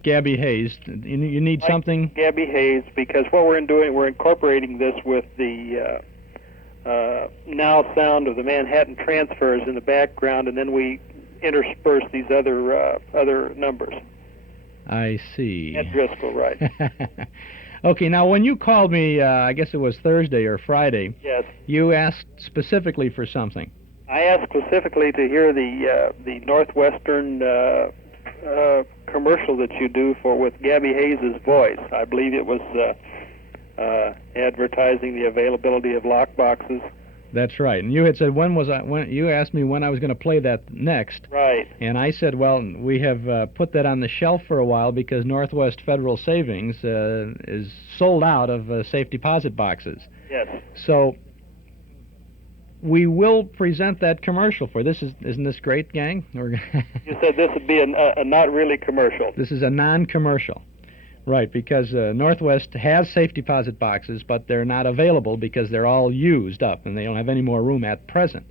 Gabby Hayes. You need something? Gabby Hayes, because what we're incorporating this with the now sound of the Manhattan Transfers in the background, and then we intersperse these other numbers. I see. At Driscoll, right. Okay, now when you called me, I guess it was Thursday or Friday. Yes. You asked specifically for something. I asked specifically to hear the Northwestern commercial that you do with Gabby Hayes' voice. I believe it was advertising the availability of lock boxes. That's right. And you had said when you asked me when I was going to play that next. Right. And I said, well, we have put that on the shelf for a while because Northwest Federal Savings is sold out of safe deposit boxes. Yes. So we will present that commercial for this. Isn't this great, gang? You said this would be a not really commercial. This is a non-commercial. Right, because Northwest has safe deposit boxes, but they're not available because they're all used up and they don't have any more room at present.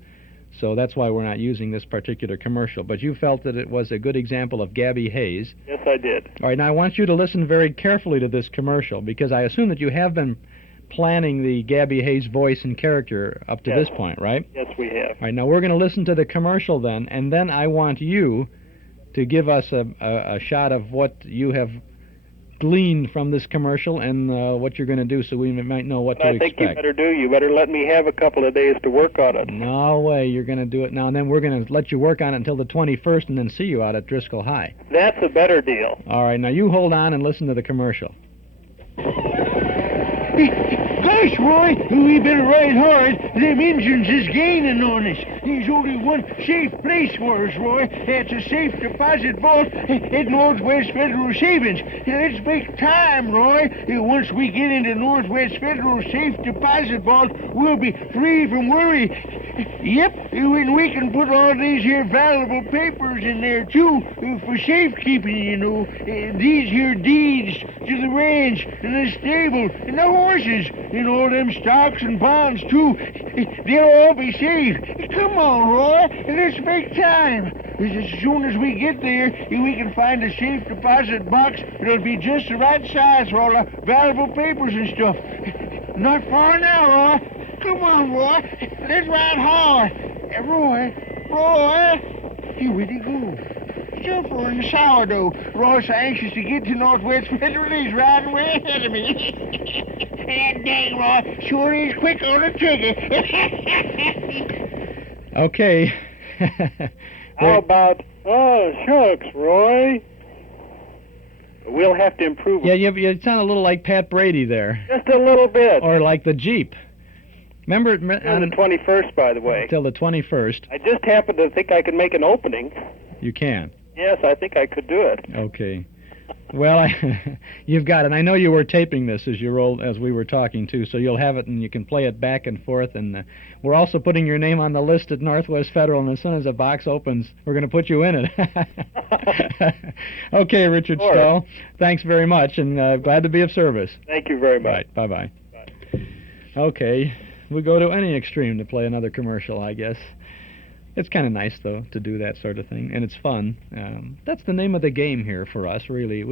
So that's why we're not using this particular commercial. But you felt that it was a good example of Gabby Hayes. Yes, I did. All right, now I want you to listen very carefully to this commercial because I assume that you have been planning the Gabby Hayes voice and character up to this point, right? Yes, we have. All right, now we're going to listen to the commercial then, and then I want you to give us a shot of what you have gleaned from this commercial and what you're going to do so we might know what to expect. I think you better let me have a couple of days to work on it. No way, you're going to do it now, and then we're going to let you work on it until the 21st and then see you out at Driscoll High. That's a better deal. All right, now you hold on and listen to the commercial. Gosh, Roy, we've been right hard. Them engines is gaining on us. There's only one safe place for us, Roy. That's a safe deposit vault at Northwest Federal Savings. Let's make time, Roy. Once we get into Northwest Federal Safe Deposit Vault, we'll be free from worry. Yep, and we can put all these here valuable papers in there, too, for safekeeping, you know. These here deeds to the ranch and the stable and the horses and all them stocks and bonds, too. They'll all be safe. Come on, Roy, let's make time. As soon as we get there, we can find a safe deposit box that'll be just the right size for all the valuable papers and stuff. Not far now, Roy. Come on, Roy. Let's ride hard. Roy. Here we go. surfer and sourdough. Roy's so anxious to get to Northwest Federal, he's riding way ahead of me. And dang, Roy, sure is quick on the trigger. Okay. How about, oh, shucks, Roy. We'll have to improve. Yeah, you sound a little like Pat Brady there. Just a little bit. Or like the Jeep. Remember On the 21st, by the way. Till the 21st. I just happened to think I could make an opening. You can. Yes, I think I could do it. Okay. Well, you've got it. I know you were taping this as we were talking too, so you'll have it and you can play it back and forth. And we're also putting your name on the list at Northwest Federal, and as soon as the box opens, we're going to put you in it. Okay, Richard Stoll. Thanks very much, and glad to be of service. Thank you very much. Right. Bye-bye. Okay. We go to any extreme to play another commercial, I guess. It's kind of nice, though, to do that sort of thing, and it's fun. That's the name of the game here for us, really.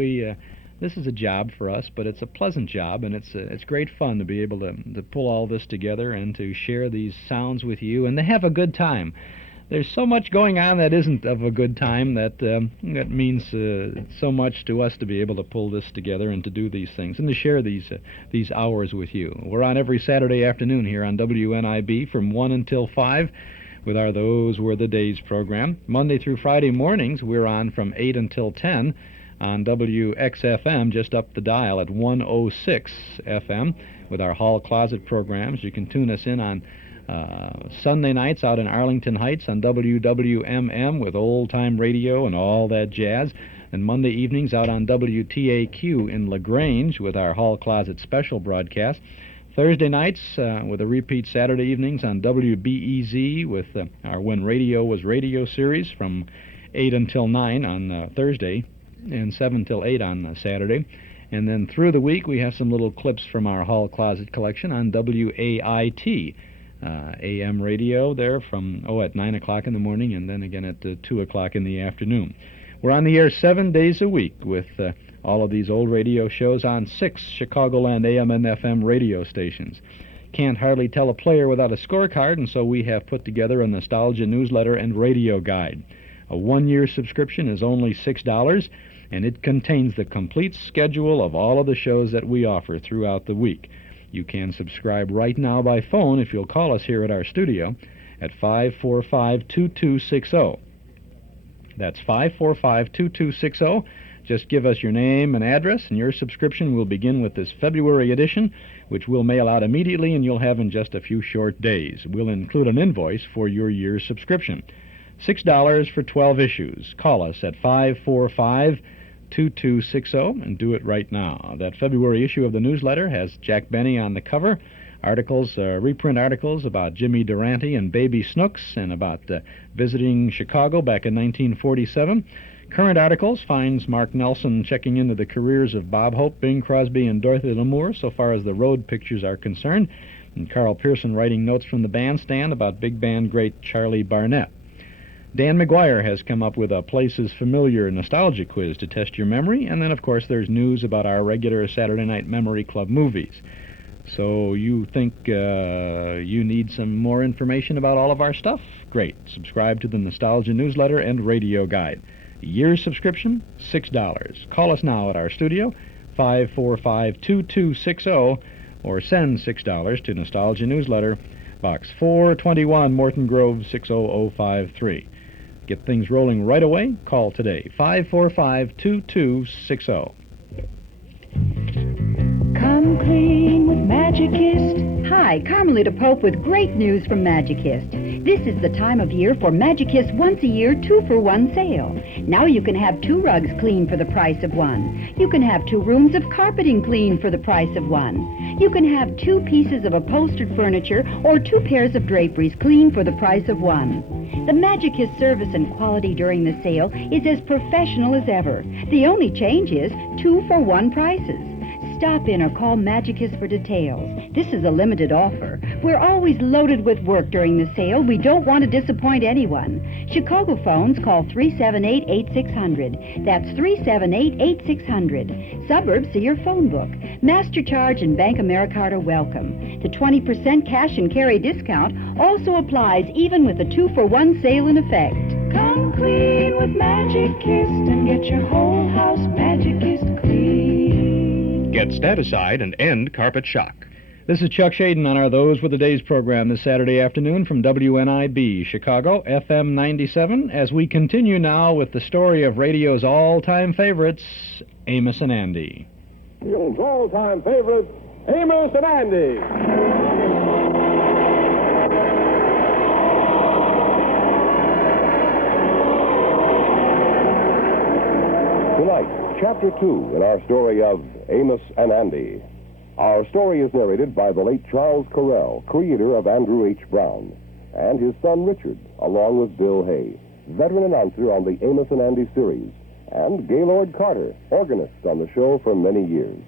This is a job for us, but it's a pleasant job, and it's great fun to be able to pull all this together and to share these sounds with you and to have a good time. There's so much going on that isn't of a good time that means so much to us to be able to pull this together and to do these things and to share these hours with you. We're on every Saturday afternoon here on WNIB from 1 until 5 with our Those Were the Days program. Monday through Friday mornings, we're on from 8 until 10 on WXFM, just up the dial at 106 FM with our Hall Closet programs. You can tune us in on Sunday nights out in Arlington Heights on WWMM with old-time radio and all that jazz. And Monday evenings out on WTAQ in LaGrange with our Hall Closet special broadcast. Thursday nights with a repeat Saturday evenings on WBEZ with our When Radio Was Radio series from 8 until 9 on Thursday and 7 till 8 on Saturday. And then through the week we have some little clips from our Hall Closet collection on WAIT. AM radio there from, at 9 o'clock in the morning and then again at 2 o'clock in the afternoon. We're on the air 7 days a week with all of these old radio shows on 6 Chicagoland AM and FM radio stations. Can't hardly tell a player without a scorecard, and so we have put together a nostalgia newsletter and radio guide. A 1-year subscription is only $6, and it contains the complete schedule of all of the shows that we offer throughout the week. You can subscribe right now by phone if you'll call us here at our studio at 545-2260. That's 545-2260. Just give us your name and address, and your subscription will begin with this February edition, which we'll mail out immediately and you'll have in just a few short days. We'll include an invoice for your year's subscription. $6 for 12 issues. Call us at 545-2260 and do it right now. That February issue of the newsletter has Jack Benny on the cover, articles, reprint articles about Jimmy Durante and Baby Snooks and about visiting Chicago back in 1947. Current articles finds Mark Nelson checking into the careers of Bob Hope, Bing Crosby, and Dorothy Lamour so far as the road pictures are concerned, and Carl Pearson writing notes from the bandstand about big band great Charlie Barnett. Dan McGuire has come up with a Places Familiar nostalgia quiz to test your memory, and then, of course, there's news about our regular Saturday Night Memory Club movies. So you think you need some more information about all of our stuff? Great. Subscribe to the Nostalgia Newsletter and Radio Guide. Year's subscription, $6. Call us now at our studio, 545-2260, or send $6 to Nostalgia Newsletter, Box 421, Morton Grove, 60053. Get things rolling right away. Call today, 545-2260. Come clean with Magicist. Hi, Carmelita Pope with great news from Magicist. This is the time of year for Magicist once-a-year 2-for-1 sale. Now you can have 2 rugs clean for the price of 1. You can have 2 rooms of carpeting clean for the price of 1. You can have 2 pieces of upholstered furniture or 2 pairs of draperies clean for the price of 1. The Magicist service and quality during the sale is as professional as ever. The only change is 2-for-1 prices. Stop in or call Magicist for details. This is a limited offer. We're always loaded with work during the sale. We don't want to disappoint anyone. Chicago phones call 378-8600. That's 378-8600. Suburbs see your phone book. Master Charge and Bank Americard are welcome. The 20% cash and carry discount also applies even with the 2-for-1 sale in effect. Come clean with Magic Kist and get your whole house Magic Kist clean. Get Staticide and end carpet shock. This is Chuck Shaden on our Those Were the Days program this Saturday afternoon from WNIB, Chicago, FM 97, as we continue now with the story of radio's all-time favorites, Amos and Andy. Your all-time favorites, Amos and Andy. Tonight, Chapter 2 in our story of Amos and Andy. Our story is narrated by the late Charles Correll, creator of Andrew H. Brown, and his son Richard, along with Bill Hay, veteran announcer on the Amos and Andy series, and Gaylord Carter, organist on the show for many years.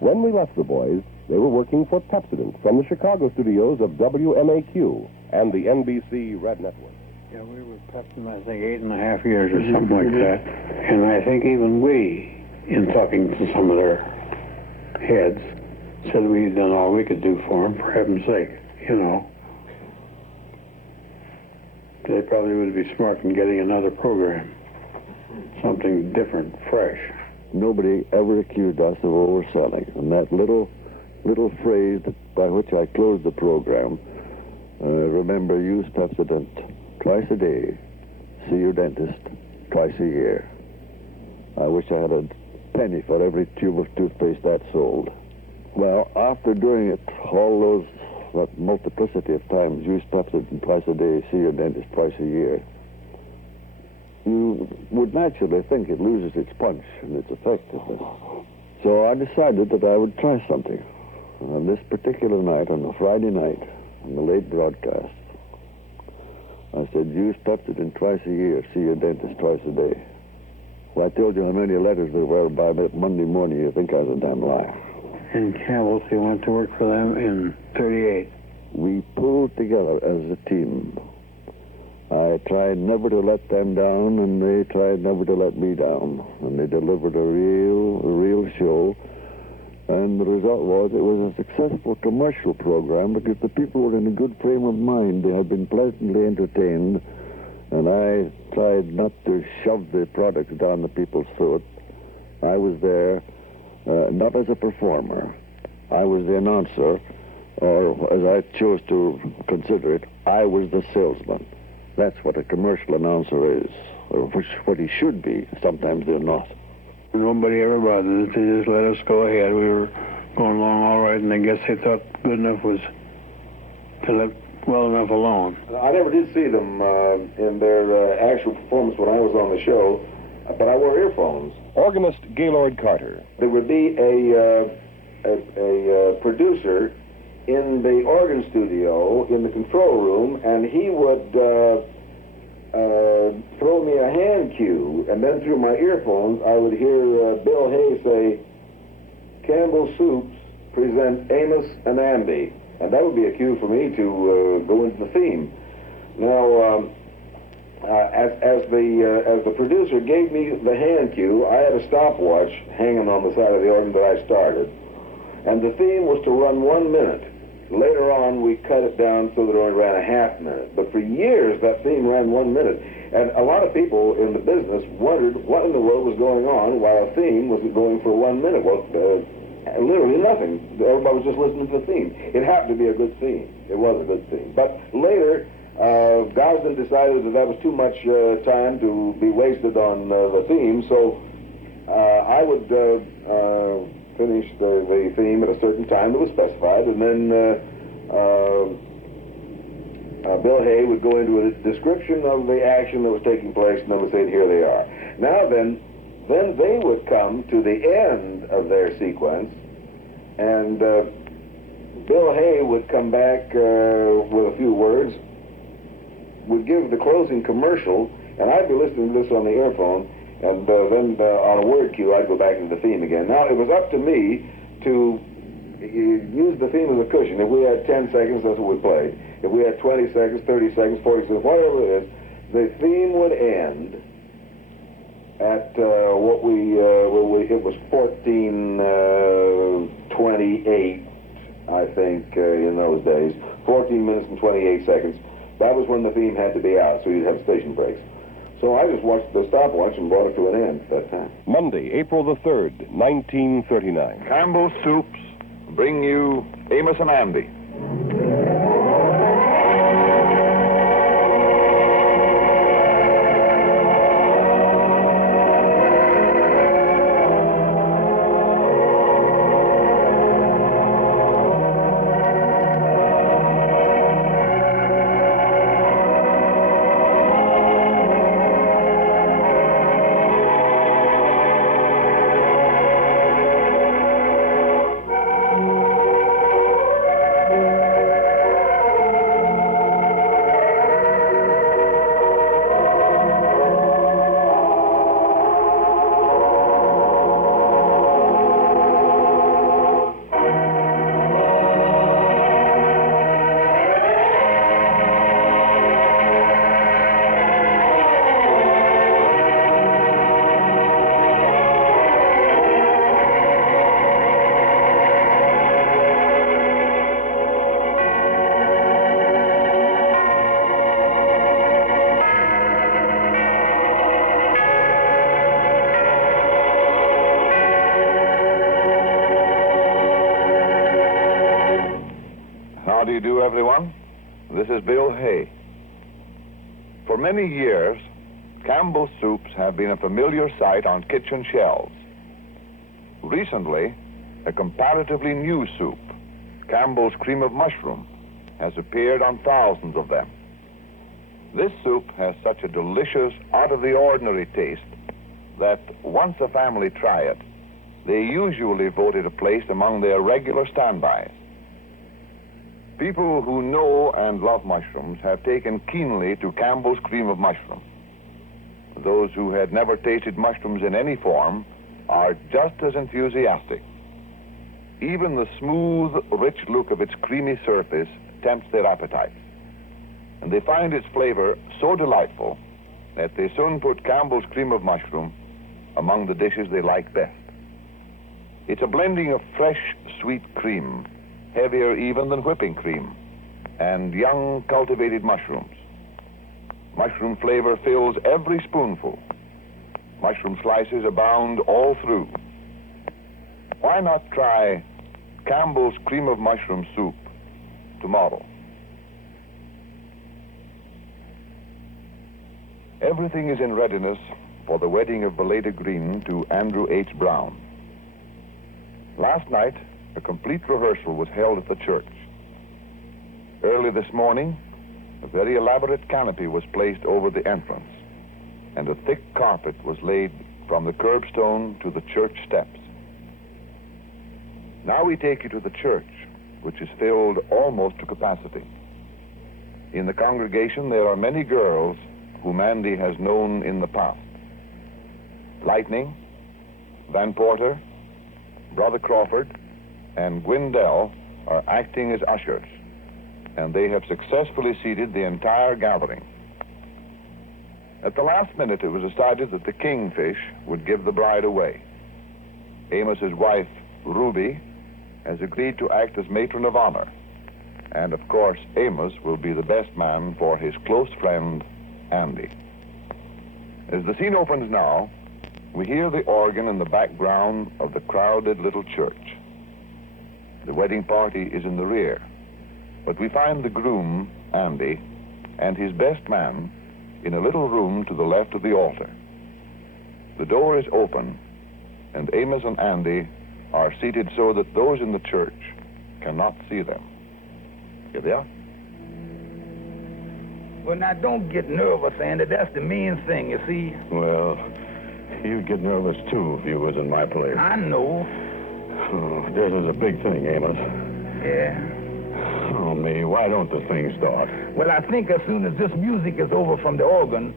When we left the boys, they were working for Pepsodent from the Chicago studios of WMAQ and the NBC Red Network. Yeah, we were Pepsodent, I think, 8.5 years or something like that. And I think even we, in talking to some of their heads, said we'd done all we could do for them, for heaven's sake, you know. They probably would be smart in getting another program, something different, fresh. Nobody ever accused us of overselling, and that little phrase by which I closed the program, remember, use Pepsodent twice a day, see your dentist twice a year. I wish I had a penny for every tube of toothpaste that sold. Well, after doing it all that multiplicity of times, use Pepsodent twice a day, see your dentist twice a year, you would naturally think it loses its punch and its effectiveness. So I decided that I would try something. And on this particular night, on a Friday night, on the late broadcast, I said, use Pepsodent twice a year, see your dentist twice a day. Well, I told you how many letters there were by Monday morning. You think I was a damn liar. In Campbell's, he went to work for them in 38. We pulled together as a team. I tried never to let them down, and they tried never to let me down. And they delivered a real show. And the result was it was a successful commercial program because the people were in a good frame of mind. They had been pleasantly entertained. And I tried not to shove the products down the people's throat. I was there not as a performer. I was the announcer, or as I chose to consider it, I was the salesman. That's what a commercial announcer is, or what he should be. Sometimes they're not. Nobody ever bothered us. They just let us go ahead. We were going along all right, and I guess they thought good enough was to let well enough alone. I never did see them in their actual performance when I was on the show, but I wore earphones. Organist Gaylord Carter. There would be a producer in the organ studio in the control room, and he would throw me a hand cue, and then through my earphones I would hear Bill Hay say, Campbell Soups present Amos and Andy, and that would be a cue for me to go into the theme. Now, as the producer gave me the hand cue, I had a stopwatch hanging on the side of the organ that I started, and the theme was to run 1 minute. Later on, we cut it down so that it only ran a half minute. But for years, that theme ran 1 minute. And a lot of people in the business wondered what in the world was going on while a theme was going for 1 minute. Well, literally nothing. Everybody was just listening to the theme. It happened to be a good theme. It was a good theme. But later, Gosden decided that was too much time to be wasted on the theme, so I would finish the theme at a certain time that was specified, and then Bill Hay would go into a description of the action that was taking place, and then would say, here they are. Now then they would come to the end of their sequence, and Bill Hay would come back with a few words, would give the closing commercial, and I'd be listening to this on the earphone, and then on a word cue, I'd go back into the theme again. Now, it was up to me to use the theme as a cushion. If we had 10 seconds, that's what we played. If we had 20 seconds, 30 seconds, 40 seconds, whatever it is, the theme would end at it was 14:28, I think, in those days. 14 minutes and 28 seconds. That was when the theme had to be out, so you'd have station breaks. So I just watched the stopwatch and brought it to an end at that time. Monday, April the 3rd, 1939. Campbell's Soups bring you Amos and Andy. How do you do, everyone? This is Bill Hay. For many years, Campbell's soups have been a familiar sight on kitchen shelves. Recently, a comparatively new soup, Campbell's cream of mushroom, has appeared on thousands of them. This soup has such a delicious, out-of-the-ordinary taste that once a family try it, they usually vote it a place among their regular standbys. People who know and love mushrooms have taken keenly to Campbell's cream of mushroom. Those who had never tasted mushrooms in any form are just as enthusiastic. Even the smooth, rich look of its creamy surface tempts their appetites. And they find its flavor so delightful that they soon put Campbell's cream of mushroom among the dishes they like best. It's a blending of fresh, sweet cream, heavier even than whipping cream, and young, cultivated mushrooms. Mushroom flavor fills every spoonful. Mushroom slices abound all through. Why not try Campbell's cream of mushroom soup tomorrow? Everything is in readiness for the wedding of Beleda Green to Andrew H. Brown. Last night, a complete rehearsal was held at the church. Early this morning, a very elaborate canopy was placed over the entrance, and a thick carpet was laid from the curbstone to the church steps. Now we take you to the church, which is filled almost to capacity. In the congregation, there are many girls whom Andy has known in the past. Lightning, Van Porter, Brother Crawford, and Gwendell are acting as ushers, and they have successfully seated the entire gathering. At the last minute, it was decided that the Kingfish would give the bride away. Amos's wife, Ruby, has agreed to act as matron of honor, and of course, Amos will be the best man for his close friend, Andy. As the scene opens now, we hear the organ in the background of the crowded little church. The wedding party is in the rear, but we find the groom, Andy, and his best man in a little room to the left of the altar. The door is open, and Amos and Andy are seated so that those in the church cannot see them. Here they are. Well, now, don't get nervous, Andy. That's the main thing, you see. Well, you'd get nervous, too, if you was in my place. I know. Oh, this is a big thing, Amos. Yeah? Oh, me, why don't the thing start? Well, I think as soon as this music is over from the organ,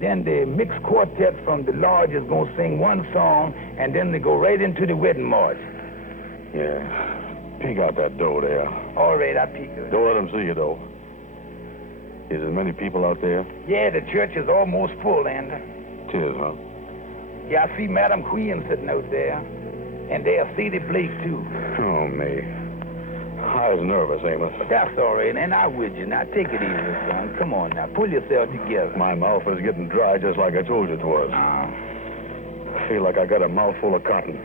then the mixed quartet from the lodge is going to sing one song, and then they go right into the wedding march. Yeah. Peek out that door there. All right, I peek it. Don't let them see you, though. Is there many people out there? Yeah, the church is almost full, Andy. Tis, huh? Yeah, I see Madam Queen sitting out there. And there's Sadie Blake, too. Oh, me. I was nervous, Amos. That's all right, and I with you. Now, take it easy, son. Come on now. Pull yourself together. My mouth was getting dry just like I told you it was. I feel like I got a mouthful of cotton.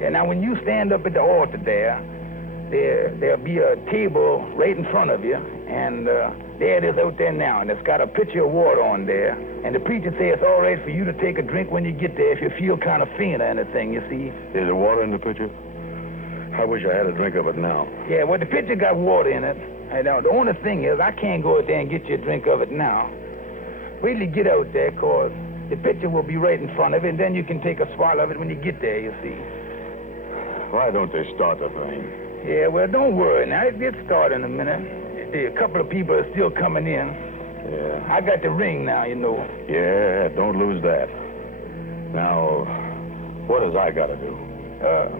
Yeah, now, when you stand up at the altar there'll be a table right in front of you, and there it is out there now, and it's got a pitcher of water on there, and the preacher says it's all right for you to take a drink when you get there if you feel kind of faint or anything, you see. Is there water in the pitcher? I wish I had a drink of it now. Yeah, well, the pitcher got water in it. And the only thing is, I can't go out there and get you a drink of it now. Wait till you get out there, because the pitcher will be right in front of it, and then you can take a swallow of it when you get there, you see. Why don't they start the thing? Yeah, well, don't worry. Now, it gets started in a minute. A couple of people are still coming in. Yeah. I got the ring now, you know. Yeah, don't lose that. Now, what does I got to do?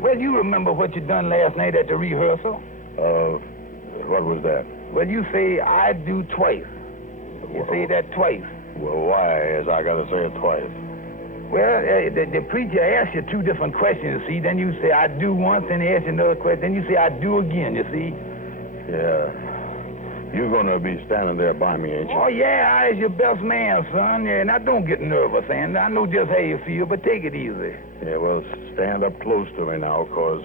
Well, you remember what you done last night at the rehearsal? What was that? Well, you say, I do twice. You say that twice. Well, why is I got to say it twice? Well, the preacher asks you two different questions, you see. Then you say, I do once, then he asks you another question. Then you say, I do again, you see. Yeah. You're going to be standing there by me, ain't you? Oh, yeah, I is your best man, son. Yeah, now don't get nervous, and I know just how you feel, but take it easy. Yeah, well, stand up close to me now, because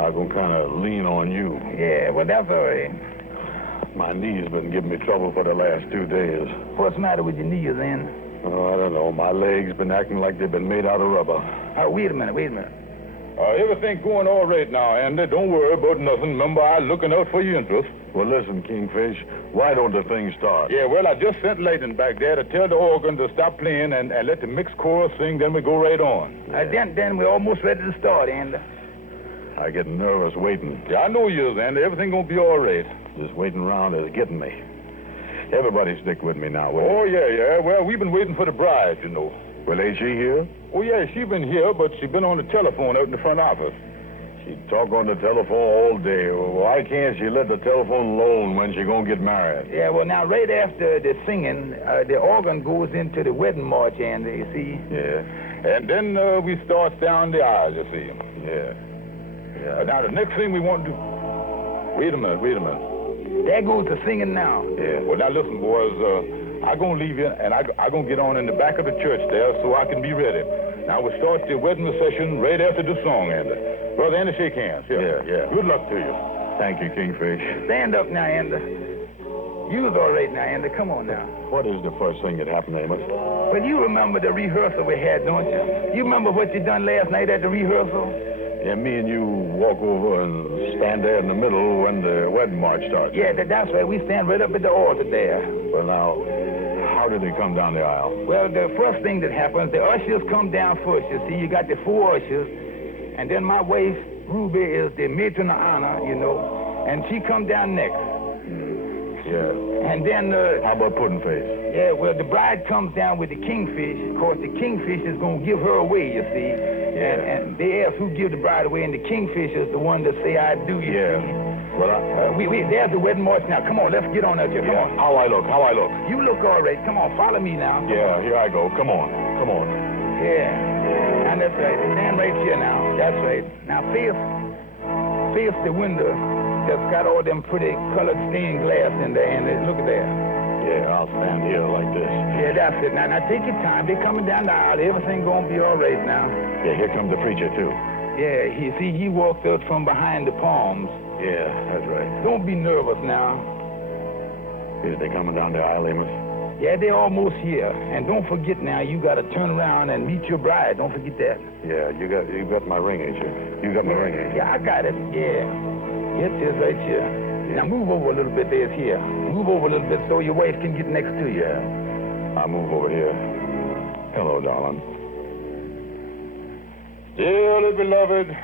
I'm going to kind of lean on you. Yeah, well, that's all right. My knees been giving me trouble for the last 2 days. What's the matter with your knees, then? Oh, I don't know. My legs been acting like they've been made out of rubber. Wait a minute. Everything going all right now, Andy. Don't worry about nothing. Remember, I'm looking out for your interest. Well, listen, Kingfish, why don't the thing start? Yeah, well, I just sent Leighton back there to tell the organ to stop playing and let the mixed chorus sing, then we go right on. Then we're almost ready to start, Andy. I get nervous waiting. Yeah, I know you is, Andy. Everything gonna be all right. Just waiting around is getting me. Everybody stick with me now, will you? Oh, yeah. Well, we've been waiting for the bride, you know. Well, ain't she here? Oh, yeah, she been here, but she been on the telephone out in the front office. She talk on the telephone all day. Why can't she let the telephone alone when she gonna get married? Yeah, well, now, right after the singing, the organ goes into the wedding march, Andy, you see? Yeah. And then we start down the aisle, you see. Yeah. Now, the next thing we want to do... Wait a minute. There goes the singing now. Yeah. Well, now, listen, boys, I'm going to leave you, and I'm going to get on in the back of the church there so I can be ready. Now, we'll start the wedding session right after the song, Andy. Brother Andy, shake hands. Yeah. Good luck to you. Thank you, Kingfish. Stand up now, Andy. You's all right now, Andy. Come on now. What is the first thing that happened, Amos? Well, you remember the rehearsal we had, don't you? You remember what you done last night at the rehearsal? Yeah, me and you walk over and stand there in the middle when the wedding march starts. Yeah, that's right. We stand right up at the altar there. Well, now, how did they come down the aisle? Well, the first thing that happens, the ushers come down first. You see, you got the 4 ushers, and then my wife, Ruby, is the matron of honor, you know, and she come down next. Yeah. And then... how about Pudding Face? Yeah, well, the bride comes down with the Kingfish. Of course, the Kingfish is going to give her away, you see. Yeah. And they ask who give the bride away, and the Kingfish is the one that say, I do, you see. Well, there's the wedding march now. Come on, let's get on out here. Come on. How I look? You look all right. Come on, follow me now. Yeah, here I go. Come on. Yeah. Now, that's right. Stand right here now. That's right. Now, face the window that's got all them pretty colored stained glass in there, and look at there. Yeah, I'll stand here like this. Yeah, that's it. Now take your time. They're coming down the aisle. Everything gonna be all right now. Yeah, here comes the preacher, too. Yeah, he walked out from behind the palms. Yeah, that's right. Don't be nervous now. Is they coming down the aisle, Amos? Yeah, they're almost here. And don't forget now, you gotta turn around and meet your bride. Don't forget that. Yeah, you got my ring, ain't you? You got my ring, ain't you? Yeah, I got it. Yeah. It is right here. Now move over a little bit. There's here. Move over a little bit so your wife can get next to you. Yeah. I'll move over here. Hello, darling. Dearly beloved,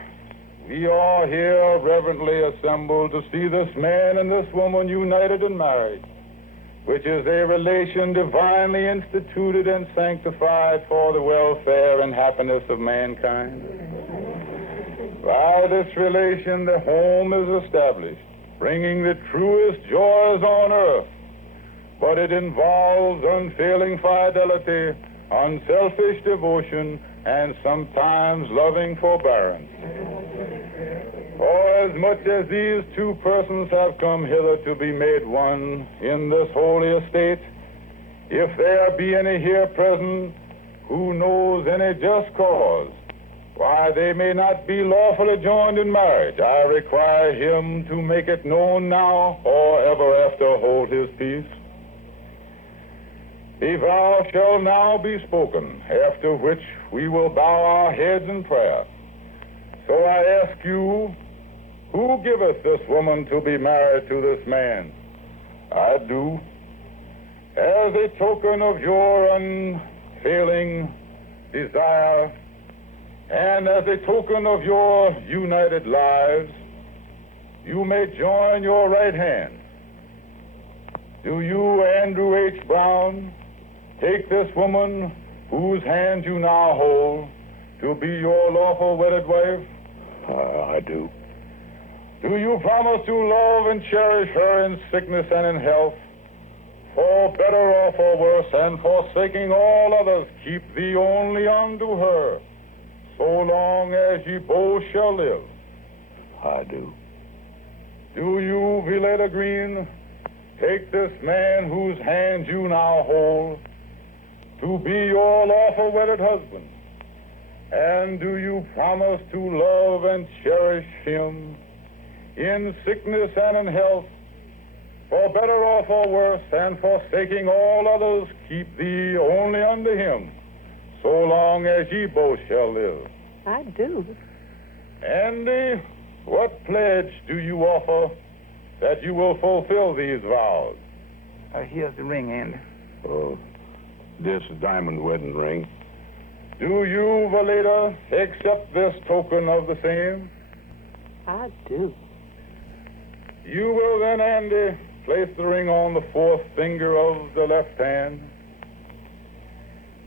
we are here reverently assembled to see this man and this woman united and married, which is a relation divinely instituted and sanctified for the welfare and happiness of mankind. By this relation, the home is established, bringing the truest joys on earth, but it involves unfailing fidelity, unselfish devotion, and sometimes loving forbearance. For as Inasmuch as these two persons have come hither to be made one in this holy estate, if there be any here present who knows any just cause why they may not be lawfully joined in marriage, I require him to make it known now or ever after hold his peace. The vow shall now be spoken, after which we will bow our heads in prayer. So I ask you, who giveth this woman to be married to this man? I do. As a token of your unfailing desire, and as a token of your united lives, you may join your right hand. Do you, Andrew H. Brown, take this woman whose hand you now hold to be your lawful wedded wife? I do. Do you promise to love and cherish her in sickness and in health, for better or for worse, and forsaking all others, keep thee only unto her, so long as ye both shall live? I do. Do you, Violetta Green, take this man whose hand you now hold to be your lawful wedded husband? And do you promise to love and cherish him in sickness and in health, for better or for worse, and forsaking all others, keep thee only unto him, so long as ye both shall live? I do. Andy, what pledge do you offer that you will fulfill these vows? Here's the ring, Andy. Oh, this diamond wedding ring. Do you, Valeta, accept this token of the same? I do. You will then, Andy, place the ring on the fourth finger of the left hand.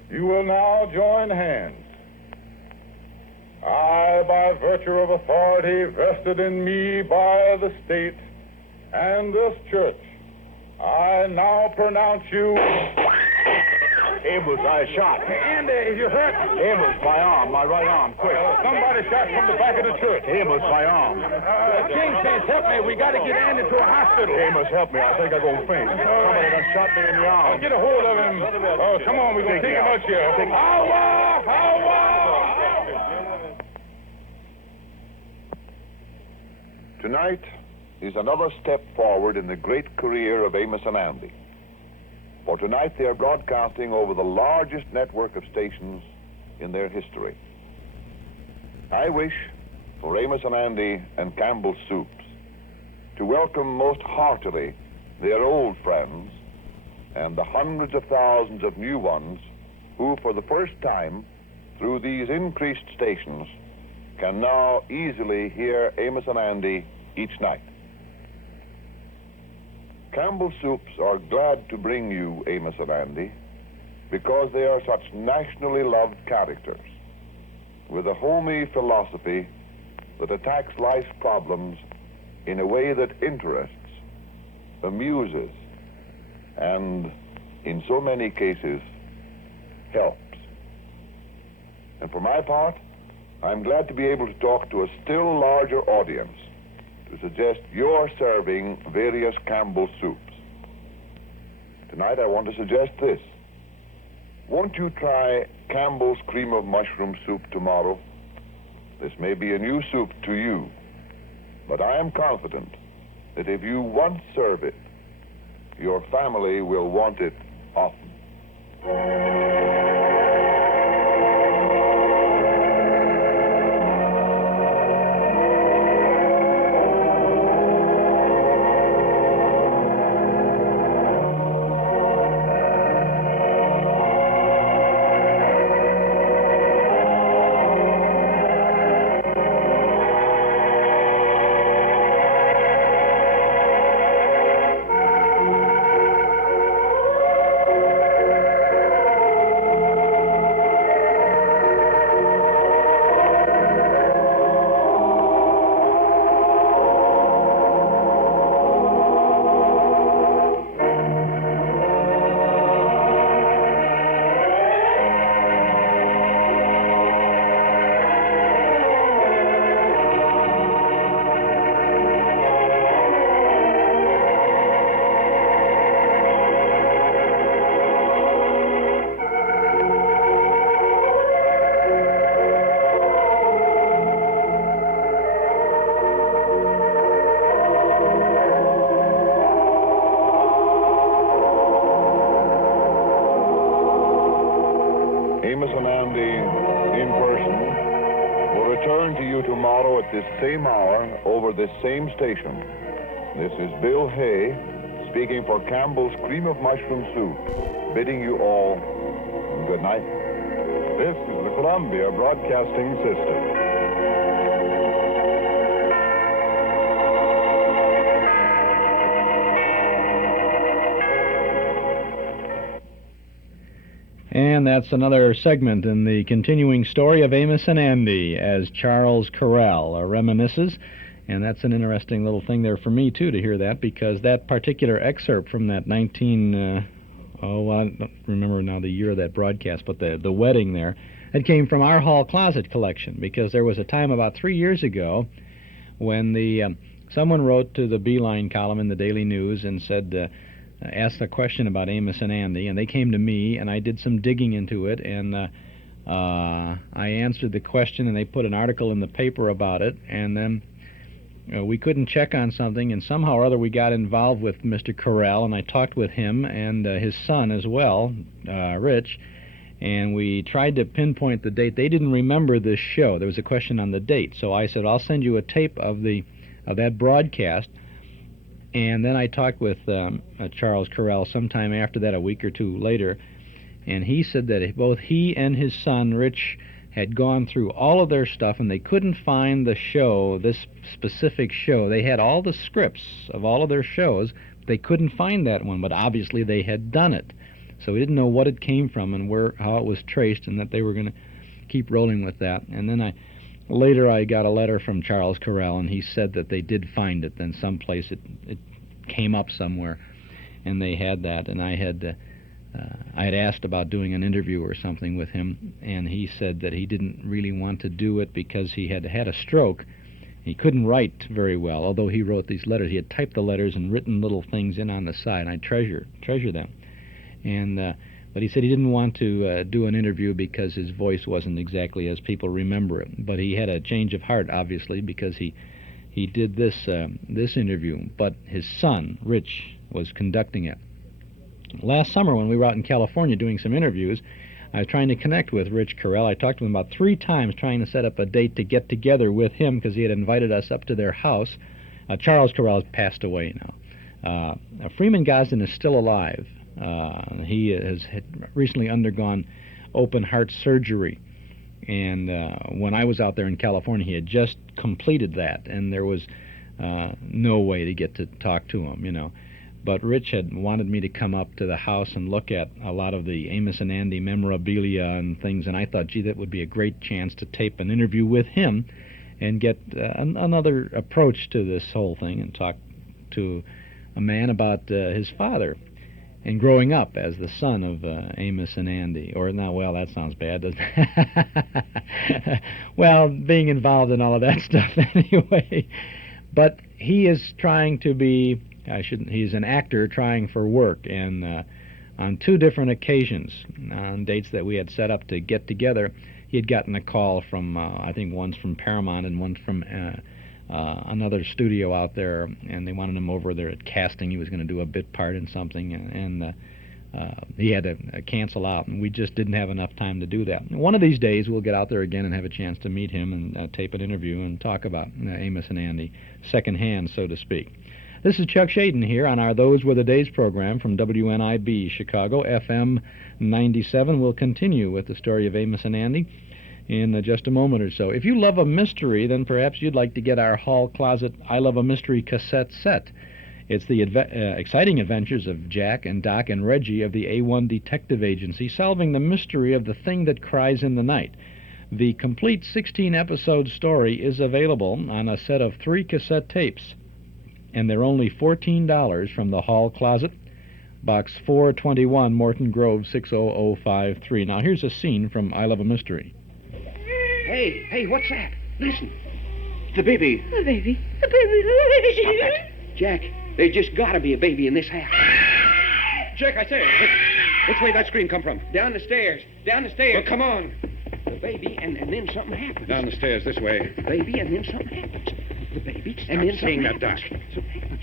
You will now join hands. I, by virtue of authority vested in me by the state and this church, I now pronounce you... Amos, I shot. Hey, Andy, you hurt? Amos, my arm, my right arm, quick. Somebody shot from the back of the church. Amos, my arm. King says, help me. We got to get Andy to a hospital. Amos, help me. I think I'm going to faint. Somebody done shot me in the arm. Get a hold of him. Come on, we're going to take him out here. Tonight is another step forward in the great career of Amos and Andy. For tonight they are broadcasting over the largest network of stations in their history. I wish for Amos and Andy and Campbell's Soups to welcome most heartily their old friends and the hundreds of thousands of new ones who, for the first time, through these increased stations, can now easily hear Amos and Andy each night. Campbell's Soups are glad to bring you Amos and Andy because they are such nationally loved characters with a homey philosophy that attacks life's problems in a way that interests, amuses, and, in so many cases, helps. And for my part, I'm glad to be able to talk to a still larger audience to suggest you're serving various Campbell's Soups. Tonight I want to suggest this. Won't you try Campbell's Cream of Mushroom Soup tomorrow? This may be a new soup to you, but I am confident that if you once serve it, your family will want it often. at this same hour over this same station. This is Bill Hay, speaking for Campbell's Cream of Mushroom Soup, bidding you all good night. This is the Columbia Broadcasting System. And that's another segment in the continuing story of Amos and Andy as Charles Correll reminisces. And that's an interesting little thing there for me, too, to hear that, because that particular excerpt from that I don't remember now the year of that broadcast, but the wedding there, it came from our hall closet collection, because there was a time about 3 years ago when someone wrote to the Beeline column in the Daily News and said, asked a question about Amos and Andy, and they came to me, and I did some digging into it, and I answered the question, and they put an article in the paper about it, and then we couldn't check on something, and somehow or other we got involved with Mr. Correll, and I talked with him and his son as well, Rich, and we tried to pinpoint the date. They didn't remember this show. There was a question on the date, so I said, I'll send you a tape of that broadcast. And then I talked with Charles Correll sometime after that, a week or two later, and he said that both he and his son, Rich, had gone through all of their stuff, and they couldn't find the show, this specific show. They had all the scripts of all of their shows. They couldn't find that one, but obviously they had done it. So we didn't know what it came from and how it was traced, and that they were going to keep rolling with that. And then later I got a letter from Charles Correll, and he said that they did find it. Then someplace it came up somewhere, and they had that. And I had asked about doing an interview or something with him, and he said that he didn't really want to do it because he had had a stroke. He couldn't write very well, although he wrote these letters. He had typed the letters and written little things in on the side, and I treasure them. And but he said he didn't want to do an interview because his voice wasn't exactly as people remember it. But he had a change of heart, obviously, because he did this interview. But his son, Rich, was conducting it. Last summer, when we were out in California doing some interviews, I was trying to connect with Rich Correll. I talked to him about 3 times, trying to set up a date to get together with him, because he had invited us up to their house. Charles Correll has passed away now. Freeman Gosden is still alive. He had recently undergone open heart surgery, and when I was out there in California, he had just completed that, and there was no way to get to talk to him, But Rich had wanted me to come up to the house and look at a lot of the Amos and Andy memorabilia and things, and I thought, gee, that would be a great chance to tape an interview with him and get another approach to this whole thing and talk to a man about his father and growing up as the son of Amos and Andy. Or, now, well, that sounds bad, doesn't it? Well, being involved in all of that stuff anyway. But he is trying to be... he's an actor trying for work, and on 2 different occasions, on dates that we had set up to get together, he had gotten a call from, I think one's from Paramount and one's from another studio out there, and they wanted him over there at casting. He was going to do a bit part in something, and he had to cancel out, and we just didn't have enough time to do that. One of these days, we'll get out there again and have a chance to meet him and tape an interview and talk about Amos and Andy, secondhand, so to speak. This is Chuck Shaden here on our Those Were the Days program from WNIB Chicago, FM 97. We'll continue with the story of Amos and Andy in just a moment or so. If you love a mystery, then perhaps you'd like to get our Hall Closet I Love a Mystery cassette set. It's the exciting adventures of Jack and Doc and Reggie of the A1 Detective Agency solving the mystery of the thing that cries in the night. The complete 16-episode story is available on a set of 3 cassette tapes, and they're only $14 from the Hall Closet, Box 421, Morton Grove, 60053. Now, here's a scene from I Love a Mystery. Hey, what's that? Listen. The baby. The baby. The baby. Stop that. Jack, there's just got to be a baby in this house. Jack, I say, which way did that scream come from? Down the stairs. Down the stairs. Well, come on. The baby, and then something happens. Down the stairs, this way. The baby, and then something happens. The baby, and then something that, Doc. Something happens.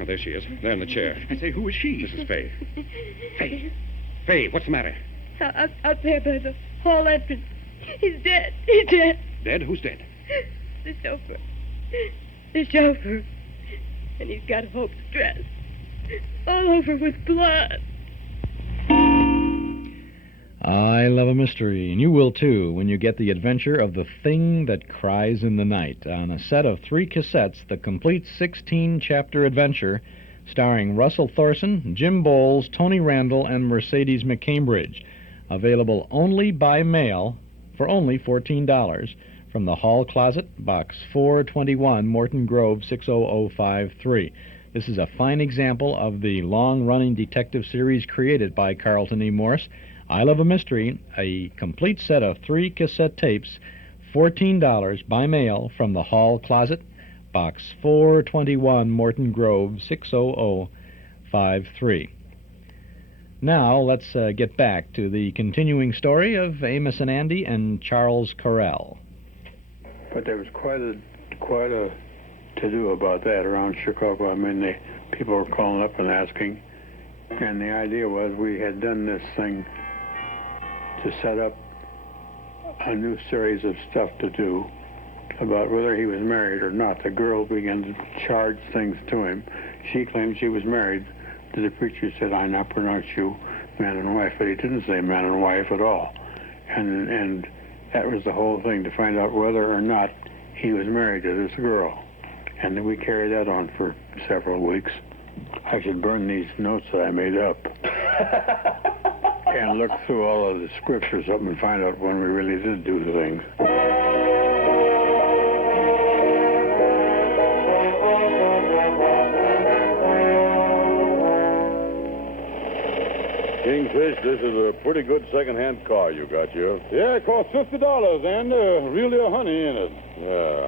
Oh, there she is. There in the chair. I say, who is she? This is Faye. Faye, what's the matter? Out there by the hall entrance. He's dead. He's dead. Dead? Who's dead? The chauffeur. The chauffeur. And he's got Hope's dress. All over with blood. I love a mystery, and you will too when you get the adventure of The Thing That Cries in the Night on a set of 3 cassettes, the complete 16-chapter adventure starring Russell Thorson, Jim Bowles, Tony Randall, and Mercedes McCambridge. Available only by mail for only $14 from the Hall Closet, Box 421, Morton Grove, 60053. This is a fine example of the long-running detective series created by Carlton E. Morse. I Love a Mystery, a complete set of 3 cassette tapes, $14 by mail from the Hall Closet, Box 421, Morton Grove, 60053. Now, let's get back to the continuing story of Amos and Andy and Charles Correll. But there was quite a to-do about that around Chicago. I mean, people were calling up and asking, and the idea was we had done this thing to set up a new series of stuff to do about whether he was married or not. The girl began to charge things to him. She claimed she was married. The preacher said, I now pronounce you man and wife, but he didn't say man and wife at all. And that was the whole thing, to find out whether or not he was married to this girl. And then we carried that on for several weeks. I should burn these notes that I made up and look through all of the scriptures up and find out when we really did do the things. Kingfish, this is a pretty good second-hand car you got here. Yeah, it cost $50, and really a honey in it.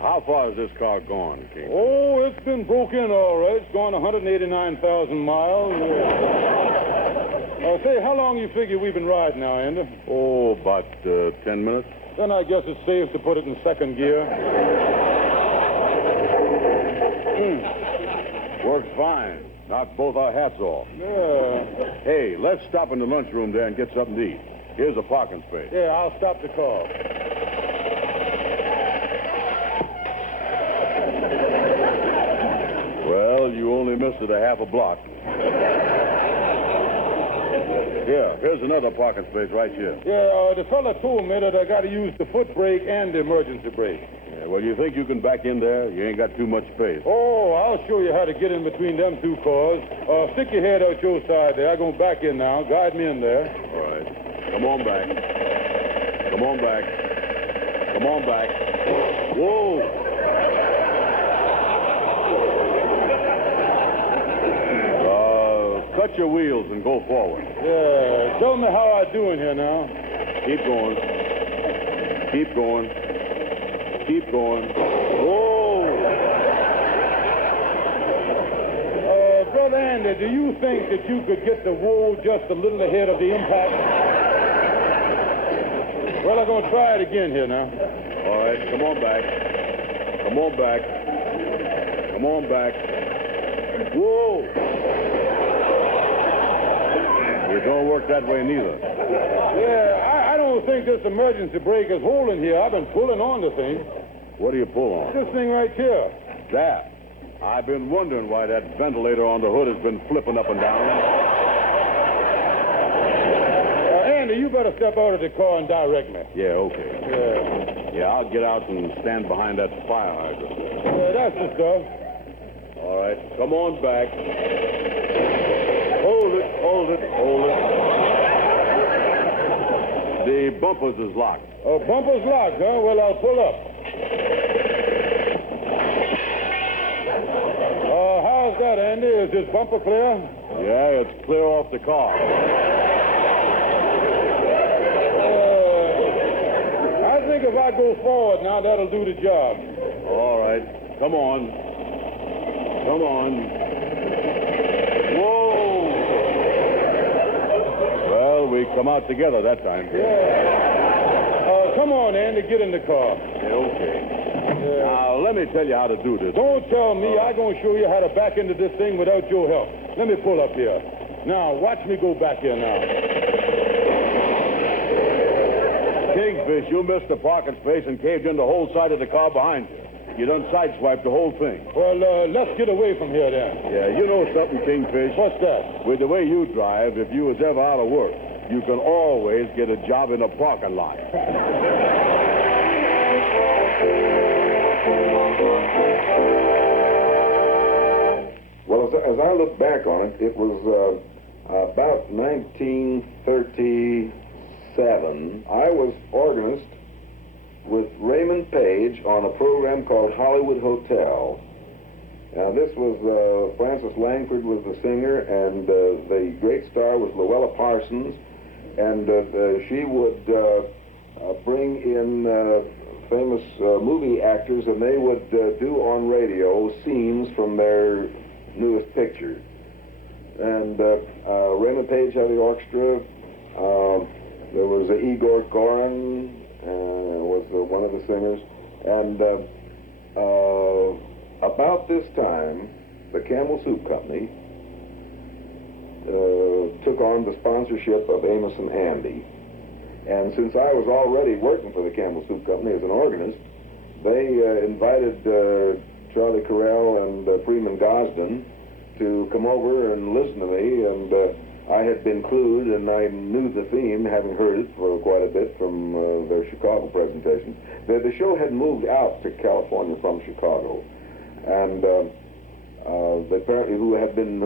How far has this car gone, King? Oh, it's been broke in all right. It's gone 189,000 miles. Say, how long you figure we've been riding now, Andy? Oh, about 10 minutes. Then I guess it's safe to put it in second gear. Works fine. Knocked both our hats off. Yeah. Hey, let's stop in the lunchroom there and get something to eat. Here's a parking space. Yeah, I'll stop the car. Well, you only missed it a half a block. Here's another parking space right here. Yeah, the fella told me that I got to use the foot brake and the emergency brake. Yeah, well, you think you can back in there? You ain't got too much space. Oh, I'll show you how to get in between them 2 cars. Stick your head out your side there. I'm going back in now. Guide me in there. All right. Come on back. Come on back. Come on back. Whoa! Cut your wheels and go forward. Yeah, tell me how I do in here now. Keep going. Keep going. Keep going. Whoa! Brother Andy, do you think that you could get the whoa just a little ahead of the impact? Well, I'm going to try it again here now. All right, come on back. Come on back. Come on back. Whoa! It don't work that way neither. Yeah, I don't think this emergency brake is holding here. I've been pulling on the thing. What do you pull on? This thing right here. That. I've been wondering why that ventilator on the hood has been flipping up and down. Andy, you better step out of the car and direct me. Yeah, okay. Yeah, I'll get out and stand behind that fire hydrant. Yeah, that's the stuff. All right, come on back. Hold it, hold it, hold it. The bumpers is locked. Oh, bumpers locked, huh? Well, I'll pull up. How's that, Andy? Is this bumper clear? Yeah, it's clear off the car. I think if I go forward now, that'll do the job. All right, come on. Come on. Whoa! Well, we come out together that time. Yeah. Come on, Andy, get in the car. Yeah, okay. Now, let me tell you how to do this. Don't tell me. I'm going to show you how to back into this thing without your help. Let me pull up here. Now, watch me go back here now. Kingfish, you missed the parking space and caved in the whole side of the car behind you. You done sideswiped the whole thing. Well, let's get away from here then. Yeah, you know something, Kingfish. What's that? With the way you drive, if you was ever out of work, you can always get a job in a parking lot. Well, as I look back on it, it was about 1937. I was organist with Raymond Page on a program called Hollywood Hotel. Now, this was Frances Langford was the singer, and the great star was Luella Parsons, and she would bring in famous movie actors, and they would do on radio scenes from their newest picture. And Raymond Page had the orchestra. There was Igor Gorin, was one of the singers. And about this time, the Campbell Soup Company took on the sponsorship of Amos and Andy. And since I was already working for the Campbell Soup Company as an organist, they invited Charlie Correll and Freeman Gosden to come over and listen to me, and I had been clued, and I knew the theme, having heard it for quite a bit from their Chicago presentations. The show had moved out to California from Chicago, and apparently whoever had been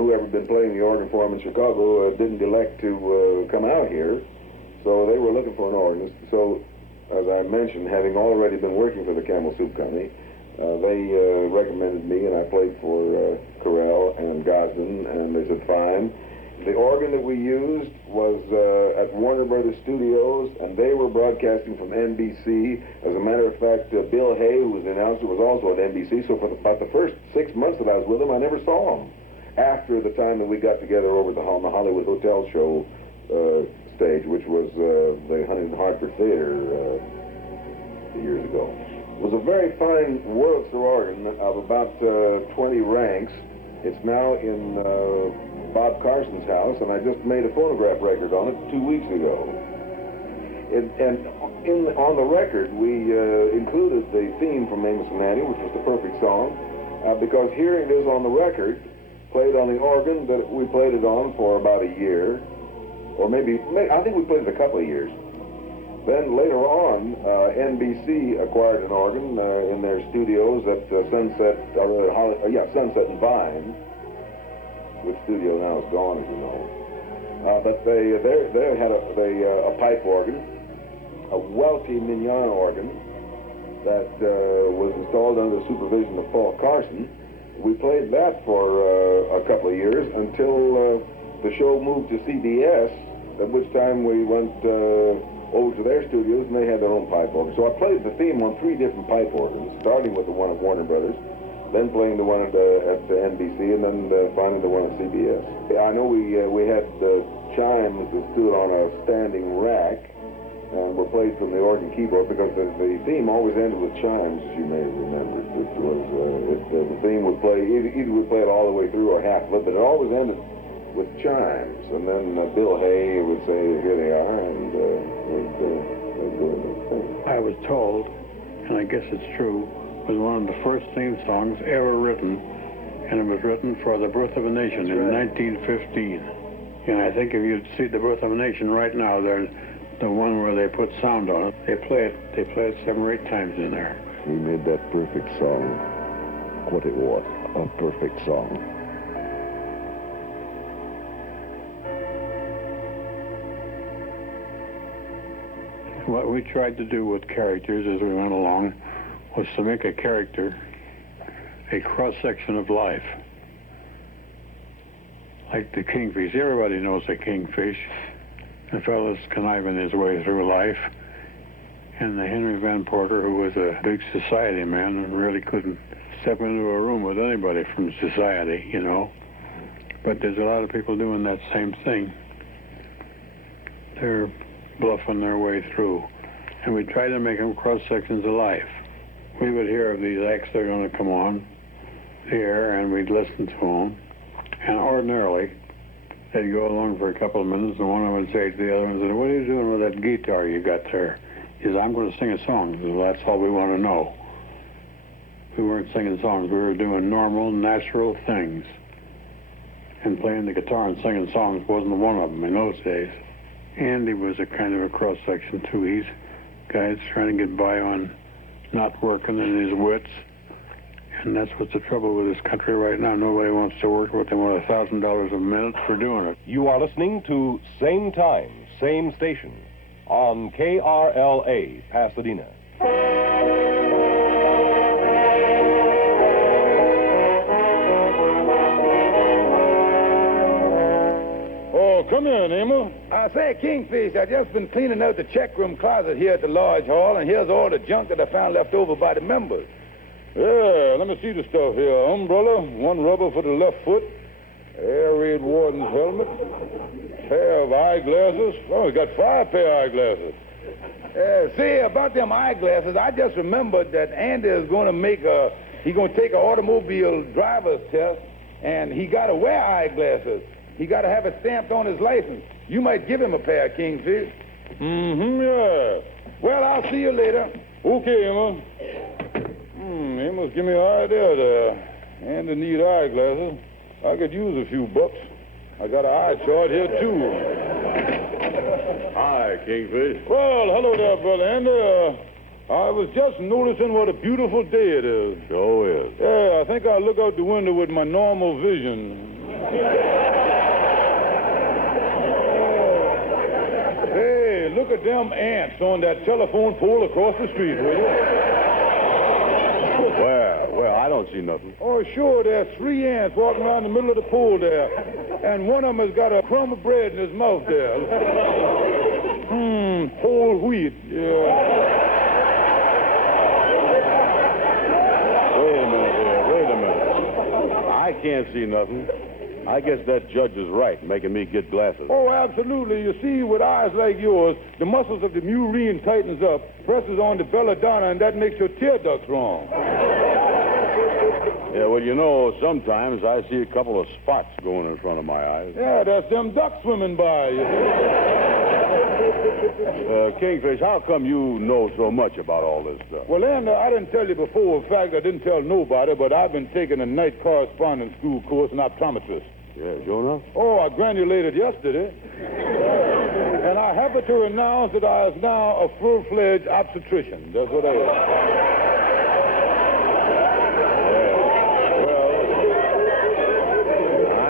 playing the organ for them in Chicago didn't elect to come out here, so they were looking for an organist. So, as I mentioned, having already been working for the Campbell Soup Company, they recommended me, and I played for Correll and Gosden, and they said, fine. The organ that we used was at Warner Brothers Studios, and they were broadcasting from NBC. As a matter of fact, Bill Hay, who was the announcer, was also at NBC, so for about the first 6 months that I was with them, I never saw them. After the time that we got together over on the Hollywood Hotel show stage, which was the Huntington Hartford Theater years ago. It was a very fine Wurlitzer organ of about 20 ranks. It's now in Bob Carson's house, and I just made a phonograph record on it 2 weeks ago. On the record, we included the theme from Amos and Andy, which was the perfect song, because hearing this on the record, played on the organ that we played it on for about a year, or maybe I think we played it a couple of years. Then later on, NBC acquired an organ in their studios at Sunset and Vine, which studio now is gone, as you know. But they had a pipe organ, a Welty Mignon organ that was installed under the supervision of Paul Carson. We played that for a couple of years until the show moved to CBS, at which time we went over to their studios, and they had their own pipe organ. So I played the theme on 3 different pipe organs, starting with the one at Warner Brothers, then playing the one at NBC, and then finally the one at CBS. I know we had chimes that stood on a standing rack and were played from the organ keyboard, because the theme always ended with chimes, as you may remember. The theme would play, either would play it all the way through or half of it, but it always ended with chimes, and then Bill Hay would say, here they are, and they'd go into the thing. I was told, and I guess it's true, was one of the first theme songs ever written, and it was written for The Birth of a Nation in 1915. And I think if you'd see The Birth of a Nation right now, there's the one where they put sound on it. They play it 7 or 8 times in there. He made that perfect song what it was, a perfect song. What we tried to do with characters as we went along was to make a character a cross-section of life. Like the Kingfish. Everybody knows the Kingfish. The fellow's conniving his way through life. And the Henry Van Porter, who was a big society man and really couldn't step into a room with anybody from society, you know. But there's a lot of people doing that same thing. They're bluffing their way through. And we try to make them cross-sections of life. We would hear of these acts that are going to come on the air, and we'd listen to them. And ordinarily, they'd go along for a couple of minutes, and one of them would say to the other one, "What are you doing with that guitar you got there?" He says, "I'm going to sing a song." He says, "Well, that's all we want to know." We weren't singing songs. We were doing normal, natural things. And playing the guitar and singing songs wasn't one of them in those days. Andy was a kind of a cross-section, too. He's a guy that's trying to get by on not working in his wits. And that's what's the trouble with this country right now. Nobody wants to work, but they want $1,000 a minute for doing it. You are listening to Same Time, Same Station on KRLA, Pasadena. Oh, come in, Amos. I say, Kingfish, I just been cleaning out the check room closet here at the Lodge Hall, and here's all the junk that I found left over by the members. Yeah, let me see the stuff here. Umbrella, one rubber for the left foot, air raid warden's helmet, pair of eyeglasses. Oh, we got 5 pair of eyeglasses. See, about them eyeglasses, I just remembered that Andy is going to he's going to take an automobile driver's test, and he got to wear eyeglasses. He got to have it stamped on his license. You might give him a pair, Kingfish. Yeah. Well, I'll see you later. Okay, Emma. Amos, give me an idea there. Andy need eyeglasses. I could use a few bucks. I got an eye chart here, too. Hi, Kingfish. Well, hello there, brother Andy. I was just noticing what a beautiful day it is. Sure is. Yeah, I think I'll look out the window with my normal vision. Hey, look at them ants on that telephone pole across the street, will you? Where? I don't see nothing. Oh, sure, there's 3 ants walking around the middle of the pole there. And one of them has got a crumb of bread in his mouth there. Whole wheat, yeah. Wait a minute. I can't see nothing. I guess that judge is right, making me get glasses. Oh, absolutely. You see, with eyes like yours, the muscles of the murine tightens up, presses on the belladonna, and that makes your tear ducts wrong. Yeah, well, you know, sometimes I see a couple of spots going in front of my eyes. Yeah, that's them ducks swimming by, you see. Kingfish, how come you know so much about all this stuff? Well, Andy, I didn't tell you before. In fact, I didn't tell nobody, but I've been taking a night correspondence school course in optometrist. Yeah, sure enough? Oh, I granulated yesterday. And I happen to announce that I is now a full-fledged obstetrician. That's what I am.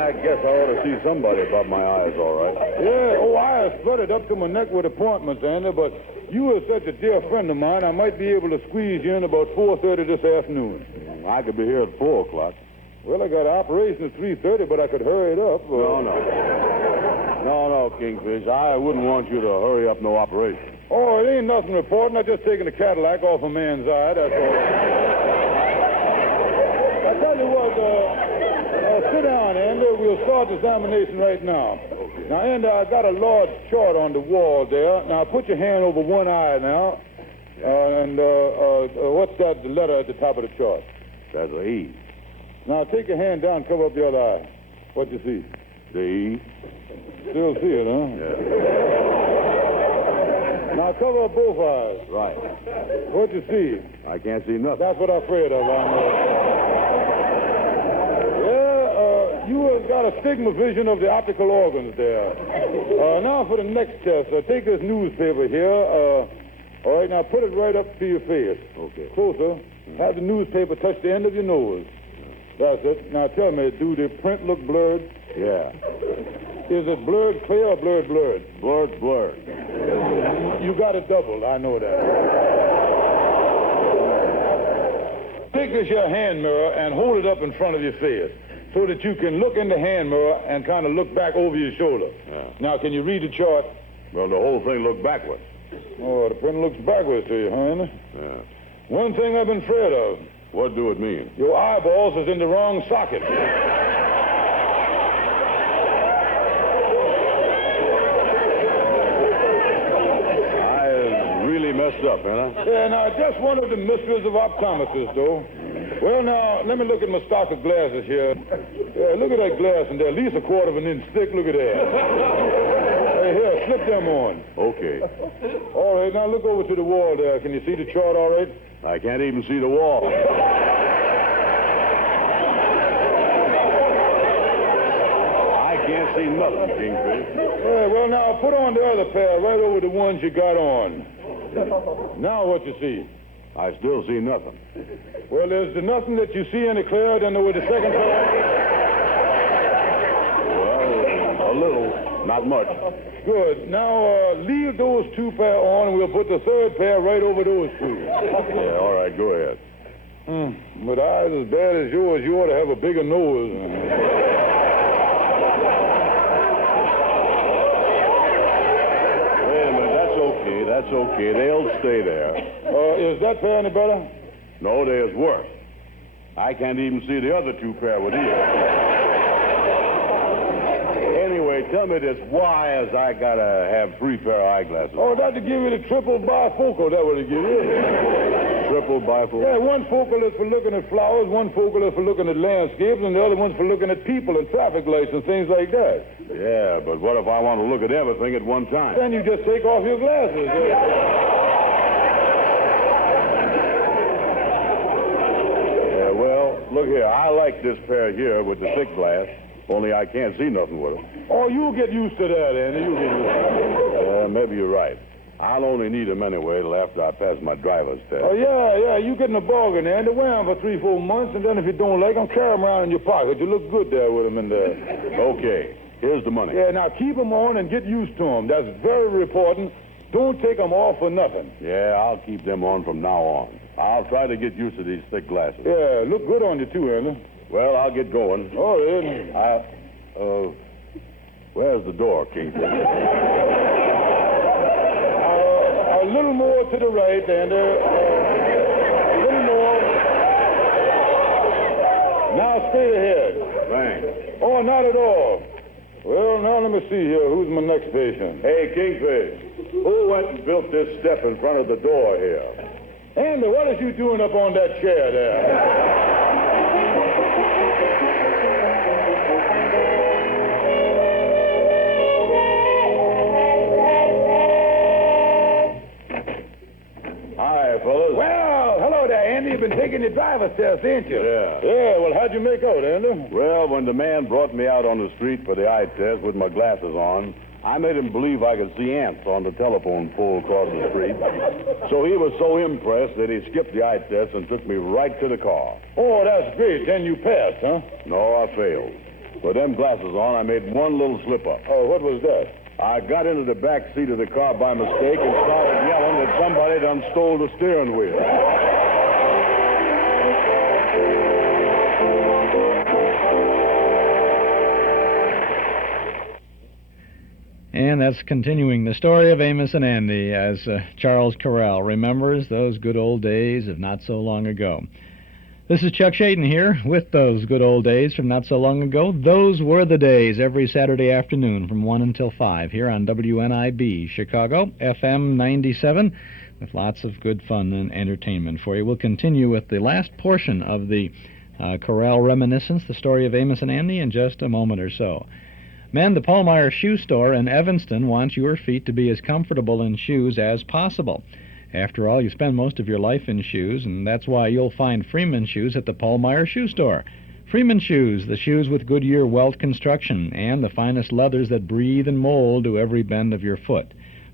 I guess I ought to see somebody about my eyes, all right. Yeah, I have flooded up to my neck with appointments, Andy, but you are such a dear friend of mine, I might be able to squeeze you in about 4:30 this afternoon. I could be here at 4 o'clock. Well, I got an operation at 3:30, but I could hurry it up. No, Kingfish. I wouldn't want you to hurry up no operation. Oh, it ain't nothing reporting. I just taking a Cadillac off a man's eye, that's all. I tell you what, sit down, Andy. We'll start the examination right now. Okay. Now, Andy, I got a large chart on the wall there. Now, put your hand over one eye now. What's that letter at the top of the chart? That's a E. Now, take your hand down, cover up the other eye. What you see? The E. Still see it, huh? Yeah. Now, cover up both eyes. Right. What you see? I can't see nothing. That's what I'm afraid of, I know. You have got a stigma vision of the optical organs there. Now for the next test. Take this newspaper here. All right, now put it right up to your face. Okay. Closer. Have the newspaper touch the end of your nose. That's it. Now tell me, do the print look blurred? Yeah. Is it blurred clear or blurred? Blurred. You got it doubled. I know that. Take this your hand mirror and hold it up in front of your face so that you can look in the hand mirror and kind of look back over your shoulder. Yeah. Now, can you read the chart? Well, the whole thing looked backwards. Oh, the print looks backwards to you, huh? Yeah. One thing I've been afraid of. What do it mean? Your eyeballs is in the wrong socket. Messed up, huh? Yeah, now, just one of the mysteries of optometrists, though. Well, now, let me look at my stock of glasses here. Yeah, look at that glass in there, at least a quarter of an inch thick. Look at that. Hey, here, slip them on. Okay. All right, now look over to the wall there. Can you see the chart all right? I can't even see the wall. see nothing, Kingfish. Yeah, well, now, put on the other pair right over the ones you got on. Now what you see? I still see nothing. Well, there's nothing that you see any clearer than with the second pair. Well, a little, not much. Good. Now, leave those two pair on, and we'll put the third pair right over those two. Yeah, all right, go ahead. With eyes as bad as yours, you ought to have a bigger nose. Wait a minute, that's okay. They'll stay there. Is that pair any better? No, there's worse. I can't even see the other two pair with ears. Anyway, tell me this, why has I gotta have 3 pair of eyeglasses? Oh, that to give you the triple bifocal, that would give you. Triple bifocal? Yeah, one focal is for looking at flowers, one focal is for looking at landscapes, and the other one's for looking at people and traffic lights and things like that. Yeah, but what if I want to look at everything at one time? Then you just take off your glasses. Yeah, well, look here, I like this pair here with the thick glass, only I can't see nothing with them. Oh, you'll get used to that, Andy. You'll get used to that. Yeah, maybe you're right. I'll only need them anyway till after I pass my driver's test. Oh, yeah, you get in a bargain, Andy. Wear them for 3-4 months, and then if you don't like them, carry them around in your pocket. You look good there with them in there. Okay, here's the money. Yeah, now keep them on and get used to them. That's very important. Don't take them off for nothing. Yeah, I'll keep them on from now on. I'll try to get used to these thick glasses. Yeah, look good on you, too, Andy. Well, I'll get going. Oh, yeah. Where's the door, Kingfish? A little more to the right, and a little more. Now straight ahead. Thanks. Oh, not at all. Well, now let me see here. Who's my next patient? Hey, Kingfish, who went and built this step in front of the door here? Andy, what is you doing up on that chair there? Fellas. Well, hello there, Andy. You've been taking your driver's test, ain't you? Yeah. Yeah, well, how'd you make out, Andy? Well, when the man brought me out on the street for the eye test with my glasses on, I made him believe I could see ants on the telephone pole across the street. So he was so impressed that he skipped the eye test and took me right to the car. Oh, that's great. Then you passed, huh? No, I failed. With them glasses on, I made one little slip-up. Oh, what was that? I got into the back seat of the car by mistake and started yelling that somebody done stole the steering wheel. And that's continuing the story of Amos and Andy as Charles Correll remembers those good old days of not so long ago. This is Chuck Shaden here with those good old days from not so long ago. Those were the days every Saturday afternoon from 1 until 5 here on WNIB Chicago, FM 97, with lots of good fun and entertainment for you. We'll continue with the last portion of the Correll reminiscence, the story of Amos and Andy, in just a moment or so. Men, the Paul Meyer Shoe Store in Evanston wants your feet to be as comfortable in shoes as possible. After all, you spend most of your life in shoes, and that's why you'll find Freeman shoes at the Paul Meyer Shoe Store. Freeman shoes, the shoes with Goodyear welt construction and the finest leathers that breathe and mold to every bend of your foot.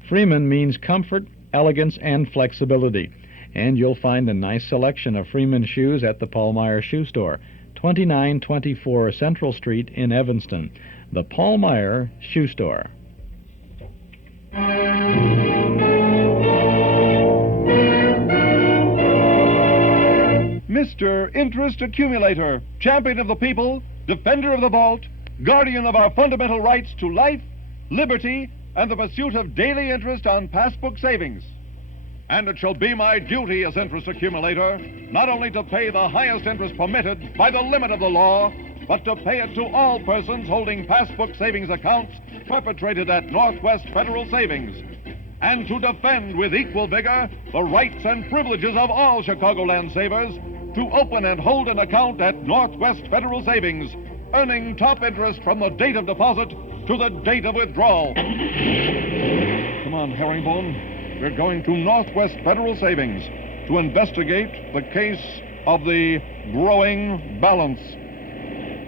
Freeman means comfort, elegance, and flexibility. And you'll find a nice selection of Freeman shoes at the Paul Meyer Shoe Store, 2924 Central Street in Evanston. The Paul Meyer Shoe Store. Mr. Interest Accumulator, champion of the people, defender of the vault, guardian of our fundamental rights to life, liberty, and the pursuit of daily interest on passbook savings. And it shall be my duty as interest accumulator not only to pay the highest interest permitted by the limit of the law, but to pay it to all persons holding passbook savings accounts perpetrated at Northwest Federal Savings, and to defend with equal vigor the rights and privileges of all Chicagoland savers to open and hold an account at Northwest Federal Savings, earning top interest from the date of deposit to the date of withdrawal. Come on, Herringbone. We're going to Northwest Federal Savings to investigate the case of the growing balance.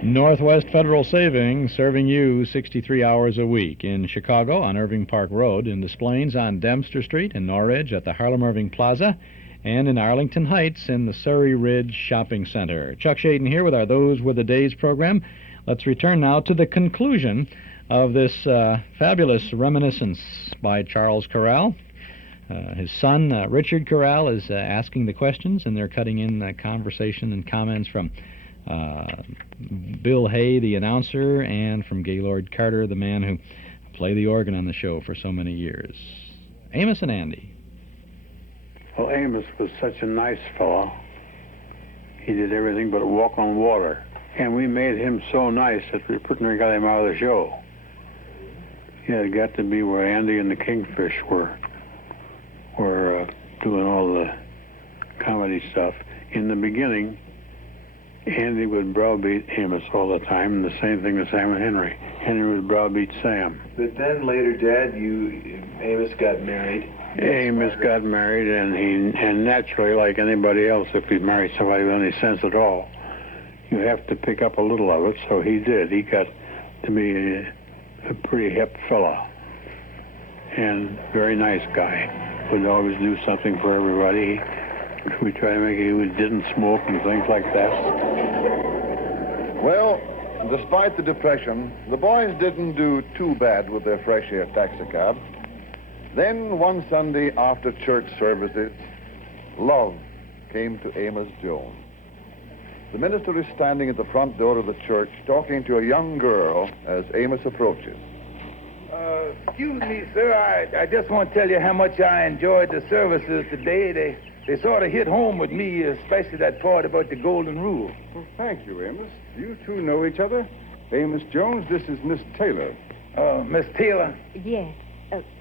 Northwest Federal Savings, serving you 63 hours a week. In Chicago on Irving Park Road, in Des Plaines on Dempster Street, in Norridge at the Harlem Irving Plaza, and in Arlington Heights in the Surrey Ridge Shopping Center. Chuck Shaden here with our Those Were the Days program. Let's return now to the conclusion of this fabulous reminiscence by Charles Correll. His son, Richard Correll, is asking the questions, and they're cutting in conversation and comments from Bill Hay, the announcer, and from Gaylord Carter, the man who played the organ on the show for so many years. Amos and Andy. Well, Amos was such a nice fellow. He did everything but walk on water. And we made him so nice that we pretty near got him out of the show. He had got to be where Andy and the Kingfish were doing all the comedy stuff. In the beginning, Andy would browbeat Amos all the time, and the same thing with Sam and Henry. Henry would browbeat Sam. But then later, Dad, Amos got married. Amos got married, and naturally, like anybody else, if he married somebody with any sense at all, you have to pick up a little of it, so he did. He got to be a pretty hip fella, and very nice guy. Would always do something for everybody. We try to make it, he didn't smoke and things like that. Well, despite the depression, the boys didn't do too bad with their fresh air taxicab. Then one Sunday after church services, love came to Amos Jones. The minister is standing at the front door of the church talking to a young girl as Amos approaches. Excuse me, sir. I just want to tell you how much I enjoyed the services today. They sort of hit home with me, especially that part about the golden rule. Well, thank you, Amos. You two know each other? Amos Jones, this is Miss Taylor. Miss Taylor? Yes,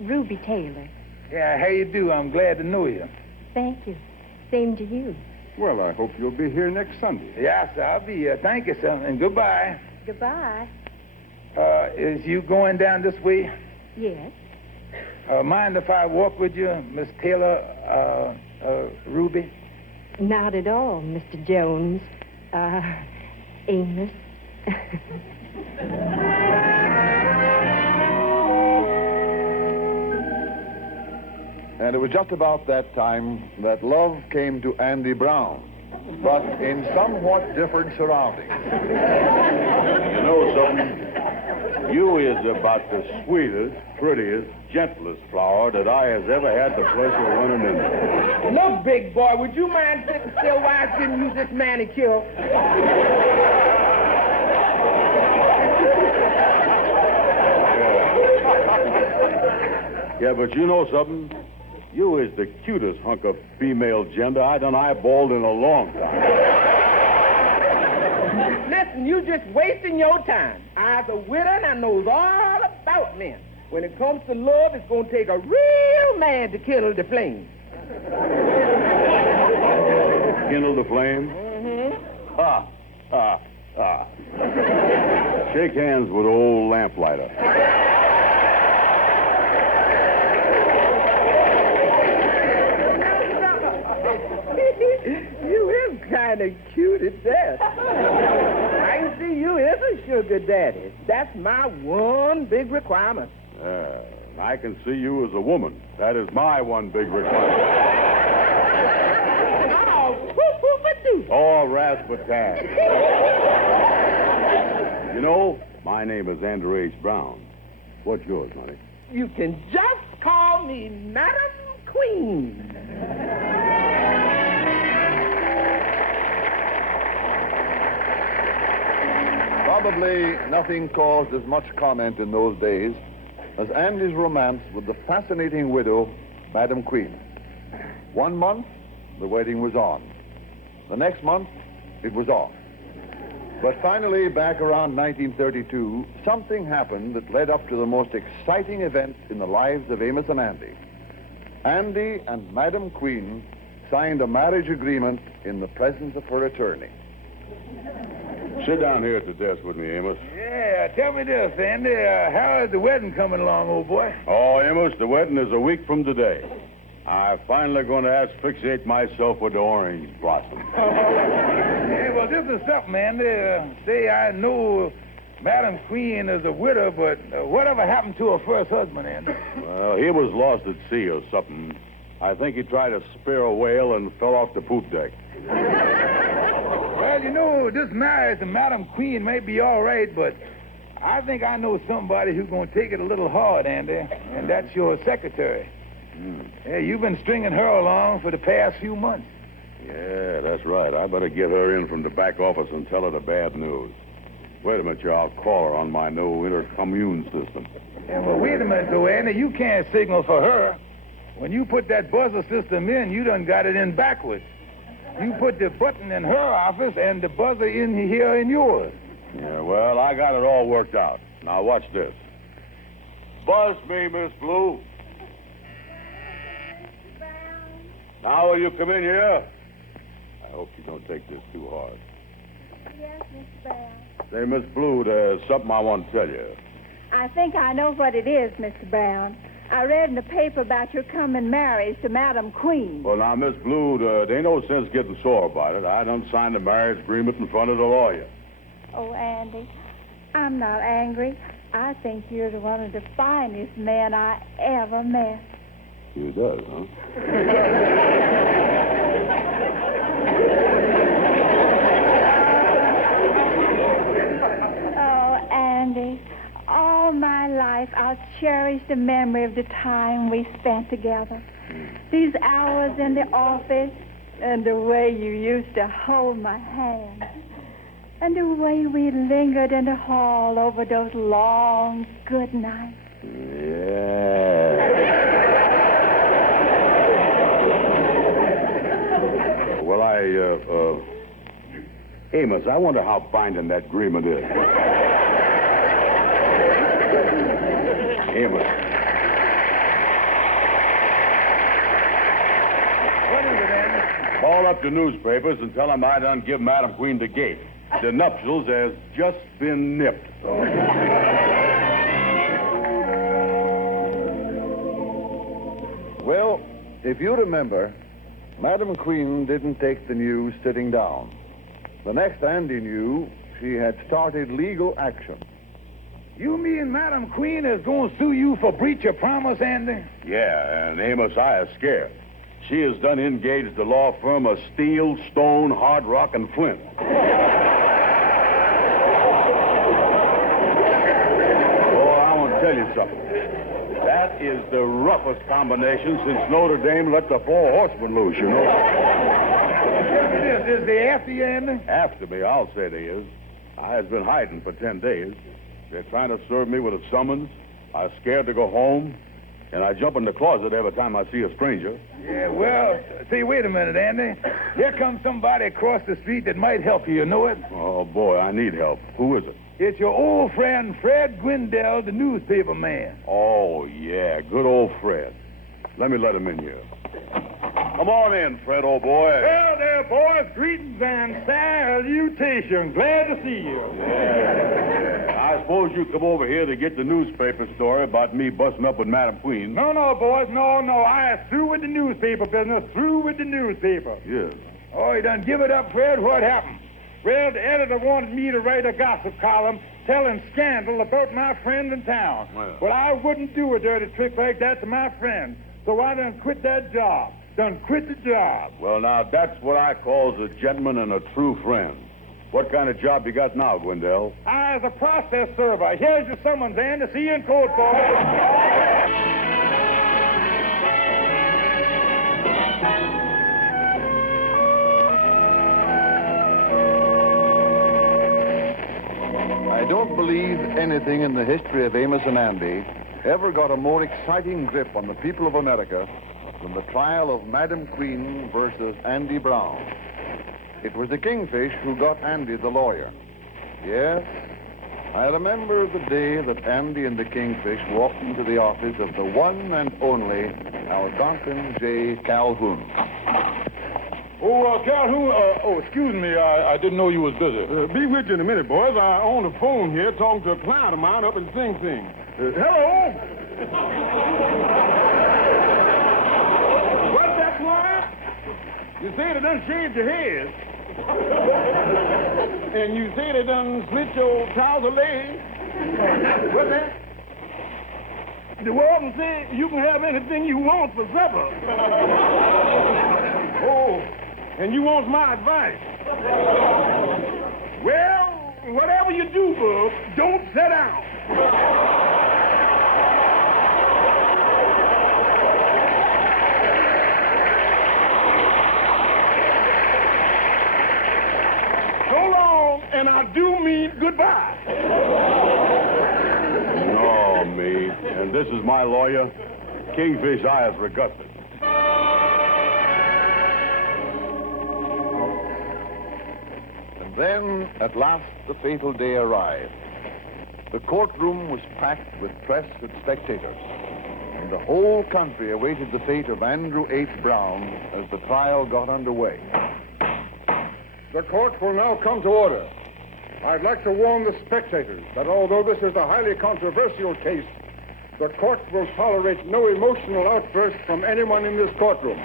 Ruby Taylor. Yeah, how you do? I'm glad to know you. Thank you. Same to you. Well, I hope you'll be here next Sunday. Yes, I'll be here. Thank you, sir, and goodbye. Goodbye. Is you going down this way? Yes. Mind if I walk with you, Miss Taylor, Ruby? Not at all, Mr. Jones. Amos. And it was just about that time that love came to Andy Brown, but in somewhat different surroundings. You know something? You is about the sweetest, prettiest, gentlest flower that I has ever had the pleasure of running into. Look, big boy, would you mind sitting still while I didn't use this manicure? Yeah, but you know something? You is the cutest hunk of female gender I done eyeballed in a long time. Listen, you just wasting your time. I's a widow and I knows all about men. When it comes to love, it's going to take a real man to kindle the flame. Kindle the flame? Mm-hmm. Shake hands with old lamplighter. You is kind of cute at that. I can see you is a sugar daddy. That's my one big requirement. I can see you as a woman. That is my one big requirement. Oh, whoop-whoop-a-doo. Oh, rasputin. You know, my name is Andrew H. Brown. What's yours, honey? You can just call me Madam Queen. Probably nothing caused as much comment in those days as Andy's romance with the fascinating widow, Madam Queen. 1 month, the wedding was on. The next month, it was off. But finally, back around 1932, something happened that led up to the most exciting event in the lives of Amos and Andy. Andy and Madam Queen signed a marriage agreement in the presence of her attorney. Sit down here at the desk with me, Amos. Yeah, tell me this, Andy. How is the wedding coming along, old boy? Oh, Amos, the wedding is a week from today. I'm finally going to asphyxiate myself with the orange blossom. Yeah, well, Well, this is something, man. Say I know Madam Queen is a widow, but whatever happened to her first husband, Andy? Well, he was lost at sea or something. I think he tried to spear a whale and fell off the poop deck. Well, you know, this marriage to Madam Queen may be all right, but I think I know somebody who's going to take it a little hard, Andy, and that's your secretary. Yeah, you've been stringing her along for the past few months. Yeah, that's right. I better get her in from the back office and tell her the bad news. Wait a minute, I'll call her on my new intercommune system. Yeah, well, wait a minute, though, Andy. You can't signal for her. When you put that buzzer system in, you done got it in backwards. You put the button in her office and the buzzer in here in yours. Yeah, well, I got it all worked out. Now, watch this. Buzz me, Miss Blue. Now, will you come in here? I hope you don't take this too hard. Yes, Mr. Brown. Say, Miss Blue, there's something I want to tell you. I think I know what it is, Mr. Brown. I read in the paper about your coming marriage to Madam Queen. Well, now, Miss Blue, there ain't no sense getting sore about it. I done signed the marriage agreement in front of the lawyer. Oh, Andy, I'm not angry. I think you're one of the finest men I ever met. You does, huh? Oh, Andy, all my life I'll cherish the memory of the time we spent together. These hours in the office and the way you used to hold my hand. And the way we lingered in the hall over those long good nights. Yeah. Well, Amos, I wonder how binding that agreement is. Amos. What is it, Andy? Call up the newspapers and tell them I done give Madam Queen the gate. The nuptials has just been nipped. Well, if you remember, Madam Queen didn't take the news sitting down. The next Andy knew, she had started legal action. You mean Madam Queen is going to sue you for breach of promise, Andy? Yeah, and Amos, I is scared. She has done engaged the law firm of Steel, Stone, Hard Rock, and Flint. Tell you something. That is the roughest combination since Notre Dame let the four horsemen loose, you know. Is they after you, Andy? After me, I'll say they is. I has been hiding for 10 days. They're trying to serve me with a summons. I'm scared to go home, and I jump in the closet every time I see a stranger. Yeah, well, see, wait a minute, Andy. Here comes somebody across the street that might help you, you know it? Oh, boy, I need help. Who is it? It's your old friend, Fred Gwendell, the newspaper man. Oh, yeah, good old Fred. Let me let him in here. Come on in, Fred, old boy. Well, there, boys, greetings and salutations. Glad to see you. Yeah. I suppose you come over here to get the newspaper story about me busting up with Madam Queen. No, boys, no. I am through with the newspaper business, through with the newspaper. Yes. Oh, you done give it up, Fred? What happened? Well, the editor wanted me to write a gossip column telling scandal about my friend in town. Well, I wouldn't do a dirty trick like that to my friend, so I done quit that job. Done quit the job. Well, now, that's what I calls a gentleman and a true friend. What kind of job you got now, Gwendell? I is a process server. Here's your summons, Andy. See you in court, boys. I don't believe anything in the history of Amos and Andy ever got a more exciting grip on the people of America than the trial of Madam Queen versus Andy Brown. It was the Kingfish who got Andy the lawyer. Yes, I remember the day that Andy and the Kingfish walked into the office of the one and only Algonquin J. Calhoun. Oh, Calhoun, excuse me. I didn't know you was busy. Be with you in a minute, boys. I'm on the phone here talking to a client of mine up in Sing Sing. Hello? What's that, boy? You said it done shaved your head. And you say they done split your trouser leg? What's that? The warden said you can have anything you want for supper. Oh, and you want my advice? Well, whatever you do, Bub, don't sit down. So long, and I do mean goodbye. No, me. And this is my lawyer, Kingfish I for Gosden. Then, at last, the fatal day arrived. The courtroom was packed with press and spectators, and the whole country awaited the fate of Andrew H. Brown as the trial got underway. The court will now come to order. I'd like to warn the spectators that although this is a highly controversial case, the court will tolerate no emotional outburst from anyone in this courtroom.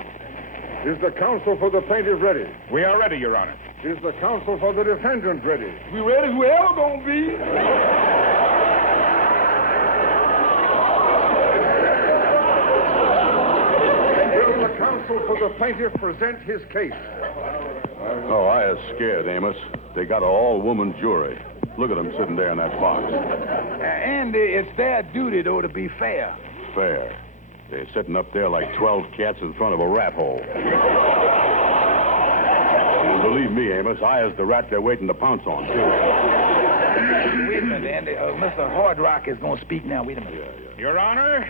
Is the counsel for the plaintiff ready? We are ready, Your Honor. Is the counsel for the defendant ready? We ready as we ever gonna be. Will the counsel for the plaintiff present his case? Oh, I was scared, Amos. They got an all-woman jury. Look at them sitting there in that box. Andy, it's their duty, though, to be fair. Fair. They're sitting up there like 12 cats in front of a rat hole. And believe me, Amos, I is the rat they're waiting to pounce on, too. Wait a minute, Andy. Mr. Hardrock is going to speak now. Wait a minute. Your Honor,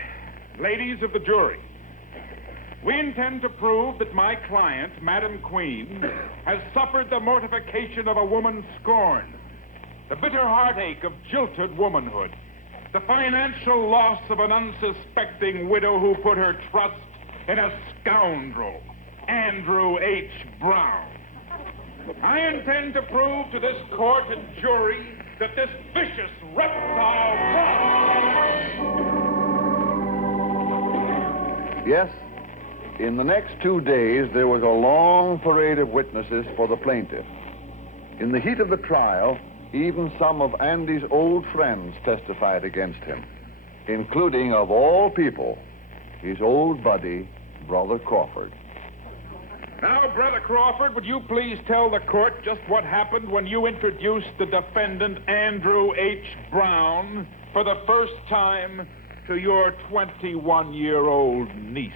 ladies of the jury, we intend to prove that my client, Madam Queen, has suffered the mortification of a woman scorned, the bitter heartache of jilted womanhood, the financial loss of an unsuspecting widow who put her trust in a scoundrel, Andrew H. Brown. I intend to prove to this court and jury that this vicious reptile Brown... Yes, in the next 2 days, there was a long parade of witnesses for the plaintiff. In the heat of the trial, even some of Andy's old friends testified against him, including, of all people, his old buddy, Brother Crawford. Now, Brother Crawford, would you please tell the court just what happened when you introduced the defendant, Andrew H. Brown, for the first time to your 21-year-old niece?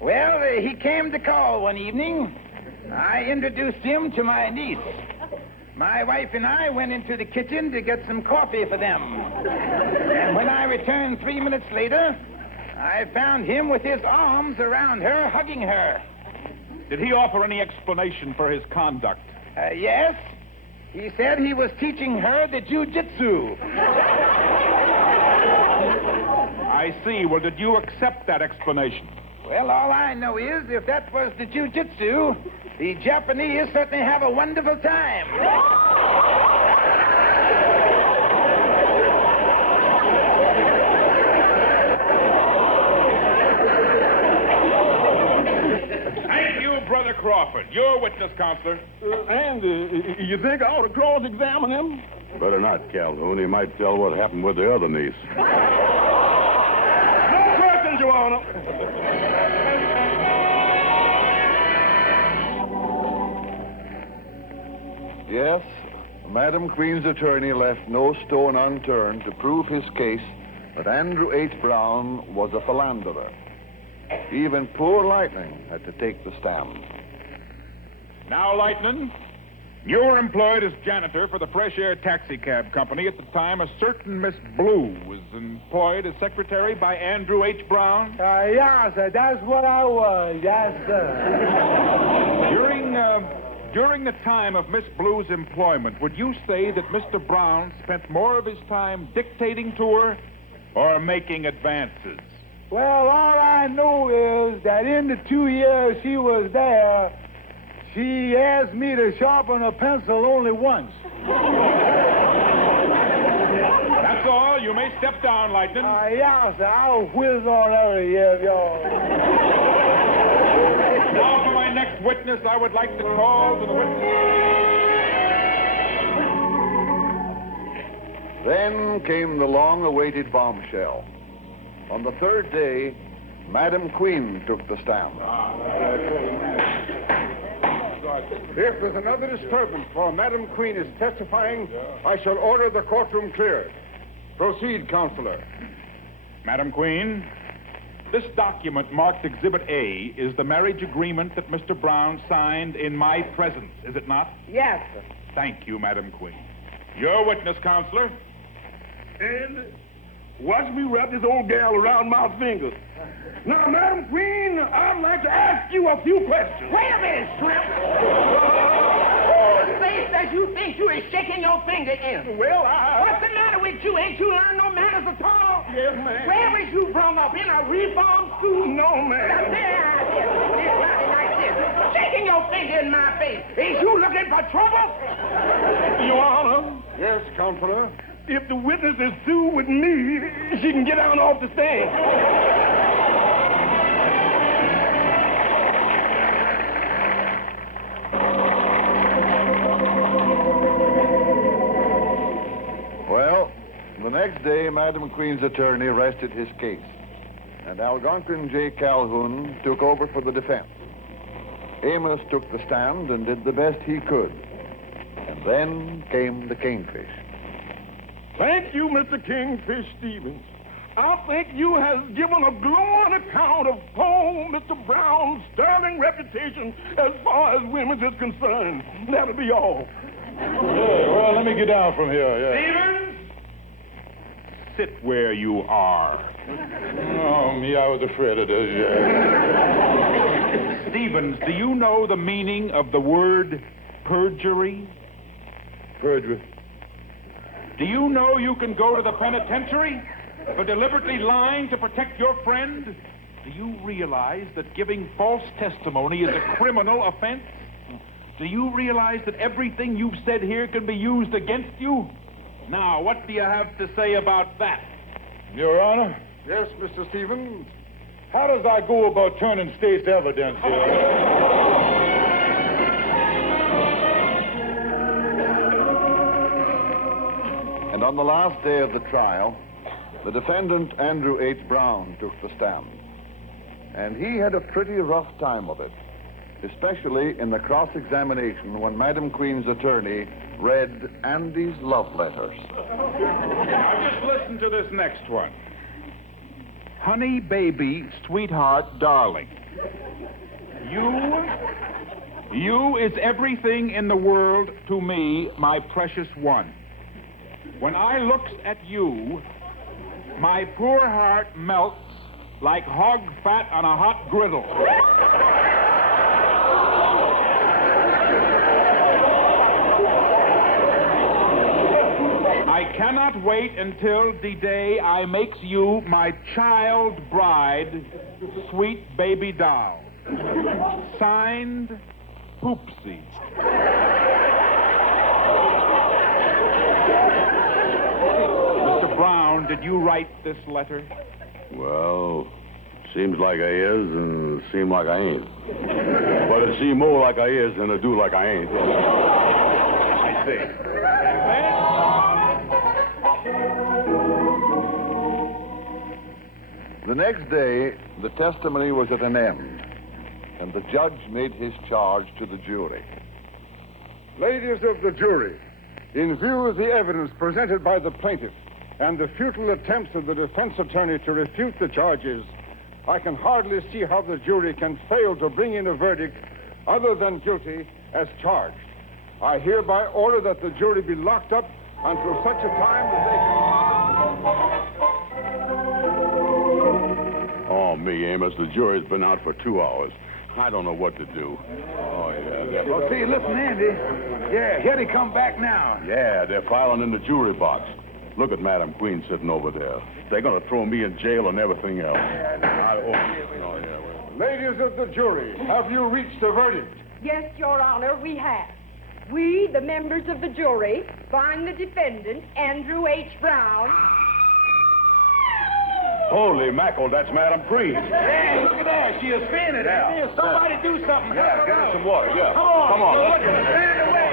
Well, he came to call one evening. I introduced him to my niece. My wife and I went into the kitchen to get some coffee for them. And when I returned 3 minutes later, I found him with his arms around her, hugging her. Did he offer any explanation for his conduct? Yes. He said he was teaching her the jiu-jitsu. I see. Well, did you accept that explanation? Well, all I know is if that was the jiu-jitsu, the Japanese certainly have a wonderful time. Thank you, Brother Crawford. Your witness, Counselor. Andy, you think I ought to cross-examine him? Better not, Calhoun. He might tell what happened with the other niece. No questions, Your Honor. Yes, Madam Queen's attorney left no stone unturned to prove his case that Andrew H. Brown was a philanderer. Even poor Lightning had to take the stand. Now, Lightning, you were employed as janitor for the Fresh Air Taxi Cab Company at the time a certain Miss Blue was employed as secretary by Andrew H. Brown. Yeah, sir, that's what I was. Yes, sir. During the time of Miss Blue's employment, would you say that Mr. Brown spent more of his time dictating to her or making advances? Well, all I know is that in the 2 years she was there, she asked me to sharpen a pencil only once. That's all. You may step down, Lightning. Yeah, sir. I'll whiz on out of here, y'all. Now for my next witness, I would like to call to the witness. Then came the long-awaited bombshell. On the third day, Madam Queen took the stand. If there's another disturbance while Madam Queen is testifying, I shall order the courtroom cleared. Proceed, Counselor. Madam Queen, this document marked Exhibit A is the marriage agreement that Mr. Brown signed in my presence, is it not? Yes, sir. Thank you, Madam Queen. Your witness, Counselor. And watch me wrap this old gal around my finger. Now, Madam Queen, I'd like to ask you a few questions. Wait a minute, Shrimp. Whose face does you think you is shaking your finger in? Well, What's the matter with you? Ain't you learned no manners at all? Yes, ma'am. Where was you brought up? In a reform school? No, ma'am. Now, there, like this. Shaking your finger in my face. Is you looking for trouble? Your Honor. Yes, Counselor. If the witness is through with me, she can get down off the stand. Well, the next day, Madam Queen's attorney rested his case, and Algonquin J. Calhoun took over for the defense. Amos took the stand and did the best he could. And then came the Kingfish. Thank you, Mr. Kingfish Stevens. I think you have given a glowing account of poor Mr. Brown's sterling reputation as far as women is concerned. That'll be all. Yeah, well, let me get down from here. Yeah. Stevens! Sit where you are. Oh, me, I was afraid of this, yeah. Stevens, do you know the meaning of the word perjury? Perjury. Do you know you can go to the penitentiary for deliberately lying to protect your friend? Do you realize that giving false testimony is a criminal offense? Do you realize that everything you've said here can be used against you? Now, what do you have to say about that? Your Honor? Yes, Mr. Stevens? How does I go about turning state's evidence here? And on the last day of the trial, the defendant, Andrew H. Brown, took the stand. And he had a pretty rough time of it, especially in the cross-examination when Madam Queen's attorney read Andy's love letters. Now, just listen to this next one. Honey, baby, sweetheart, darling. You is everything in the world to me, my precious one. When I looks at you, my poor heart melts like hog fat on a hot griddle. I cannot wait until the day I makes you my child bride, sweet baby doll. Signed, Poopsie. Mr. Brown, did you write this letter? Well, seems like I is and seem like I ain't. But it seem more like I is than it do like I ain't. I see. The next day, the testimony was at an end, and the judge made his charge to the jury. Ladies of the jury, in view of the evidence presented by the plaintiff and the futile attempts of the defense attorney to refute the charges, I can hardly see how the jury can fail to bring in a verdict other than guilty as charged. I hereby order that the jury be locked up until such a time that they can... Oh, me, Amos, the jury's been out for 2 hours. I don't know what to do. Oh, yeah. Well, see, listen, Andy. Yeah, here they come back now. Yeah, they're filing in the jury box. Look at Madam Queen sitting over there. They're going to throw me in jail and everything else. Ladies of the jury, have you reached a verdict? Yes, Your Honor, we have. We, the members of the jury, find the defendant, Andrew H. Brown... Holy mackerel, that's Madam Queen. Hey, look at that. She has fainted. Yeah. Somebody do something. Yeah, get her some water, yeah. Come on. Let's get her. Stand away.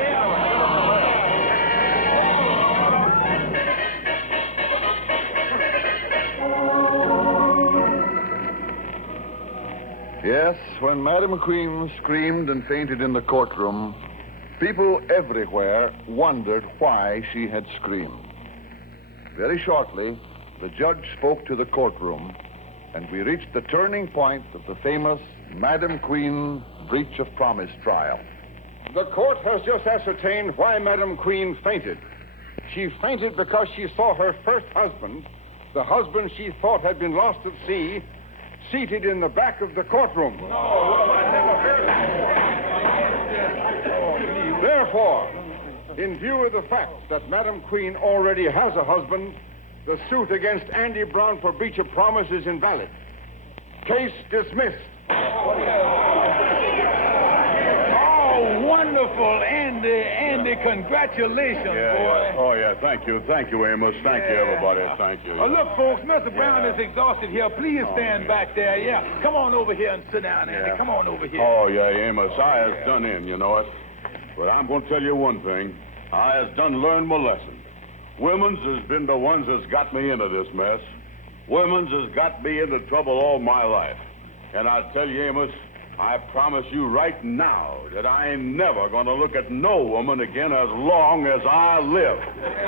Yes, when Madam Queen screamed and fainted in the courtroom, people everywhere wondered why she had screamed. Very shortly, the judge spoke to the courtroom, and we reached the turning point of the famous Madam Queen breach of promise trial. The court has just ascertained why Madam Queen fainted. She fainted because she saw her first husband, the husband she thought had been lost at sea, seated in the back of the courtroom. Therefore, in view of the fact that Madam Queen already has a husband, the suit against Andy Brown for breach of promise is invalid. Case dismissed. Oh, wonderful, Andy, congratulations, boy. Yeah. Oh, yeah, thank you, Amos. Thank you, everybody. Thank you. Look, folks, Mr. Brown is exhausted here. Please stand back there. Yeah, come on over here and sit down, Andy. Yeah. Come on over here. Oh, yeah, Amos, I has done in, you know it. But I'm going to tell you one thing. I has done learned my lesson. Women's has been the ones that's got me into this mess. Women's has got me into trouble all my life. And I'll tell you, Amos, I promise you right now that I ain't never going to look at no woman again as long as I live.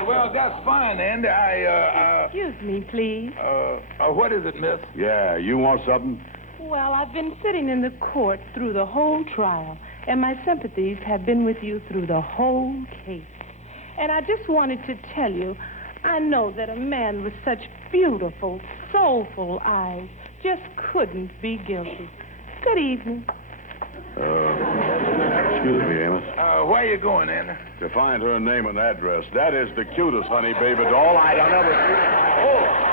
Well, that's fine, Andy. Excuse me, please. What is it, miss? Yeah, you want something? Well, I've been sitting in the court through the whole trial, and my sympathies have been with you through the whole case. And I just wanted to tell you, I know that a man with such beautiful, soulful eyes just couldn't be guilty. Good evening. Excuse me, Amos. Where you going, Andy? To find her name and address. That is the cutest honey baby doll I'd ever seen. Oh!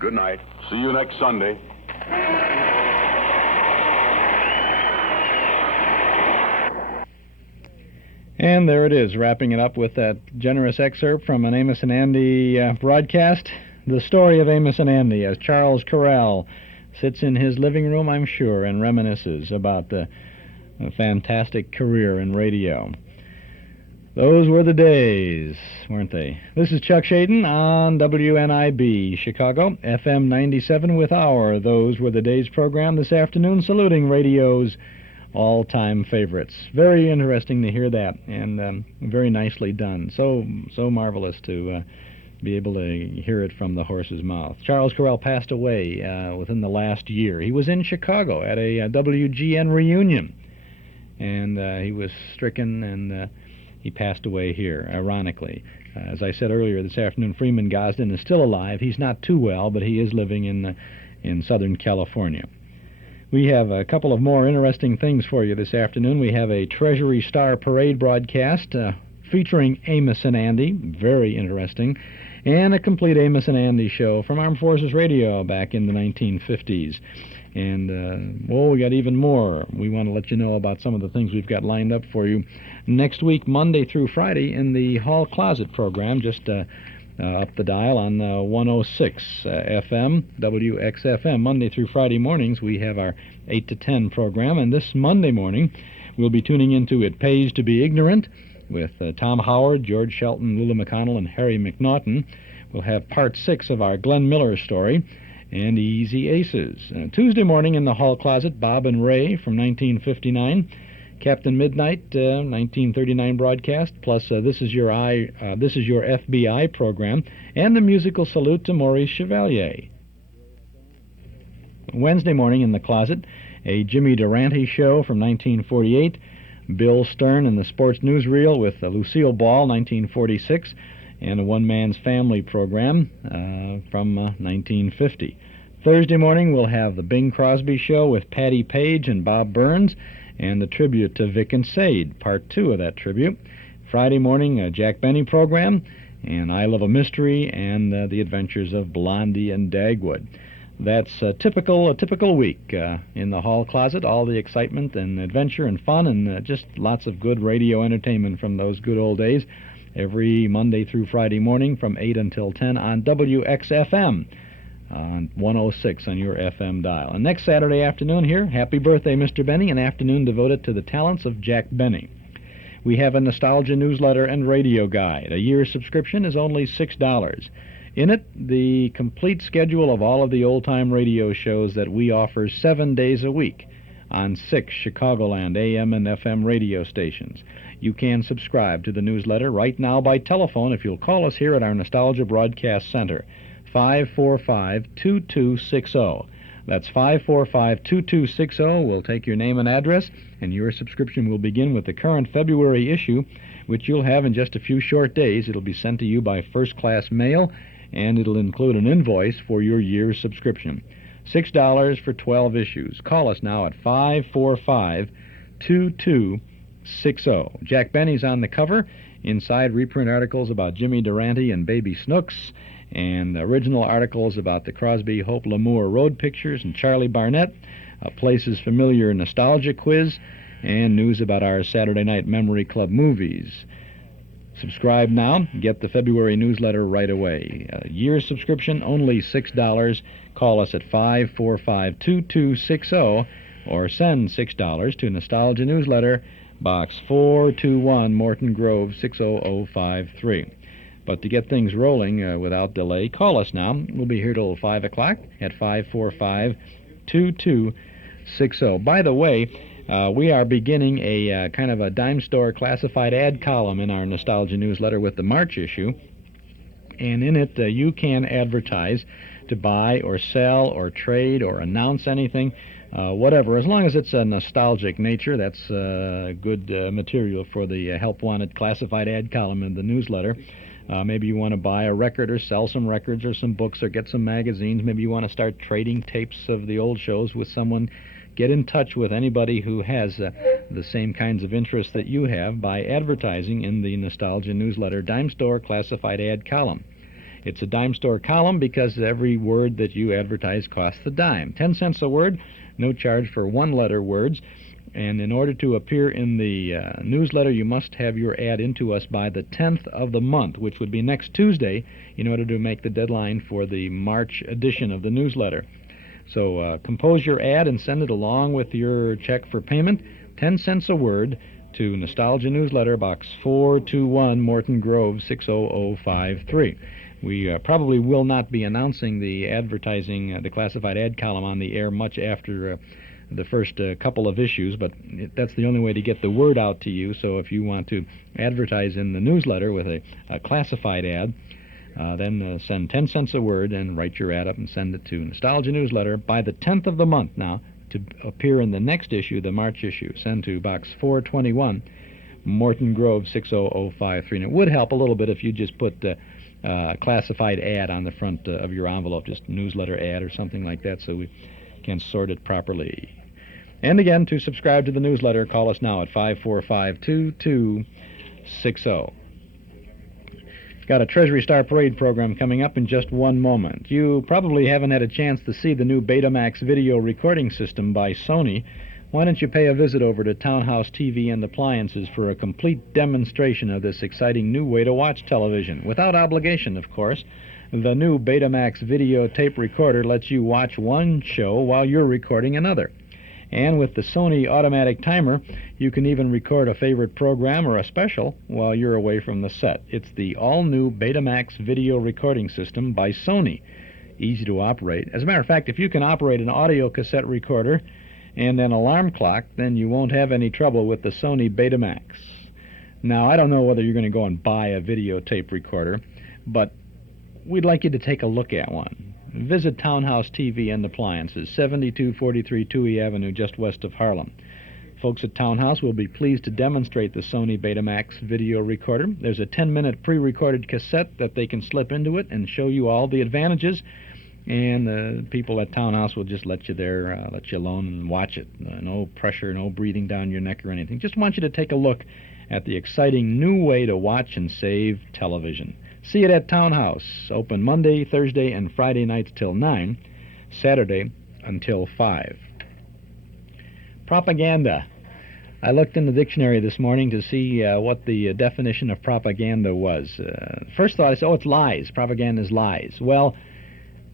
Good night. See you next Sunday. And there it is, wrapping it up with that generous excerpt from an Amos and Andy broadcast. The story of Amos and Andy, as Charles Correll sits in his living room, I'm sure, and reminisces about the fantastic career in radio. Those were the days, weren't they? This is Chuck Shaden on WNIB Chicago, FM 97 with our Those Were the Days program this afternoon, saluting radio's all-time favorites. Very interesting to hear that, and very nicely done. So marvelous to be able to hear it from the horse's mouth. Charles Correll passed away within the last year. He was in Chicago at a WGN reunion, and he was stricken, and he passed away here, ironically. As I said earlier this afternoon, Freeman Gosden is still alive. He's not too well, but he is living in Southern California. We have a couple of more interesting things for you this afternoon. We have a Treasury Star Parade broadcast featuring Amos and Andy, very interesting, and a complete Amos and Andy show from Armed Forces Radio back in the 1950s. And, we got even more. We want to let you know about some of the things we've got lined up for you next week, Monday through Friday, in the Hall Closet program, just up the dial on 106 FM, WXFM. Monday through Friday mornings, we have our 8 to 10 program, and this Monday morning, we'll be tuning into It Pays to Be Ignorant with Tom Howard, George Shelton, Lula McConnell, and Harry McNaughton. We'll have part 6 of our Glenn Miller story, and Easy Aces. Tuesday morning in the Hall Closet, Bob and Ray from 1959, Captain Midnight, 1939 broadcast, plus This Is Your FBI program, and the musical salute to Maurice Chevalier. Wednesday morning in the closet, a Jimmy Durante show from 1948, Bill Stern and the Sports Newsreel with Lucille Ball, 1946, and a One Man's Family program from 1950. Thursday morning, we'll have the Bing Crosby Show with Patty Page and Bob Burns, and the tribute to Vic and Sade, part 2 of that tribute. Friday morning, a Jack Benny program, and I Love a Mystery, and The Adventures of Blondie and Dagwood. That's a typical week in the hall closet, all the excitement and adventure and fun and just lots of good radio entertainment from those good old days, every Monday through Friday morning from 8 until 10 on WXFM. On 106 on your FM dial. And next Saturday afternoon here, happy birthday, Mr. Benny, an afternoon devoted to the talents of Jack Benny. We have a nostalgia newsletter and radio guide. A year's subscription is only $6. In it, the complete schedule of all of the old-time radio shows that we offer 7 days a week on 6 Chicagoland AM and FM radio stations. You can subscribe to the newsletter right now by telephone if you'll call us here at our Nostalgia Broadcast Center. 545-2260. That's 545-2260. We'll take your name and address, and your subscription will begin with the current February issue, which you'll have in just a few short days. It'll be sent to you by first-class mail, and it'll include an invoice for your year's subscription. $6 for 12 issues. Call us now at 545-2260. Jack Benny's on the cover. Inside, reprint articles about Jimmy Durante and Baby Snooks, and original articles about the Crosby, Hope, Lamour road pictures and Charlie Barnett, Places Familiar nostalgia quiz, and news about our Saturday Night Memory Club movies. Subscribe now. Get the February newsletter right away. A year's subscription, only $6. Call us at 545-2260 or send $6 to Nostalgia Newsletter, Box 421, Morton Grove, 60053. But to get things rolling without delay, call us now. We'll be here till 5 o'clock at 545-2260. By the way, we are beginning a kind of a dime store classified ad column in our Nostalgia newsletter with the March issue. And in it, you can advertise to buy or sell or trade or announce anything, whatever. As long as it's a nostalgic nature, that's good material for the Help Wanted classified ad column in the newsletter. Maybe you want to buy a record or sell some records or some books or get some magazines. Maybe you want to start trading tapes of the old shows with someone. Get in touch with anybody who has the same kinds of interests that you have by advertising in the Nostalgia Newsletter Dime Store Classified Ad column. It's a dime store column because every word that you advertise costs a dime. 10 cents a word, no charge for one-letter words. And in order to appear in the newsletter, you must have your ad into us by the 10th of the month, which would be next Tuesday, in order to make the deadline for the March edition of the newsletter. So compose your ad and send it along with your check for payment, 10 cents a word, to Nostalgia Newsletter, Box 421, Morton Grove, 60053. We probably will not be announcing the advertising, the classified ad column on the air much after the first couple of issues, but that's the only way to get the word out to you. So if you want to advertise in the newsletter with a classified ad, then send 10 cents a word and write your ad up and send it to Nostalgia Newsletter by the 10th of the month now to appear in the next issue, the March issue. Send to Box 421, Morton Grove, 60053. And it would help a little bit if you just put classified ad on the front of your envelope, just newsletter ad or something like that, so we can sort it properly. And again, to subscribe to the newsletter, call us now at 545-2260. Got a Treasury Star Parade program coming up in just one moment. You probably haven't had a chance to see the new Betamax video recording system by Sony. Why don't you pay a visit over to Townhouse TV and Appliances for a complete demonstration of this exciting new way to watch television, without obligation, of course. The new Betamax video tape recorder lets you watch one show while you're recording another. And with the Sony automatic timer, you can even record a favorite program or a special while you're away from the set. It's the all-new Betamax video recording system by Sony. Easy to operate. As a matter of fact, if you can operate an audio cassette recorder and an alarm clock, then you won't have any trouble with the Sony Betamax. Now, I don't know whether you're going to go and buy a videotape recorder, but we'd like you to take a look at one. Visit Townhouse TV and Appliances, 7243 Touhy Avenue, just west of Harlem. Folks at Townhouse will be pleased to demonstrate the Sony Betamax video recorder. There's a 10-minute pre-recorded cassette that they can slip into it and show you all the advantages, and the people at Townhouse will just let you there, let you alone and watch it. No pressure, no breathing down your neck or anything. Just want you to take a look at the exciting new way to watch and save television. See it at Townhouse, open Monday, Thursday, and Friday nights till 9, Saturday until 5. Propaganda. I looked in the dictionary this morning to see what the definition of propaganda was. First thought, I said, it's lies. Propaganda is lies. Well,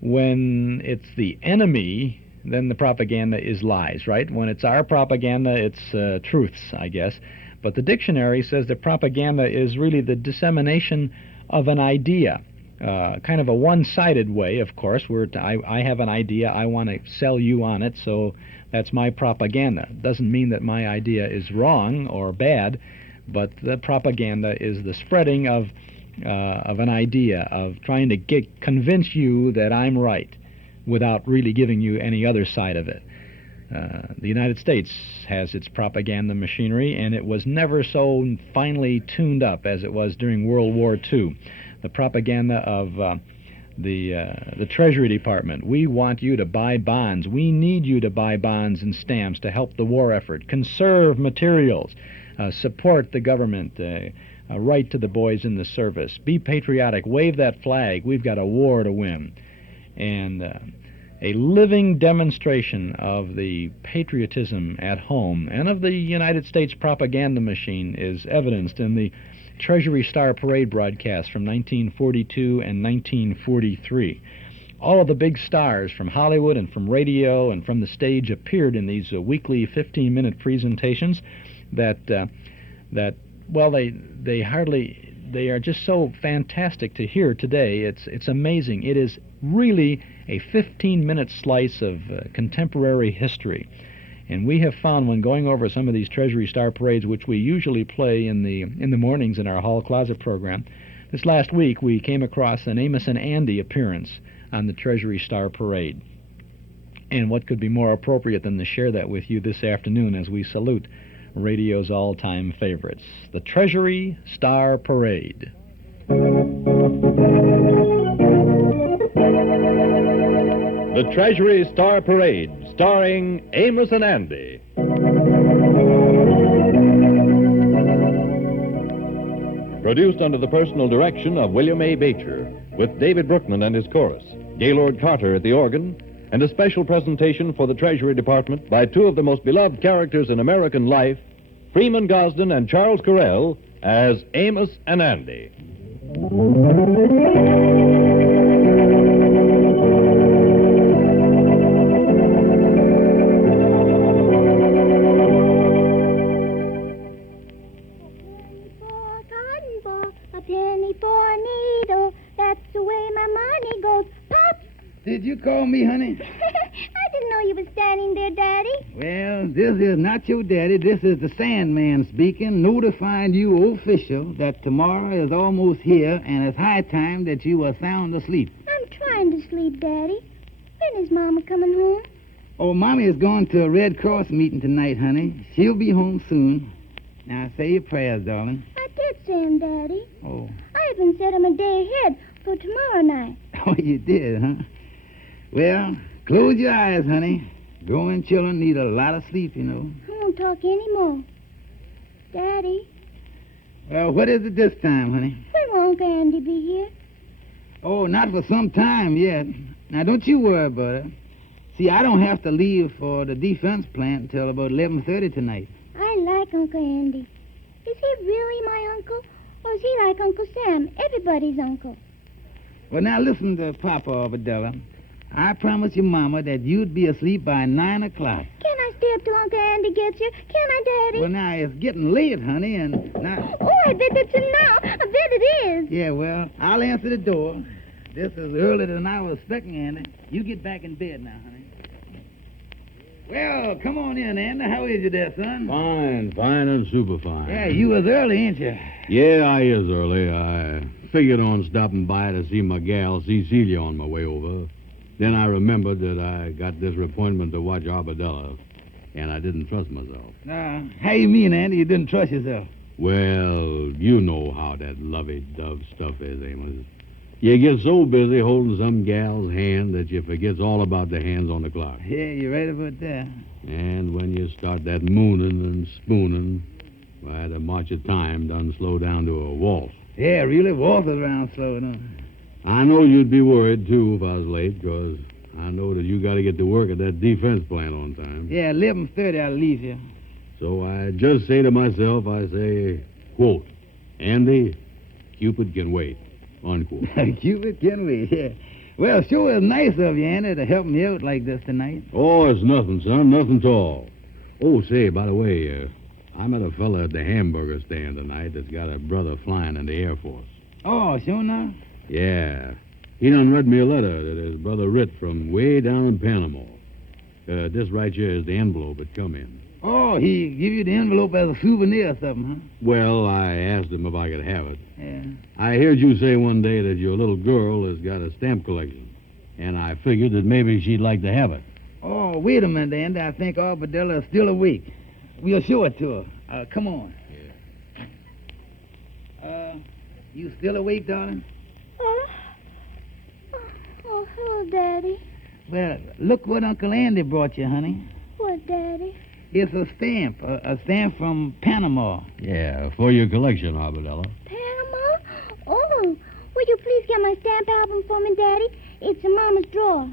when it's the enemy, then the propaganda is lies, right? When it's our propaganda, it's truths, I guess. But the dictionary says that propaganda is really the dissemination of an idea, kind of a one-sided way, of course, where I have an idea, I want to sell you on it, so that's my propaganda. Doesn't mean that my idea is wrong or bad, but the propaganda is the spreading of an idea, of trying to convince you that I'm right without really giving you any other side of it. The United States has its propaganda machinery, and it was never so finely tuned up as it was during World War II. The propaganda of the Treasury Department. We want you to buy bonds. We need you to buy bonds and stamps to help the war effort. Conserve materials. Support the government. Write to the boys in the service. Be patriotic. Wave that flag. We've got a war to win. And a living demonstration of the patriotism at home and of the United States propaganda machine is evidenced in the Treasury Star Parade broadcasts from 1942 and 1943. All of the big stars from Hollywood and from radio and from the stage appeared in these weekly 15-minute presentations that they are just so fantastic to hear today. It's amazing. It is really a 15-minute slice of contemporary history. And we have found, when going over some of these Treasury Star Parades, which we usually play in the mornings in our Hall Closet program, this last week we came across an Amos and Andy appearance on the Treasury Star Parade. And what could be more appropriate than to share that with you this afternoon as we salute radio's all-time favorites, the Treasury Star Parade. The Treasury Star Parade, starring Amos and Andy. Produced under the personal direction of William A. Beecher, with David Brookman and his chorus, Gaylord Carter at the organ, and a special presentation for the Treasury Department by two of the most beloved characters in American life, Freeman, Gosden, and Charles Correll, as Amos and Andy. Did you call me, honey? I didn't know you were standing there, Daddy. Well, this is not your daddy. This is the Sandman speaking, notifying you official that tomorrow is almost here and it's high time that you are sound asleep. I'm trying to sleep, Daddy. When is Mama coming home? Oh, Mommy is going to a Red Cross meeting tonight, honey. She'll be home soon. Now, say your prayers, darling. I did say 'em, Daddy. Oh. I even said 'em a day ahead for tomorrow night. Oh, you did, huh? Well, close your eyes, honey. Growing children need a lot of sleep, you know. I won't talk anymore. Daddy, Well, what is it this time, honey? when will Uncle Andy be here? Oh, not for some time yet. Now, don't you worry about it. See, I don't have to leave for the defense plant until about 11:30 tonight. I like Uncle Andy. Is he really my uncle? Or is he like Uncle Sam, everybody's uncle? Well, now, listen to Papa, Obadella. I promised your Mama that you'd be asleep by 9 o'clock. Can I stay up till Uncle Andy gets here? Can I, Daddy? Well, now, it's getting late, honey, and now... Oh, I bet that's now. I bet it is. Yeah, well, I'll answer the door. This is earlier than I was expecting, Andy. You get back in bed now, honey. Well, come on in, Andy. How is you there, son? Fine and super fine. Yeah, you was early, ain't you? Yeah, I is early. I figured on stopping by to see my gal, Cecilia, on my way over. Then I remembered that I got this appointment to watch Arbadella, and I didn't trust myself. How you mean, Andy, you didn't trust yourself? Well, you know how that lovey-dove stuff is, Amos. You get so busy holding some gal's hand that you forgets all about the hands on the clock. Yeah, you're right about that. And when you start that mooning and spooning, why, the march of time done slow down to a waltz. Yeah, really, Walter's around slow enough. I know you'd be worried, too, if I was late, because I know that you got to get to work at that defense plant on time. Yeah, 11:30 I'll leave here. So I just say to myself, I say, quote, Andy, Cupid can wait, unquote. Cupid can wait, yeah. Well, sure is nice of you, Andy, to help me out like this tonight. Oh, it's nothing, son, nothing at all. Oh, say, by the way, I met a fella at the hamburger stand tonight that's got a brother flying in the Air Force. Oh, sure enough? Yeah. He done read me a letter that his brother writ from way down in Panama. This right here is the envelope it come in. Oh, he give you the envelope as a souvenir or something, huh? Well, I asked him if I could have it. Yeah. I heard you say one day that your little girl has got a stamp collection, and I figured that maybe she'd like to have it. Oh, wait a minute, Andy. I think Arbadella is still awake. We'll show it to her. Come on. Yeah. You still awake, darling? Oh, hello, Daddy. Well, look what Uncle Andy brought you, honey. What, Daddy? It's a stamp. A stamp from Panama. Yeah, for your collection, Arbadella. Panama? Oh, will you please get my stamp album for me, Daddy? It's in Mama's drawer.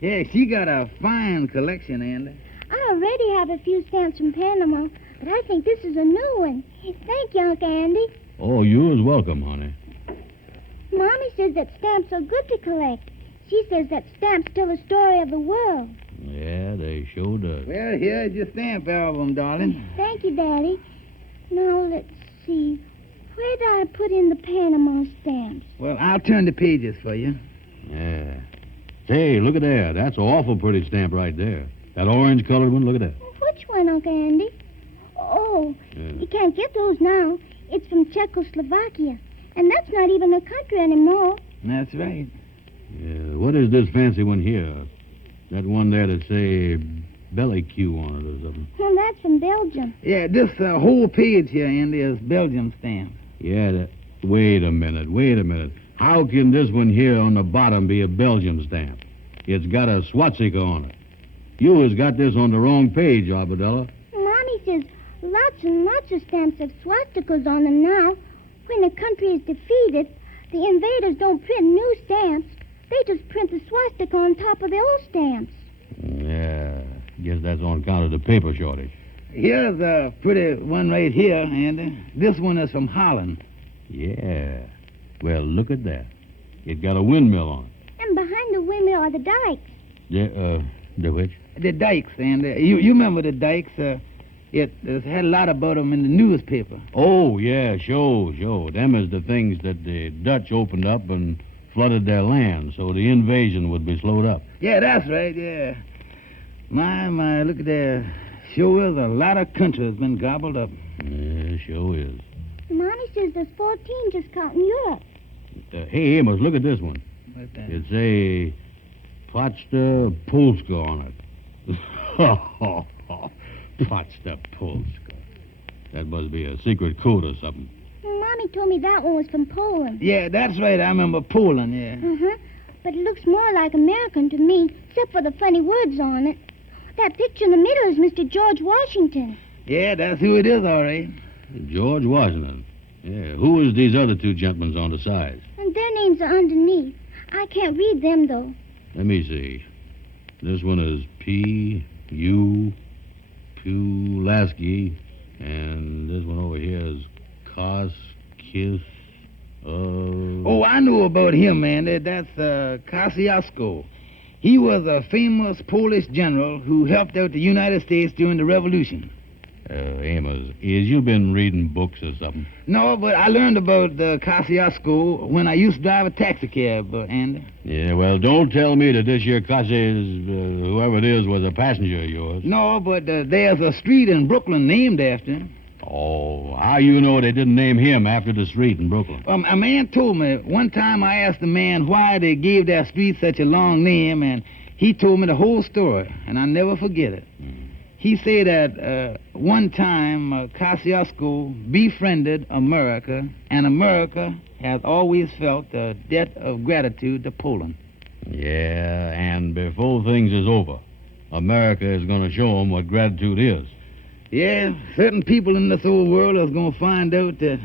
Yeah, she got a fine collection, Andy. I already have a few stamps from Panama, but I think this is a new one. Thank you, Uncle Andy. Oh, you is welcome, honey. Mommy says that stamps are good to collect. She says that stamps tell the story of the world. Yeah, they sure does. Well, here's your stamp album, darling. Thank you, Daddy. Now, let's see. Where did I put in the Panama stamps? Well, I'll turn the pages for you. Yeah. Hey, look at there. That's an awful pretty stamp right there. That orange-colored one, look at that. Which one, Uncle Andy? Oh, you can't get those now. It's from Czechoslovakia. And that's not even a country anymore. That's right. Yeah, what is this fancy one here? That one there that say belly Q on it or something. Well, that's from Belgium. Yeah, this whole page here, Andy, is Belgium stamp. Yeah, wait a minute. How can this one here on the bottom be a Belgium stamp? It's got a swastika on it. You has got this on the wrong page, Arbadella. Mommy says lots and lots of stamps have swastikas on them now. When a country is defeated, the invaders don't print new stamps. They just print the swastika on top of the old stamps. Yeah, guess that's on account of the paper shortage. Here's a pretty one right here, Andy. This one is from Holland. Yeah. Well, look at that. It got a windmill on it. And behind the windmill are the dikes. The which? The dikes, Andy. You remember the dikes? It had a lot about them in the newspaper. Oh, yeah, sure. Them is the things that the Dutch opened up and flooded their land so the invasion would be slowed up. Yeah, that's right, yeah. My, look at there. Sure is a lot of country has been gobbled up. Yeah, sure is. Mommy says there's 14 just counting Europe. Hey, Amos, look at this one. What's that? It's a Poczta Polska on it. Poczta Polska. That must be a secret code or something. Mommy told me that one was from Poland. Yeah, that's right. I remember Poland, yeah. But it looks more like American to me, except for the funny words on it. That picture in the middle is Mr. George Washington. Yeah, that's who it is, all right. George Washington. Yeah, who is these other two gentlemen on the sides? And their names are underneath. I can't read them, though. Let me see. This one is P.U. Pulaski, and this one over here is Koskis. Oh, I know about him, man. That's Kosciuszko. He was a famous Polish general who helped out the United States during the Revolution. Amos, is you been reading books or something? No, but I learned about Kosciuszko when I used to drive a taxi cab, Andy. Yeah, well, don't tell me that this here whoever it is, was a passenger of yours. No, but there's a street in Brooklyn named after him. Oh, how you know they didn't name him after the street in Brooklyn? A man told me. One time I asked the man why they gave that street such a long name, and he told me the whole story, and I never forget it. He said that one time Kosciuszko befriended America, and America has always felt a debt of gratitude to Poland. Yeah, and before things is over, America is going to show them what gratitude is. Yeah, certain people in this old world is going to find out that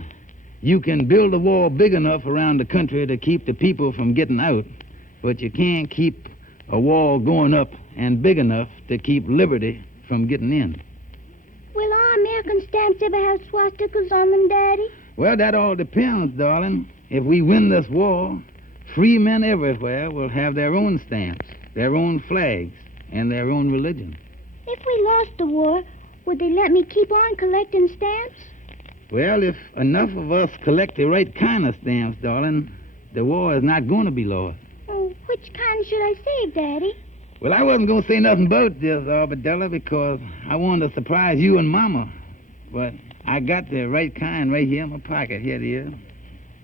You can build a wall big enough around the country to keep the people from getting out, but you can't keep a wall going up and big enough to keep liberty from getting in. Will our American stamps ever have swastikas on them, Daddy? Well, that all depends, darling. If we win this war, free men everywhere will have their own stamps, their own flags, and their own religion. If we lost the war, would they let me keep on collecting stamps? Well, if enough of us collect the right kind of stamps, darling, the war is not going to be lost. Oh, which kind should I save, Daddy? Well, I wasn't going to say nothing about this, Arbadella, because I wanted to surprise you and Mama. But I got the right kind right here in my pocket. Here it is.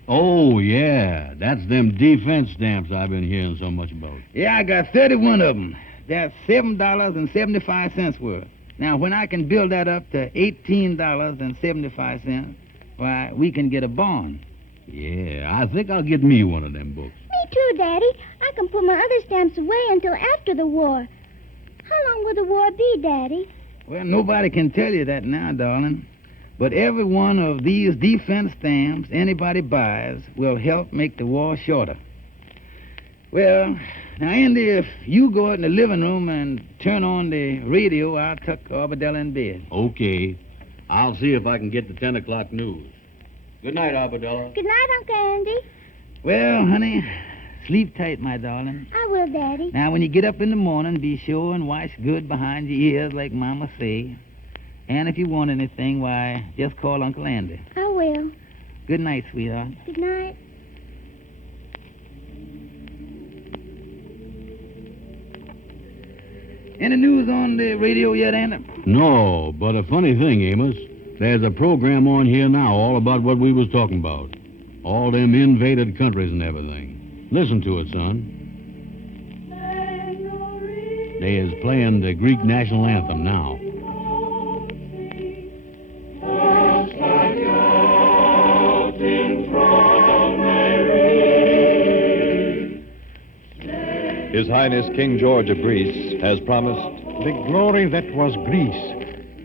Oh, yeah. That's them defense stamps I've been hearing so much about. Yeah, I got 31 of them. That's $7.75 worth. Now, when I can build that up to $18.75, why, we can get a bond. Yeah, I think I'll get me one of them books. Me too, Daddy. I can put my other stamps away until after the war. How long will the war be, Daddy? Well, nobody can tell you that now, darling. But every one of these defense stamps anybody buys will help make the war shorter. Well, now, Andy, if you go out in the living room and turn on the radio, I'll tuck Arbadella in bed. Okay. I'll see if I can get the 10 o'clock news. Good night, Arbadella. Good night, Uncle Andy. Well, honey, sleep tight, my darling. I will, Daddy. Now, when you get up in the morning, be sure and wash good behind your ears like Mama say. And if you want anything, why, just call Uncle Andy. I will. Good night, sweetheart. Good night. Any news on the radio yet, Andy? No, but a funny thing, Amos. There's a program on here now all about what we was talking about. All them invaded countries and everything. Listen to it, son. They is playing the Greek national anthem now. His Highness King George of Greece has promised... The glory that was Greece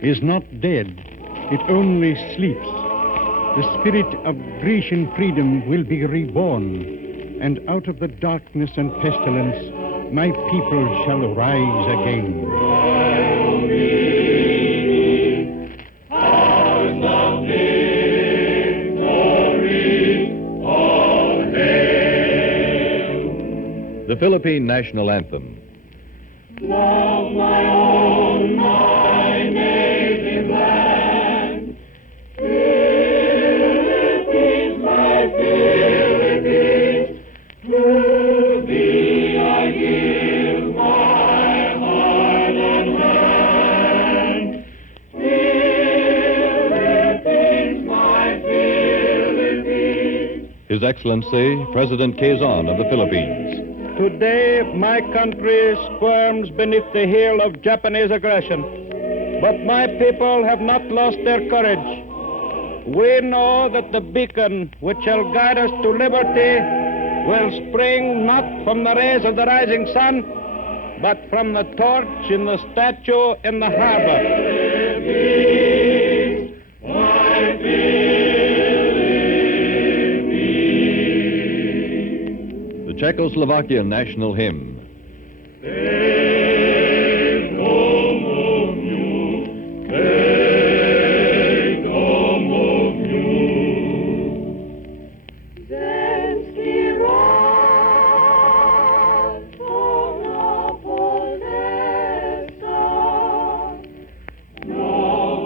is not dead. It only sleeps. The spirit of Grecian freedom will be reborn, and out of the darkness and pestilence, my people shall rise again. The Philippine National Anthem. Love my own, my native land. Philippines, my Philippines, to thee I give my heart and hand. Philippines, my Philippines. His Excellency, President Quezon of the Philippines. Today, my country squirms beneath the heel of Japanese aggression. But my people have not lost their courage. We know that the beacon which shall guide us to liberty will spring not from the rays of the rising sun, but from the torch in the statue in the harbor. The Czechoslovakian National Hymn.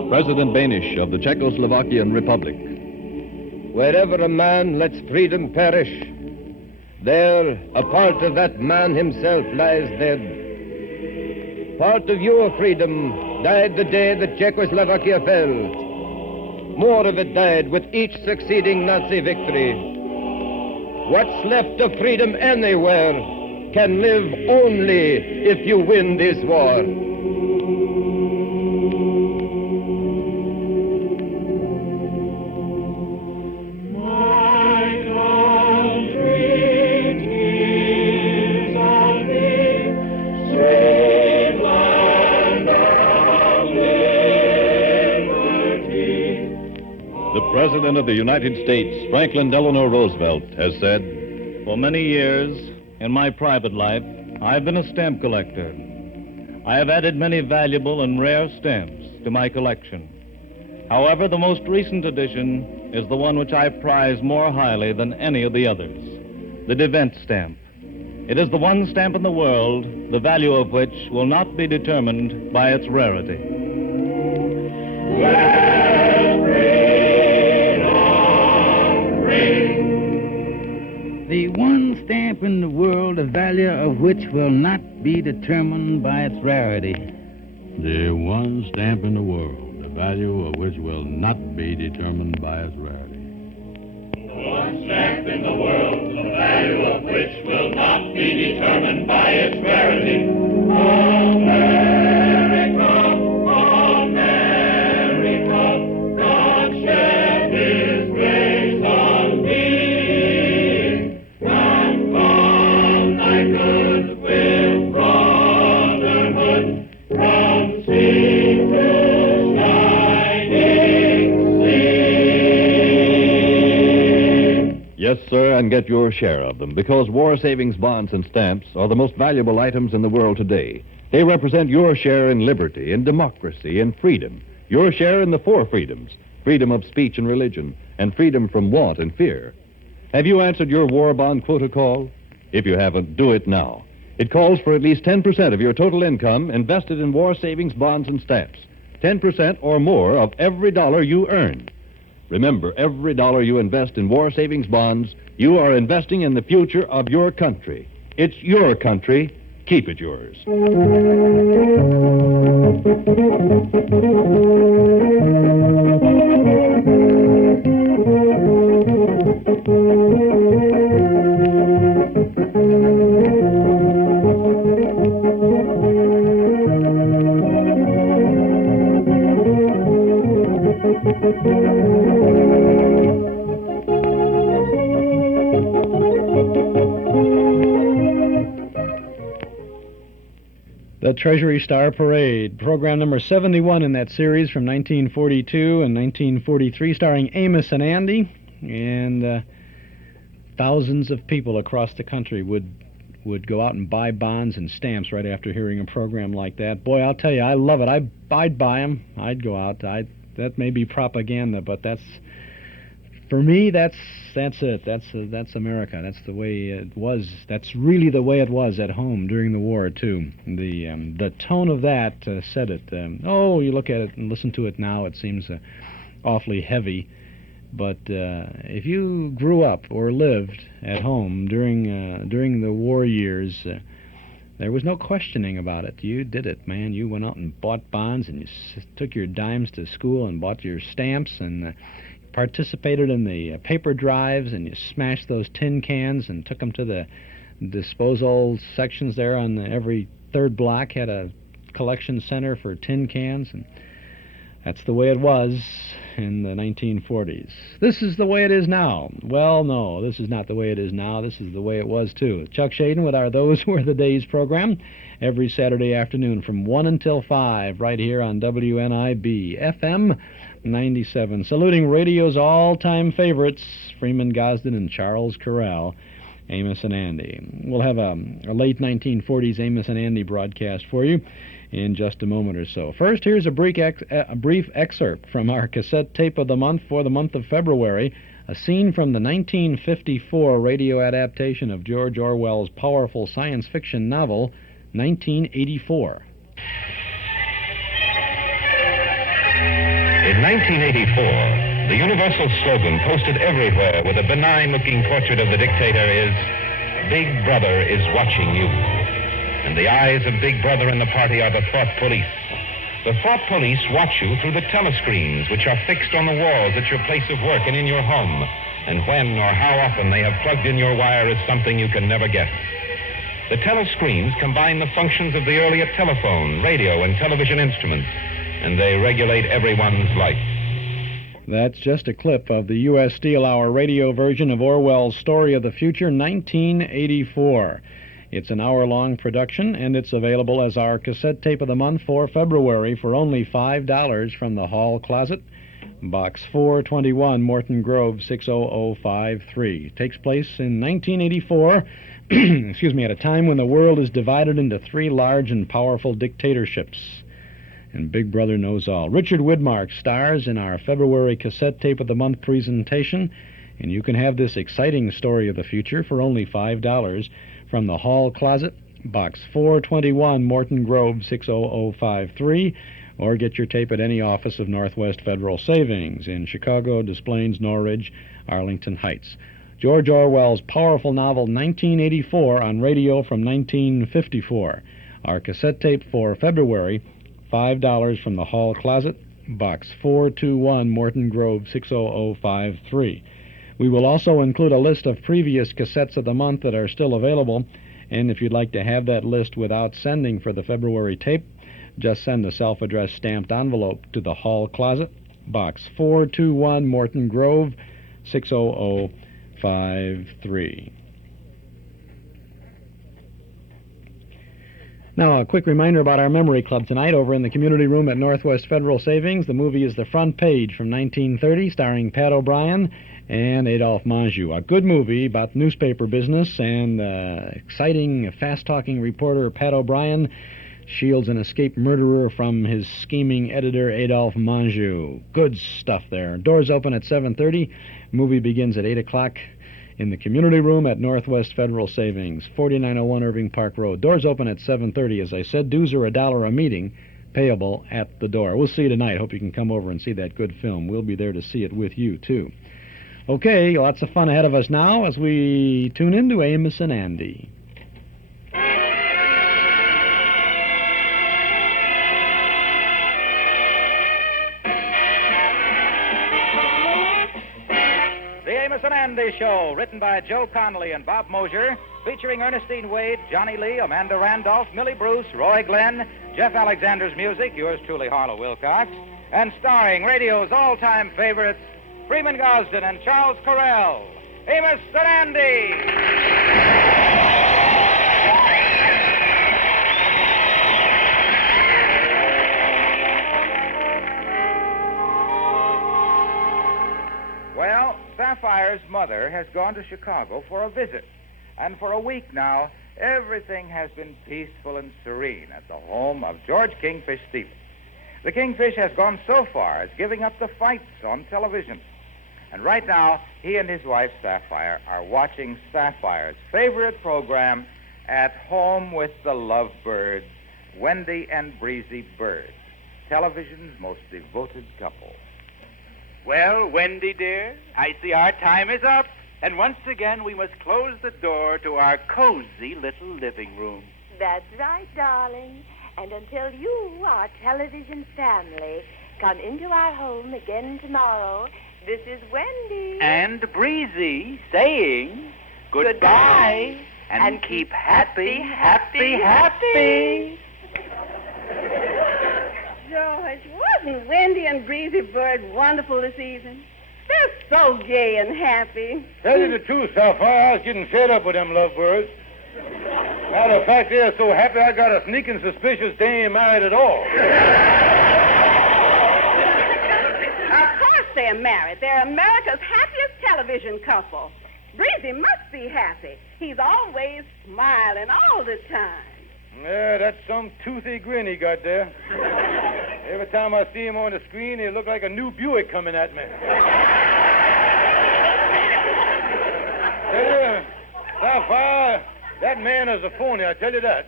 President Banish of the Czechoslovakian Republic. Wherever a man lets freedom perish, there a part of that man himself lies dead. Part of your freedom died the day that Czechoslovakia fell. More of it died with each succeeding Nazi victory. What's left of freedom anywhere can live only if you win this war. President of the the United States, Franklin Delano Roosevelt, has said, For many years, in my private life, I've been a stamp collector. I have added many valuable and rare stamps to my collection. However, the most recent addition is the one which I prize more highly than any of the others, the Devent stamp. It is the one stamp in the world, the value of which will not be determined by its rarity. The one stamp in the world, the value of which will not be determined by its rarity. The one stamp in the world, the value of which will not be determined by its rarity. One stamp in the world, the value of which will not be determined by its rarity. America, America, God shed His grace on thee, and from thy goodwill brotherhood, from sea to shining sea. Yes, sir, and get your share of them, because war savings bonds and stamps are the most valuable items in the world today. They represent your share in liberty, in democracy, in freedom, your share in the four freedoms, freedom of speech and religion, and freedom from want and fear. Have you answered your war bond quota call? If you haven't, do it now. It calls for at least 10% of your total income invested in war savings bonds and stamps, 10% or more of every dollar you earn. Remember, every dollar you invest in war savings bonds, you are investing in the future of your country. It's your country. Keep it yours. The Treasury Star Parade, program number 71 in that series from 1942 and 1943, starring Amos and Andy, and thousands of people across the country would go out and buy bonds and stamps right after hearing a program like that. Boy, I'll tell you, I love it. I'd buy them. I'd go out. That may be propaganda, but that's, for me, that's it. That's America. That's the way it was. That's really the way it was at home during the war too. The tone of that said it. You look at it and listen to it now, it seems awfully heavy. But if you grew up or lived at home during the war years, there was no questioning about it. You did it, man. You went out and bought bonds, and you took your dimes to school and bought your stamps, and participated in the paper drives, and you smashed those tin cans and took them to the disposal sections there on every third block had a collection center for tin cans, and that's the way it was in the 1940s. This is the way it is now. Well, no, this is not the way it is now. This is the way it was, too. Chuck Shaden with our Those Were the Days program every Saturday afternoon from 1 until 5 right here on WNIB FM 97. Saluting radio's all-time favorites, Freeman, Gosden, and Charles Correll, Amos and Andy. We'll have a late 1940s Amos and Andy broadcast for you in just a moment or so. First, here's a brief excerpt from our cassette tape of the month for the month of February, a scene from the 1954 radio adaptation of George Orwell's powerful science fiction novel, 1984. In 1984, the universal slogan posted everywhere with a benign-looking portrait of the dictator is, "Big Brother is watching you." And the eyes of Big Brother and the party are the thought police. The thought police watch you through the telescreens, which are fixed on the walls at your place of work and in your home. And when or how often they have plugged in your wire is something you can never guess. The telescreens combine the functions of the earlier telephone, radio, and television instruments, and they regulate everyone's life. That's just a clip of the U.S. Steel Hour radio version of Orwell's Story of the Future, 1984. It's an hour-long production, and it's available as our cassette tape of the month for February for only $5 from the Hall Closet, Box 421, Morton Grove, 60053. Takes place in 1984, excuse me, at a time when the world is divided into three large and powerful dictatorships. And Big Brother knows all. Richard Widmark stars in our February Cassette Tape of the Month presentation, and you can have this exciting story of the future for only $5 from the Hall Closet, Box 421, Morton Grove, 60053, or get your tape at any office of Northwest Federal Savings in Chicago, Des Plaines, Norridge, Arlington Heights. George Orwell's powerful novel 1984 on radio from 1954. Our cassette tape for February, $5 from the Hall Closet, Box 421, Morton Grove, 60053. We will also include a list of previous cassettes of the month that are still available, and if you'd like to have that list without sending for the February tape, just send a self-addressed stamped envelope to the Hall Closet, Box 421, Morton Grove, 60053. Now, a quick reminder about our Memory Club tonight over in the community room at Northwest Federal Savings. The movie is The Front Page from 1930, starring Pat O'Brien and Adolphe Menjou. A good movie about newspaper business, and exciting, fast-talking reporter Pat O'Brien shields an escaped murderer from his scheming editor, Adolphe Menjou. Good stuff there. Doors open at 7:30. Movie begins at 8 o'clock in the community room at Northwest Federal Savings, 4901 Irving Park Road. Doors open at 7:30. As I said, dues are $1 a meeting, payable at the door. We'll see you tonight. Hope you can come over and see that good film. We'll be there to see it with you, too. Okay, lots of fun ahead of us now as we tune into Amos and Andy. Amos and Andy Show, written by Joe Connolly and Bob Mosier, featuring Ernestine Wade, Johnny Lee, Amanda Randolph, Millie Bruce, Roy Glenn, Jeff Alexander's music, yours truly, Harlow Wilcox, and starring radio's all-time favorites, Freeman Gosden and Charles Correll. Amos and Andy! Well, Sapphire's mother has gone to Chicago for a visit. And for a week now, everything has been peaceful and serene at the home of George Kingfish Stevens. The Kingfish has gone so far as giving up the fights on television. And right now, he and his wife, Sapphire, are watching Sapphire's favorite program, At Home with the Lovebirds, Wendy and Breezy Bird, television's most devoted couple. Well, Wendy, dear, I see our time is up, and once again we must close the door to our cozy little living room. That's right, darling. And until you, our television family, come into our home again tomorrow, this is Wendy. And Breezy saying goodbye and keep happy, happy, happy. George, wasn't Wendy and Breezy Bird wonderful this evening? They're so gay and happy. Tell you the truth, Sapphire, I was getting fed up with them lovebirds. Matter of fact, they're so happy I got a sneaking suspicious they ain't married at all. Of course they're married. They're America's happiest television couple. Breezy must be happy. He's always smiling all the time. Yeah, that's some toothy grin he got there. Every time I see him on the screen, he look like a new Buick coming at me. Tell you, Sapphire, that man is a phony, I tell you that.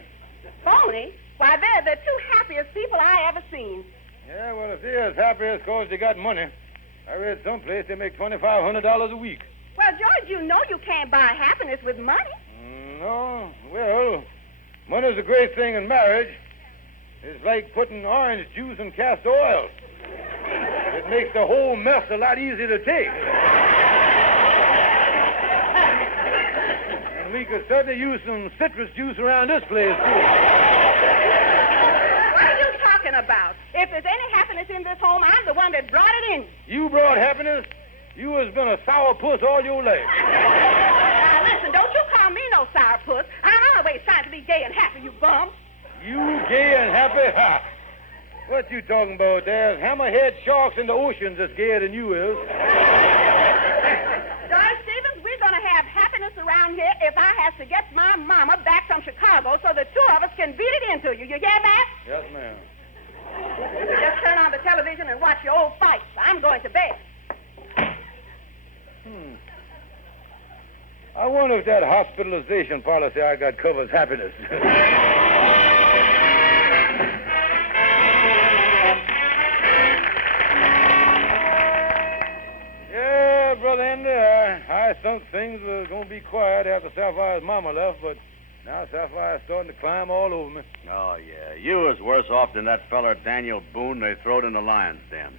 Phony? Why, they're the two happiest people I ever seen. Yeah, well, if they're as happy as cause they got money, I read someplace they make $2,500 a week. Well, George, you know you can't buy happiness with money. No, well, money's a great thing in marriage. It's like putting orange juice in castor oil. It makes the whole mess a lot easier to take. And we could certainly use some citrus juice around this place, too. What are you talking about? If there's any happiness in this home, I'm the one that brought it in. You brought happiness? You has been a sourpuss all your life. Now, listen, don't you call me no sourpuss. I'm always trying to be gay and happy, you bum. You gay and happy? Ha! What you talking about? There's hammerhead sharks in the oceans that's gayer than you is. George Stevens, we're going to have happiness around here if I have to get my mama back from Chicago so the two of us can beat it into you. You hear that? Yes, ma'am. Just turn on the television and watch your old fights. I'm going to bed. I wonder if that hospitalization policy I got covers happiness. Yeah, Brother Andy, I thought things were going to be quiet after Sapphire's mama left, but now Sapphire's starting to climb all over me. Oh, yeah. You was worse off than that feller Daniel Boone they throwed in the lion's den.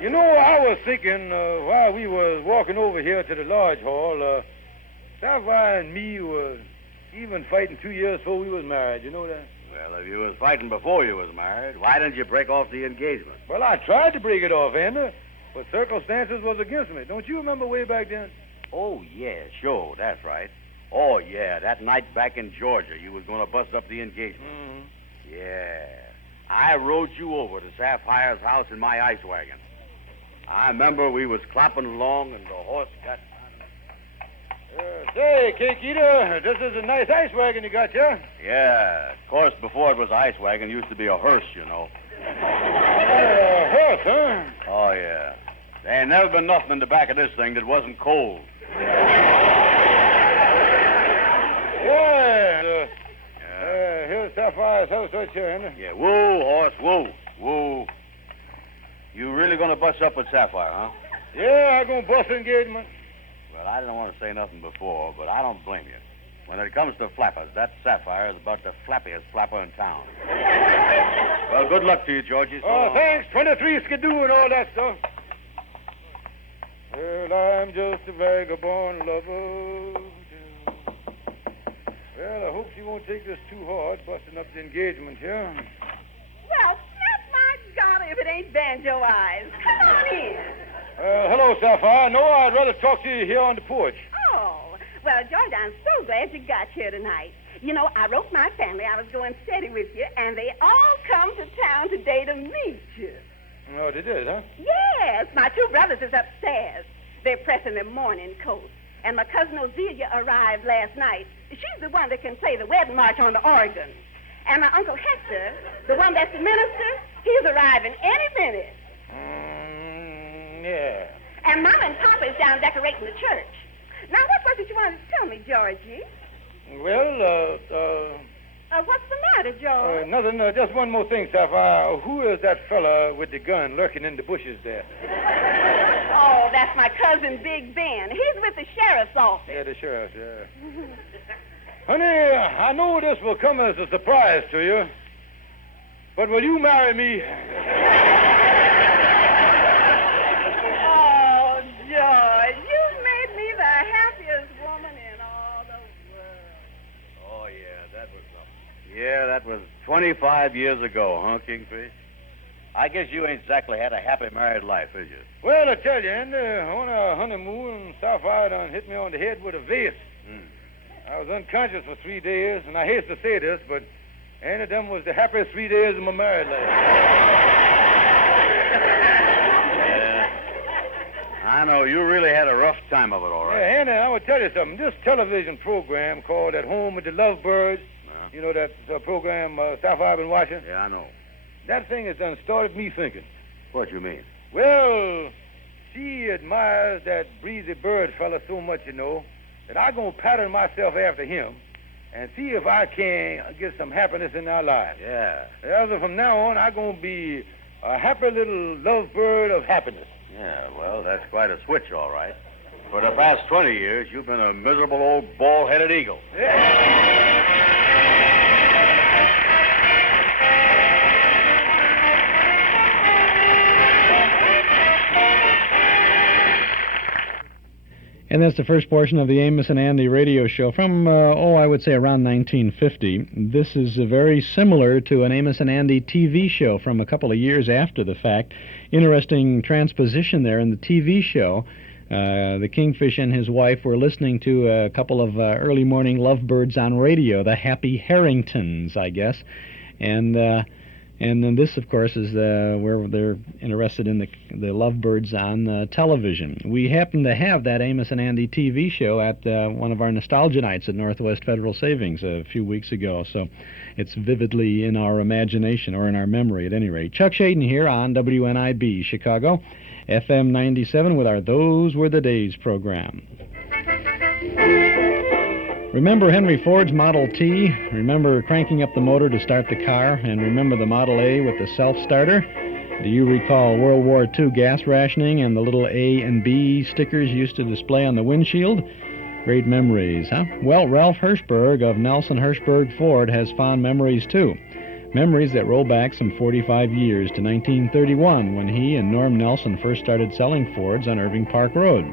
You know, I was thinking while we was walking over here to the lodge hall, Sapphire and me was even fighting 2 years before we was married. You know that? Well, if you was fighting before you was married, why didn't you break off the engagement? Well, I tried to break it off, Andy, but circumstances was against me. Don't you remember way back then? Oh, yeah, sure, that's right. Oh, yeah, that night back in Georgia, you was going to bust up the engagement. Mm-hmm. Yeah. I rode you over to Sapphire's house in my ice wagon. I remember we was clapping along and the horse got... Say, Cake Eater, this is a nice ice wagon you got, yeah? Yeah, of course, before it was an ice wagon, it used to be a hearse, you know. Horse, huh? Oh, yeah. There ain't never been nothing in the back of this thing that wasn't cold. Yeah. Here's Sapphire's house right here, Andy. Yeah, whoa, horse, whoa, whoa. You really gonna bust up with Sapphire, huh? Yeah, I'm gonna bust engagement. Well, I didn't want to say nothing before, but I don't blame you. When it comes to flappers, that Sapphire is about the flappiest flapper in town. Well, good luck to you, Georgie. Oh, thanks. 23 skidoo and all that stuff. Well, I'm just a vagabond lover. Well, I hope she won't take this too hard, busting up the engagement here. Well, snap my God if it ain't Banjo Eyes. Come on in. Hello, Sapphire. No, I'd rather talk to you here on the porch. Oh, well, George, I'm so glad you got here tonight. You know, I wrote my family I was going steady with you, and they all come to town today to meet you. Oh, they did, huh? Yes, my two brothers is upstairs. They're pressing their mourning coats. And my cousin Ozelia arrived last night. She's the one that can play the wedding march on the organ. And my Uncle Hector, the one that's the minister, he's arriving any minute. Yeah. And Mama and Papa is down decorating the church. Now, what was it you wanted to tell me, Georgie? Well, What's the matter, George? Nothing. Just one more thing, Sapphire. Who is that fella with the gun lurking in the bushes there? Oh, that's my cousin, Big Ben. He's with the sheriff's office. Yeah, the sheriff, yeah. Honey, I know this will come as a surprise to you, but will you marry me? Oh, George, you've made me the happiest woman in all the world. Oh, yeah, that was something. Yeah, that was 25 years ago, huh, Kingfish? I guess you ain't exactly had a happy married life, is you? Well, I tell you, Andy, on our honeymoon, Sapphire done hit me on the head with a vase. I was unconscious for 3 days, and I hate to say this, but Andy, them was the happiest 3 days of my married life. Yeah. I know. You really had a rough time of it, all right. Yeah, Andy, I will tell you something. This television program called At Home with the Lovebirds, you know that program Sapphire been watching? Yeah, I know. That thing has done started me thinking. What you mean? Well, she admires that breezy bird fella so much, you know, that I'm going to pattern myself after him and see if I can get some happiness in our lives. Yeah. As from now on, I'm going to be a happy little lovebird of happiness. Yeah, well, that's quite a switch, all right. For the past 20 years, you've been a miserable old bald-headed eagle. Yeah. And that's the first portion of the Amos and Andy radio show from, I would say around 1950. This is very similar to an Amos and Andy TV show from a couple of years after the fact. Interesting transposition there in the TV show. The Kingfish and his wife were listening to a couple of early morning lovebirds on radio, the Happy Harringtons, I guess. And then this, of course, is where they're interested in the lovebirds on television. We happen to have that Amos and Andy TV show at one of our nostalgia nights at Northwest Federal Savings a few weeks ago, so it's vividly in our imagination, or in our memory at any rate. Chuck Shaden here on WNIB Chicago, FM 97 with our Those Were the Days program. Remember Henry Ford's Model T? Remember cranking up the motor to start the car? And remember the Model A with the self-starter? Do you recall World War II gas rationing and the little A and B stickers used to display on the windshield? Great memories, huh? Well, Ralph Hirschberg of Nelson Hirschberg Ford has fond memories, too. Memories that roll back some 45 years to 1931, when he and Norm Nelson first started selling Fords on Irving Park Road.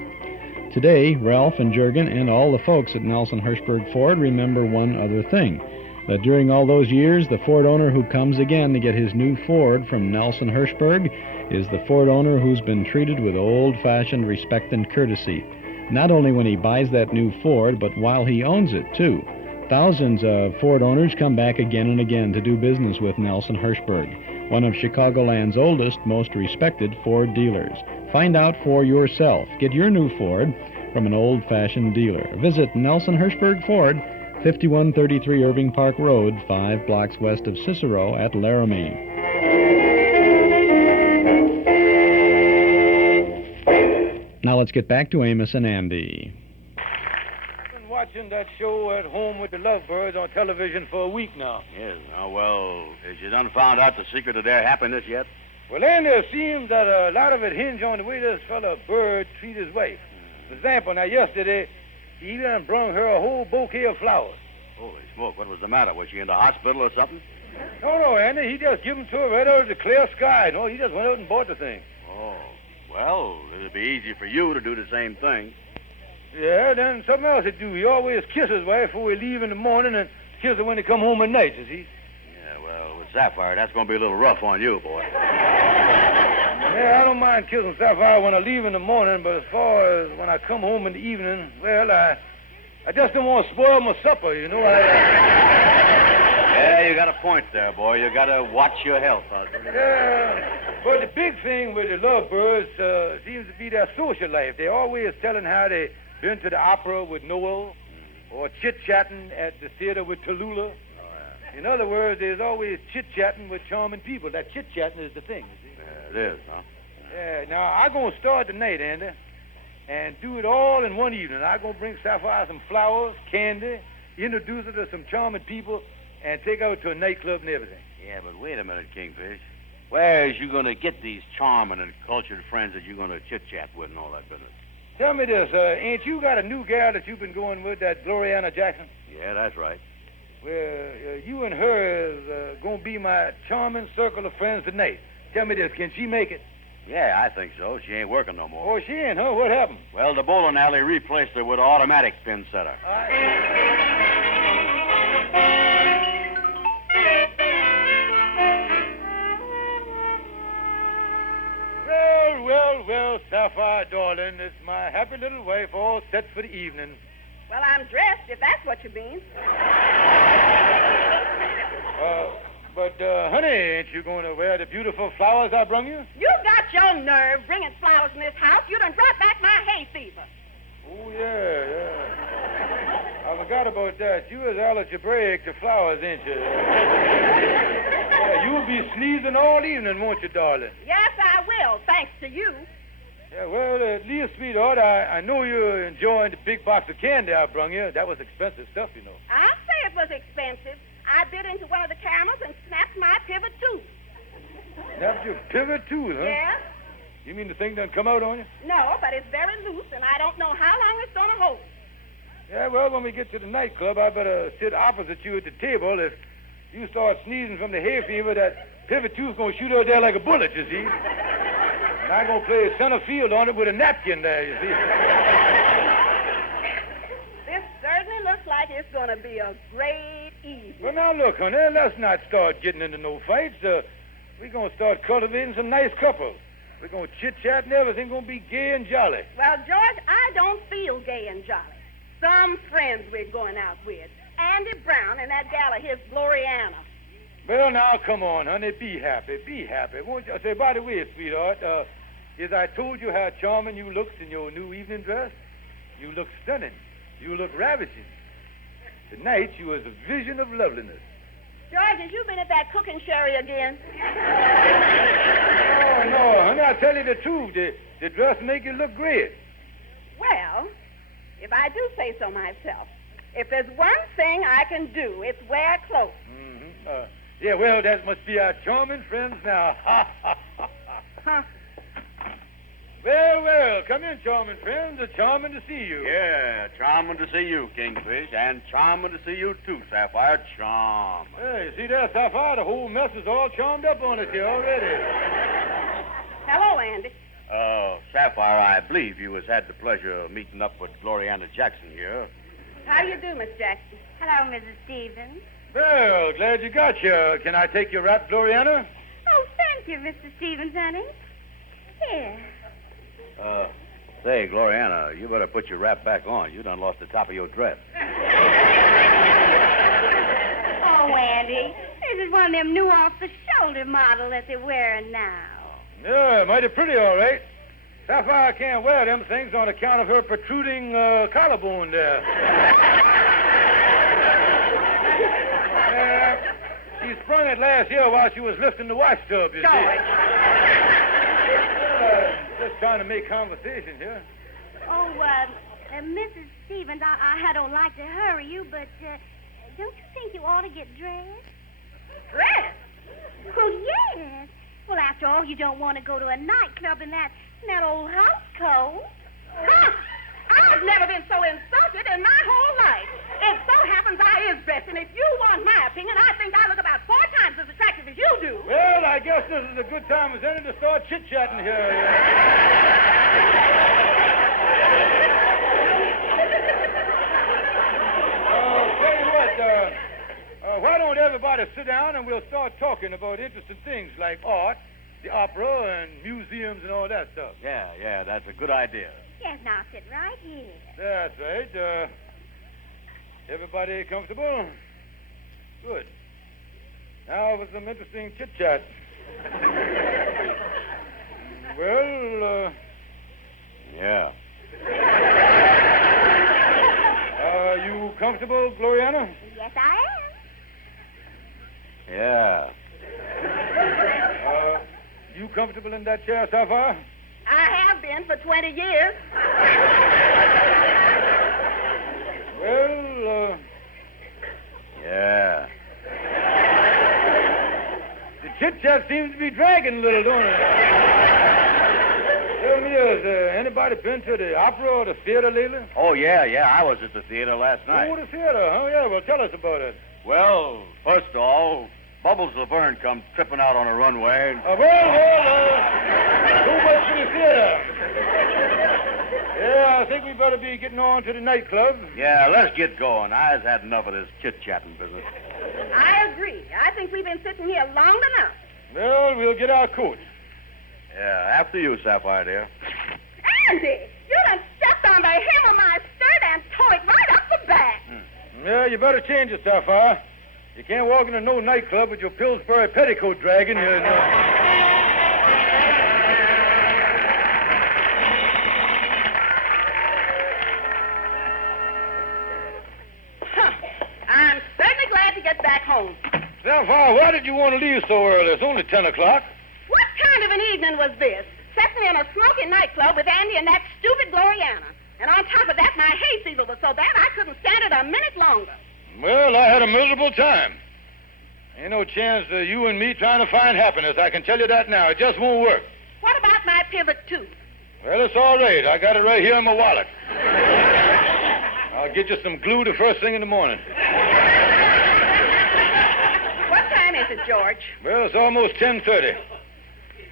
Today, Ralph and Jurgen and all the folks at Nelson Hirschberg Ford remember one other thing, that during all those years, the Ford owner who comes again to get his new Ford from Nelson Hirschberg is the Ford owner who's been treated with old-fashioned respect and courtesy, not only when he buys that new Ford, but while he owns it, too. Thousands of Ford owners come back again and again to do business with Nelson Hirschberg, one of Chicagoland's oldest, most respected Ford dealers. Find out for yourself. Get your new Ford from an old-fashioned dealer. Visit Nelson Hirschberg Ford, 5133 Irving Park Road, 5 blocks west of Cicero at Laramie. Now let's get back to Amos and Andy. I've been watching that show at home with the lovebirds on television for a week now. Yes. Oh, well, has you done found out the secret of their happiness yet? Well, Andy, it seems that a lot of it hinges on the way this fellow Bird treats his wife. For example, now yesterday, he even brought her a whole bouquet of flowers. Holy smoke, what was the matter? Was she in the hospital or something? No, Andy, he just gave them to her right out of the clear sky. No, he just went out and bought the thing. Oh, well, it'd be easy for you to do the same thing. Yeah, then something else he'd do. He always kisses his wife before he leave in the morning and kisses her when he come home at night, you see. Yeah, well, with Sapphire, that's going to be a little rough on you, boy. Yeah, I don't mind kissing Sapphire when I leave in the morning, but as far as when I come home in the evening, well, I just don't want to spoil my supper, you know. Yeah, you got a point there, boy. You got to watch your health, husband. Yeah, but the big thing with the lovebirds seems to be their social life. They're always telling how they been to the opera with Noel, or chit-chatting at the theater with Tallulah. In other words, there's always chit-chatting with charming people. That chit-chatting is the thing, you see. It is, huh? Yeah, now, I'm going to start tonight, Andy, and do it all in one evening. I'm going to bring Sapphire some flowers, candy, introduce her to some charming people, and take her to a nightclub and everything. Yeah, but wait a minute, Kingfish. Where is you going to get these charming and cultured friends that you're going to chit-chat with and all that business? Tell me this, ain't you got a new gal that you've been going with, that Gloriana Jackson? Yeah, that's right. Well, you and her is going to be my charming circle of friends tonight. Tell me this, can she make it? Yeah, I think so. She ain't working no more. Oh, she ain't, huh? What happened? Well, the bowling alley replaced her with an automatic pin setter. Well, Sapphire, darling, it's my happy little wife all set for the evening. Well, I'm dressed, if that's what you mean. But, honey, ain't you going to wear the beautiful flowers I brung you? You got your nerve bringing flowers in this house. You done brought back my hay fever. Oh, yeah. I forgot about that. You is allergic to flowers, ain't you? Yeah, you'll be sneezing all evening, won't you, darling? Yes, I will, thanks to you. Yeah, well, at least, sweetheart, I know you're enjoying the big box of candy I brung you. That was expensive stuff, you know. I'll say it was expensive. I bit into one of the caramels and snapped my pivot tooth. Snapped your pivot tooth, huh? Yeah. You mean the thing doesn't come out on you? No, but it's very loose, and I don't know how long it's going to hold. Yeah, well, when we get to the nightclub, I better sit opposite you at the table. If you start sneezing from the hay fever, that pivot tooth's going to shoot out there like a bullet, you see. And I'm going to play center field on it with a napkin there, you see. This certainly looks like it's going to be a great evening. Well, now, look, honey, let's not start getting into no fights. We're going to start cultivating some nice couples. We're going to chit-chat and everything going to be gay and jolly. Well, George, I don't feel gay and jolly. Some friends we're going out with. Andy Brown and that gal of his, Gloriana. Well, now, come on, honey. Be happy. Be happy. Won't you? Say, by the way, sweetheart, as I told you how charming you looked in your new evening dress, you look stunning. You look ravishing. Tonight, you was a vision of loveliness. George, have you been at that cooking sherry again? Oh, no, honey, I tell you the truth. The dress make you look great. Well, if I do say so myself, if there's one thing I can do, it's wear clothes. Mm-hmm. Yeah, well, that must be our charming friends now. Ha, ha, ha, ha. Well, come in, charming friends. It's charming to see you. Yeah, charming to see you, Kingfish, and charming to see you, too, Sapphire. Charm. Hey, you see there, Sapphire? The whole mess is all charmed up on us here already. Hello, Andy. Sapphire, I believe you has had the pleasure of meeting up with Gloriana Jackson here. How do you do, Miss Jackson? Hello, Mrs. Stevens. Well, glad you got here. Can I take your wrap, Gloriana? Oh, thank you, Mr. Stevens, honey. Here. Say, Gloriana, you better put your wrap back on. You done lost the top of your dress. Oh, Andy, this is one of them new off-the-shoulder model that they're wearing now. Yeah, mighty pretty, all right. Sapphire can't wear them things on account of her protruding collarbone there. She sprung it last year while she was lifting the wash tub, you see. Just trying to make conversation here. Oh, Mrs. Stevens, I don't like to hurry you, but don't you think you ought to get dressed? Dressed? Well, yes. Well, after all, you don't want to go to a nightclub in that old house coat. Huh! I've never been so insulted in my whole life. It so happens I is dressed, and if you want my opinion, I think I look about 4 times as attractive as you do. Well, I guess this is a good time as any to start chit-chatting here. Tell you what, why don't everybody sit down and we'll start talking about interesting things like art, the opera, and museums and all that stuff. Yeah, that's a good idea. Yes, now sit right here. That's right. Everybody comfortable? Good. Now for some interesting chit-chat. Well, Yeah. Are you comfortable, Gloriana? Yes, I am. Yeah. You comfortable in that chair, Sapphire? I have been for 20 years. Well, Yeah. the chit-chat seems to be dragging a little, don't it? Tell me, has anybody been to the opera or the theater lately? Oh, yeah, I was at the theater last night. Oh, the theater, huh? Yeah, well, tell us about it. Well, first of all, Bubbles Laverne come tripping out on a runway. Too much for the theater. Yeah, I think we better be getting on to the nightclub. Yeah, let's get going. I've had enough of this chit-chatting business. I agree. I think we've been sitting here long enough. Well, we'll get our coats. Yeah, after you, Sapphire, dear. Andy, you done stepped on the hem of my skirt and tore it right up the back. Yeah, you better change it, Sapphire. You can't walk into no nightclub with your Pillsbury petticoat dragging. I'm certainly glad to get back home. Sapphire, why did you want to leave so early? It's only 10 o'clock. What kind of an evening was this? Setting in a smoky nightclub with Andy and that stupid Gloriana. And on top of that, my hay fever was so bad I couldn't stand it a minute longer. Well, I had a miserable time. Ain't no chance of you and me trying to find happiness. I can tell you that now. It just won't work. What about my pivot, too? Well, it's all right. I got it right here in my wallet. I'll get you some glue the first thing in the morning. What time is it, George? Well, it's almost 10:30.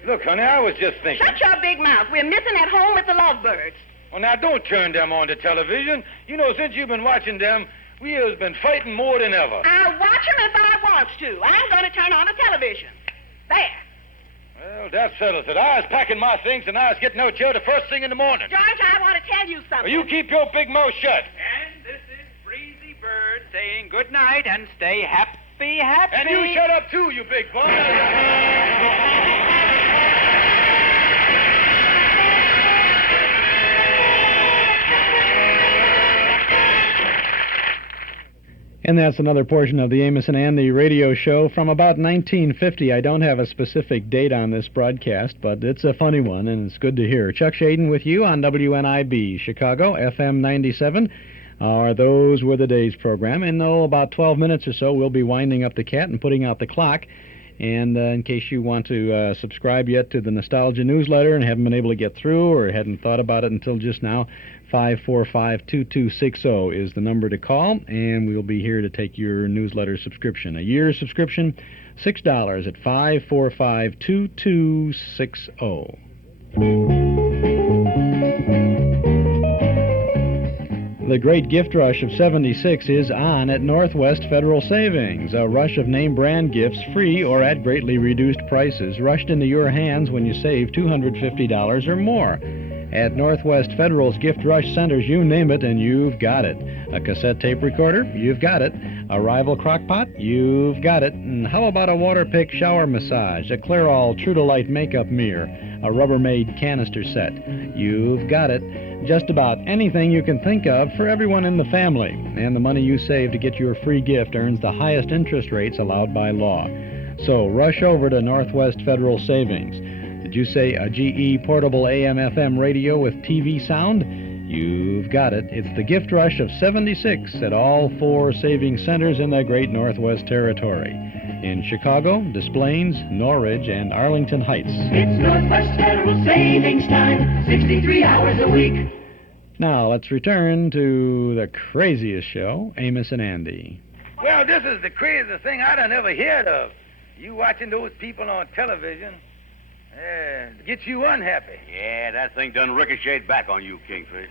Look, honey, I was just thinking. Shut your big mouth. We're missing at home with the lovebirds. Well, now, don't turn them on the television. You know, since you've been watching them, we have been fighting more than ever. I'll watch them if I want to. I'm going to turn on the television. There. Well, that settles it. I was packing my things and I was getting out here the first thing in the morning. George, I want to tell you something. Well, you keep your big mouth shut. And this is Breezy Bird saying good night and stay happy happy, happy. And you shut up, too, you big boy. And that's another portion of the Amos and Andy radio show from about 1950. I don't have a specific date on this broadcast, but it's a funny one, and it's good to hear. Chuck Shaden with you on WNIB, Chicago, FM 97. Those were the days program. In about 12 minutes or so, we'll be winding up the cat and putting out the clock. And in case you want to subscribe yet to the Nostalgia newsletter and haven't been able to get through or hadn't thought about it until just now, 545-2260 is the number to call, and we'll be here to take your newsletter subscription. A year's subscription, $6 at 545-2260. The great gift rush of '76 is on at Northwest Federal Savings. A rush of name brand gifts, free or at greatly reduced prices, rushed into your hands when you save $250 or more. At Northwest Federal's Gift Rush Centers, you name it and you've got it. A cassette tape recorder? You've got it. A rival crockpot? You've got it. And how about a Waterpik shower massage, a Clairol True-to-Light makeup mirror, a Rubbermaid canister set? You've got it. Just about anything you can think of for everyone in the family. And the money you save to get your free gift earns the highest interest rates allowed by law. So rush over to Northwest Federal Savings. Did you say a GE portable AM/FM radio with TV sound? You've got it. It's the gift rush of '76 at all 4 savings centers in the great Northwest Territory. In Chicago, Des Plaines, Norridge, and Arlington Heights. It's Northwest Federal Savings Time, 63 hours a week. Now, let's return to the craziest show, Amos and Andy. Well, this is the craziest thing I done ever heard of. You watching those people on television, gets you unhappy. Yeah, that thing done ricocheted back on you, Kingfish.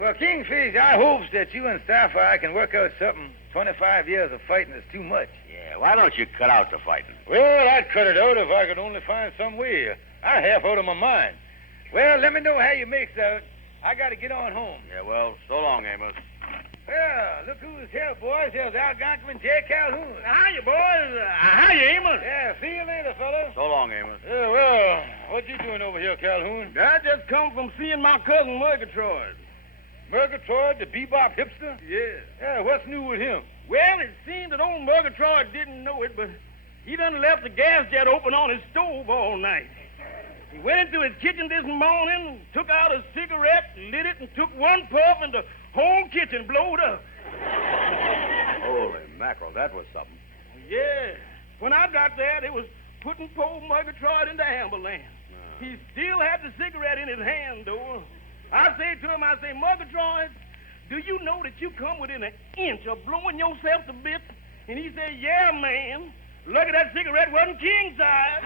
Well, Kingfish, I hopes that you and Sapphire can work out something. 25 years of fighting is too much. Yeah, why don't you cut out the fighting? Well, I'd cut it out if I could only find some way. I'm half out of my mind. Well, let me know how you makes out. I got to get on home. Yeah, well, so long, Amos. Well, look who's here, boys. Here's Algonquin J. Calhoun. Hiya, boys. Hiya, Amos. Yeah, see you later, fella. So long, Amos. Yeah, well, what you doing over here, Calhoun? I just come from seeing my cousin Murgatroyd. Murgatroyd, the bebop hipster? Yeah. Yeah, what's new with him? Well, it seemed that old Murgatroyd didn't know it, but he done left the gas jet open on his stove all night. He went into his kitchen this morning and took out a cigarette, lit it, and took one puff, and the whole kitchen blowed up. Holy mackerel, that was something. Yeah. When I got there, they was putting poor Murgatroyd into ambulance. He still had the cigarette in his hand, though. I say to him, Murgatroyd, do you know that you come within an inch of blowing yourself to bits? And he said, yeah, man. Lucky that cigarette wasn't king size.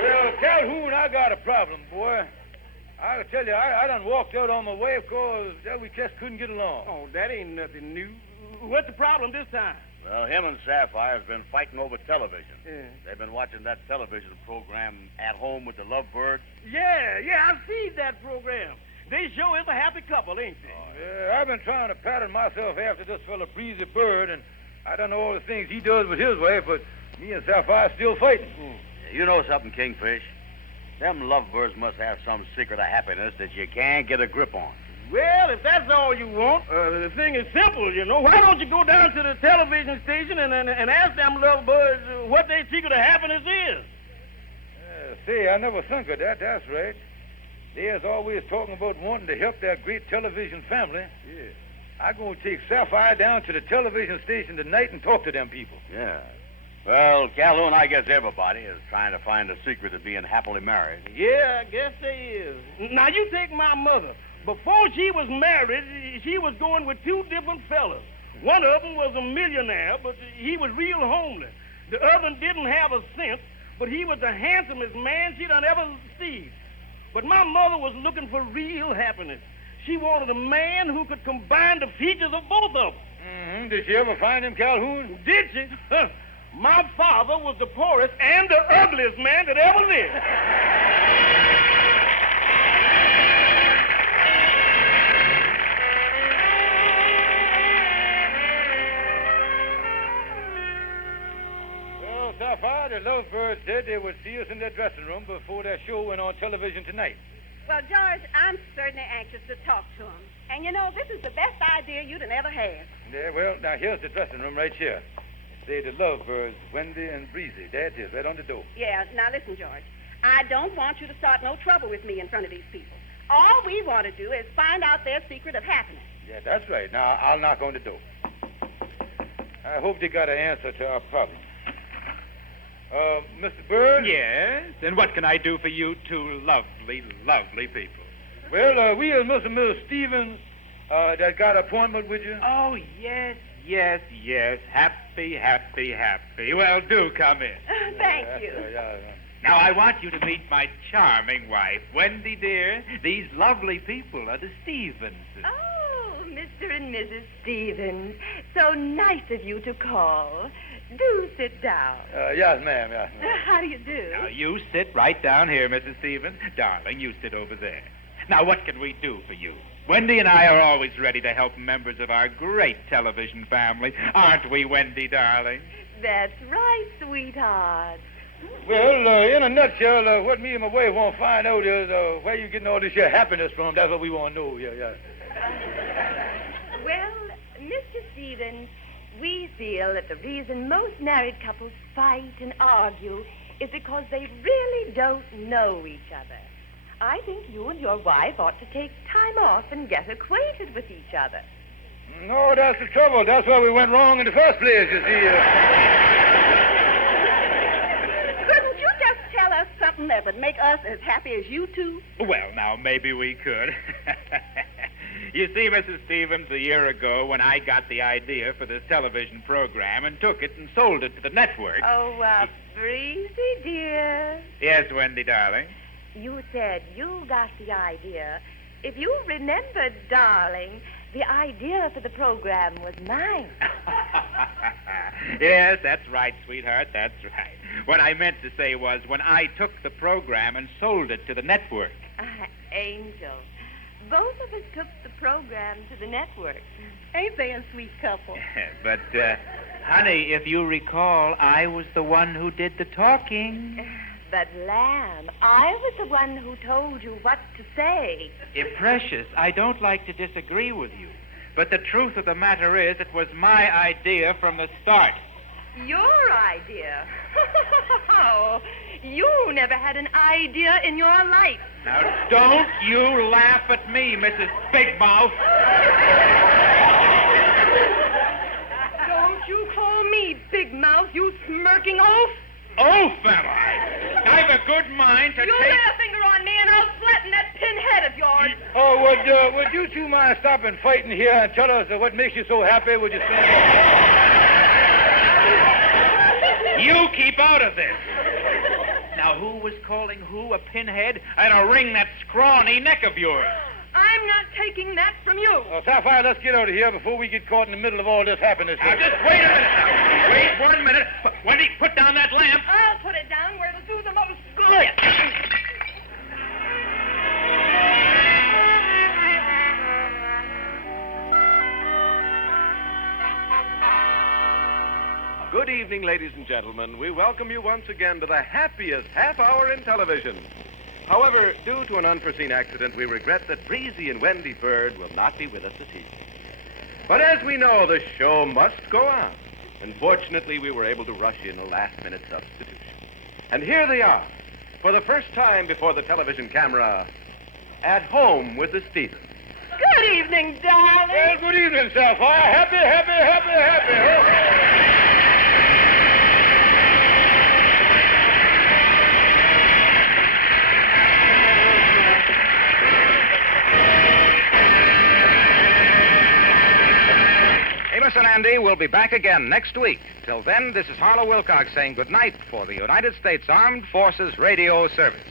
Well, Calhoun, I got a problem, boy. I'll tell you, I done walked out on my way because we just couldn't get along. Oh, that ain't nothing new. What's the problem this time? Well, him and Sapphire's been fighting over television. Yeah. They've been watching that television program At Home with the Lovebirds. Yeah, I've seen that program. They sure is a happy couple, ain't they? Yeah, I've been trying to pattern myself after this fella Breezy Bird, and I don't know all the things he does with his wife, but me and Sapphire still fighting. Yeah, you know something, Kingfish? Them lovebirds must have some secret of happiness that you can't get a grip on. Well, if that's all you want, the thing is simple, you know. Why don't you go down to the television station and ask them lovebirds what their secret of happiness is? Say, I never thunk of that. That's right. They's always talking about wanting to help their great television family. Yeah. I'm going to take Sapphire down to the television station tonight and talk to them people. Yeah. Well, Calhoun, I guess everybody is trying to find a secret of being happily married. Yeah, I guess they is. Now, you take my mother. Before she was married, she was going with 2 different fellas. One of them was a millionaire, but he was real homeless. The other one didn't have a cent, but he was the handsomest man she done ever seen. But my mother was looking for real happiness. She wanted a man who could combine the features of both of them. Mm-hmm. Did she ever find him, Calhoun? Did she? My father was the poorest and the ugliest man that ever lived. Bird said they would see us in their dressing room before their show went on television tonight. Well, George, I'm certainly anxious to talk to him. And you know, this is the best idea you'd ever had. Yeah, well, now here's the dressing room right here. Say the Lovebirds, Wendy and Breezy. There it is, right on the door. Yeah, now listen, George. I don't want you to start no trouble with me in front of these people. All we want to do is find out their secret of happiness. Yeah, that's right. Now, I'll knock on the door. I hope they got an answer to our problem. Mr. Bird? Yes, and what can I do for you two lovely, lovely people? Well, we are Mr. and Mrs. Stevens that got an appointment with you. Oh, yes. Happy. Well, do come in. Thank you. Now, I want you to meet my charming wife, Wendy, dear. These lovely people are the Stevens. Oh, Mr. and Mrs. Stevens. So nice of you to call. Do sit down. Yes, ma'am. How do you do? Now, you sit right down here, Mrs. Stevens. Darling, you sit over there. Now, what can we do for you? Wendy and I are always ready to help members of our great television family. Aren't we, Wendy, darling? That's right, sweetheart. Well, in a nutshell, what me and my wife want to find out is where you getting all this your happiness from. That's what we want to know. Yeah. Well, Mr. Stevens, we feel that the reason most married couples fight and argue is because they really don't know each other. I think you and your wife ought to take time off and get acquainted with each other. No, that's the trouble. That's why we went wrong in the first place, you see. Couldn't you just tell us something that would make us as happy as you two? Well, now, maybe we could. You see, Mrs. Stevens, a year ago when I got the idea for this television program and took it and sold it to the network. Oh, Breezy, dear. Yes, Wendy, darling. You said you got the idea. If you remember, darling, the idea for the program was mine. Yes, that's right, sweetheart, that's right. What I meant to say was when I took the program and sold it to the network. Angel, both of us took the program to the network. Ain't they a sweet couple? But, honey, if you recall, I was the one who did the talking. But, Lamb, I was the one who told you what to say. Precious, I don't like to disagree with you. But the truth of the matter is it was my idea from the start. Your idea? Oh, you never had an idea in your life. Now, don't you laugh at me, Mrs. Big Mouth. Don't you call me Big Mouth, you smirking oaf. Oaf, am I? I've a good mind to You lay a finger on me and I'll flatten that pinhead of yours. Oh, would you two mind stopping fighting here and tell us what makes you so happy? Would you say? You keep out of this. Now, who was calling who a pinhead? I'll wring that scrawny neck of yours. I'm not taking that from you. Oh, Sapphire, let's get out of here before we get caught in the middle of all this happiness. Now, just wait a minute now. Wait 1 minute. Wendy, put down that lamp. I'll put it down where it'll do the most good. Good evening, ladies and gentlemen. We welcome you once again to the happiest half hour in television. However, due to an unforeseen accident, we regret that Breezy and Wendy Bird will not be with us this evening. But as we know, the show must go on. Unfortunately, we were able to rush in a last-minute substitution. And here they are, for the first time before the television camera, at home with the Stevens. Good evening, darling. Well, good evening, Sapphire. Happy. Amos and Andy will be back again next week. Till then, this is Harlow Wilcox saying good night for the United States Armed Forces Radio Service.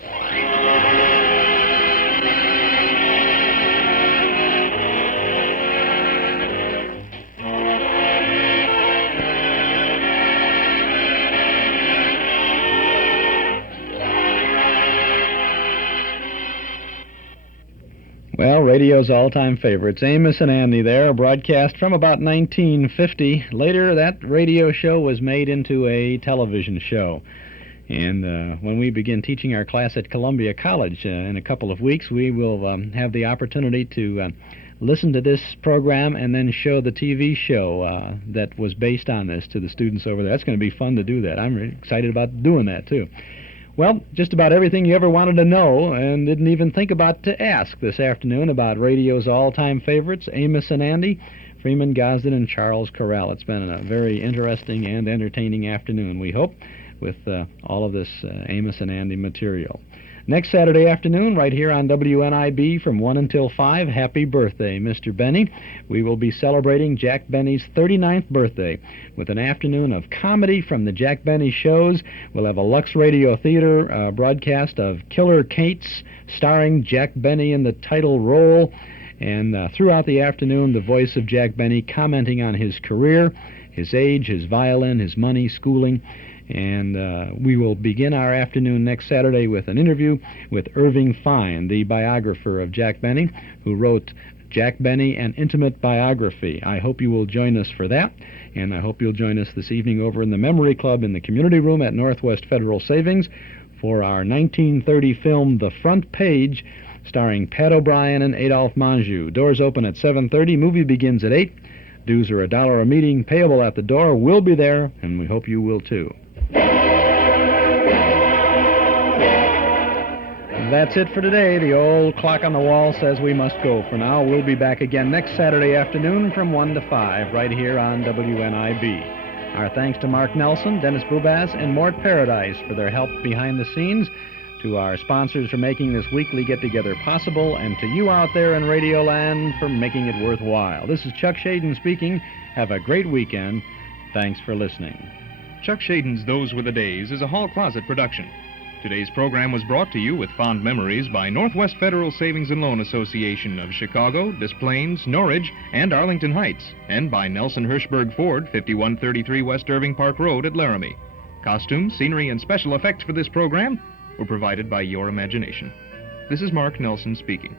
Well, radio's all-time favorites. Amos and Andy there, a broadcast from about 1950. Later, that radio show was made into a television show. And when we begin teaching our class at Columbia College in a couple of weeks, we will have the opportunity to listen to this program and then show the TV show that was based on this to the students over there. That's going to be fun to do that. I'm really excited about doing that, too. Well, just about everything you ever wanted to know and didn't even think about to ask this afternoon about radio's all-time favorites, Amos and Andy, Freeman, Gosden, and Charles Correll. It's been a very interesting and entertaining afternoon, we hope, with all of this Amos and Andy material. Next Saturday afternoon, right here on WNIB from 1 until 5, happy birthday, Mr. Benny. We will be celebrating Jack Benny's 39th birthday with an afternoon of comedy from the Jack Benny shows. We'll have a Lux Radio Theater broadcast of Killer Kates, starring Jack Benny in the title role. And throughout the afternoon, the voice of Jack Benny commenting on his career, his age, his violin, his money, schooling. And we will begin our afternoon next Saturday with an interview with Irving Fine, the biographer of Jack Benny, who wrote Jack Benny, An Intimate Biography. I hope you will join us for that, and I hope you'll join us this evening over in the Memory Club in the community room at Northwest Federal Savings for our 1930 film, The Front Page, starring Pat O'Brien and Adolphe Menjou. Doors open at 7:30. Movie begins at 8. Dues are $1 a meeting, payable at the door. We'll be there, and we hope you will too. That's it for today. The old clock on the wall says we must go for now. We'll be back again next Saturday afternoon from 1 to 5 right here on WNIB. Our thanks to Mark Nelson, Dennis Bubas, and Mort Paradise for their help behind the scenes, to our sponsors for making this weekly get-together possible, and to you out there in Radioland for making it worthwhile. This is Chuck Shaden speaking. Have a great weekend. Thanks for listening. Chuck Shaden's Those Were the Days is a Hall Closet production. Today's program was brought to you with fond memories by Northwest Federal Savings and Loan Association of Chicago, Des Plaines, Norridge, and Arlington Heights, and by Nelson Hirschberg Ford, 5133 West Irving Park Road at Laramie. Costumes, scenery, and special effects for this program were provided by your imagination. This is Mark Nelson speaking.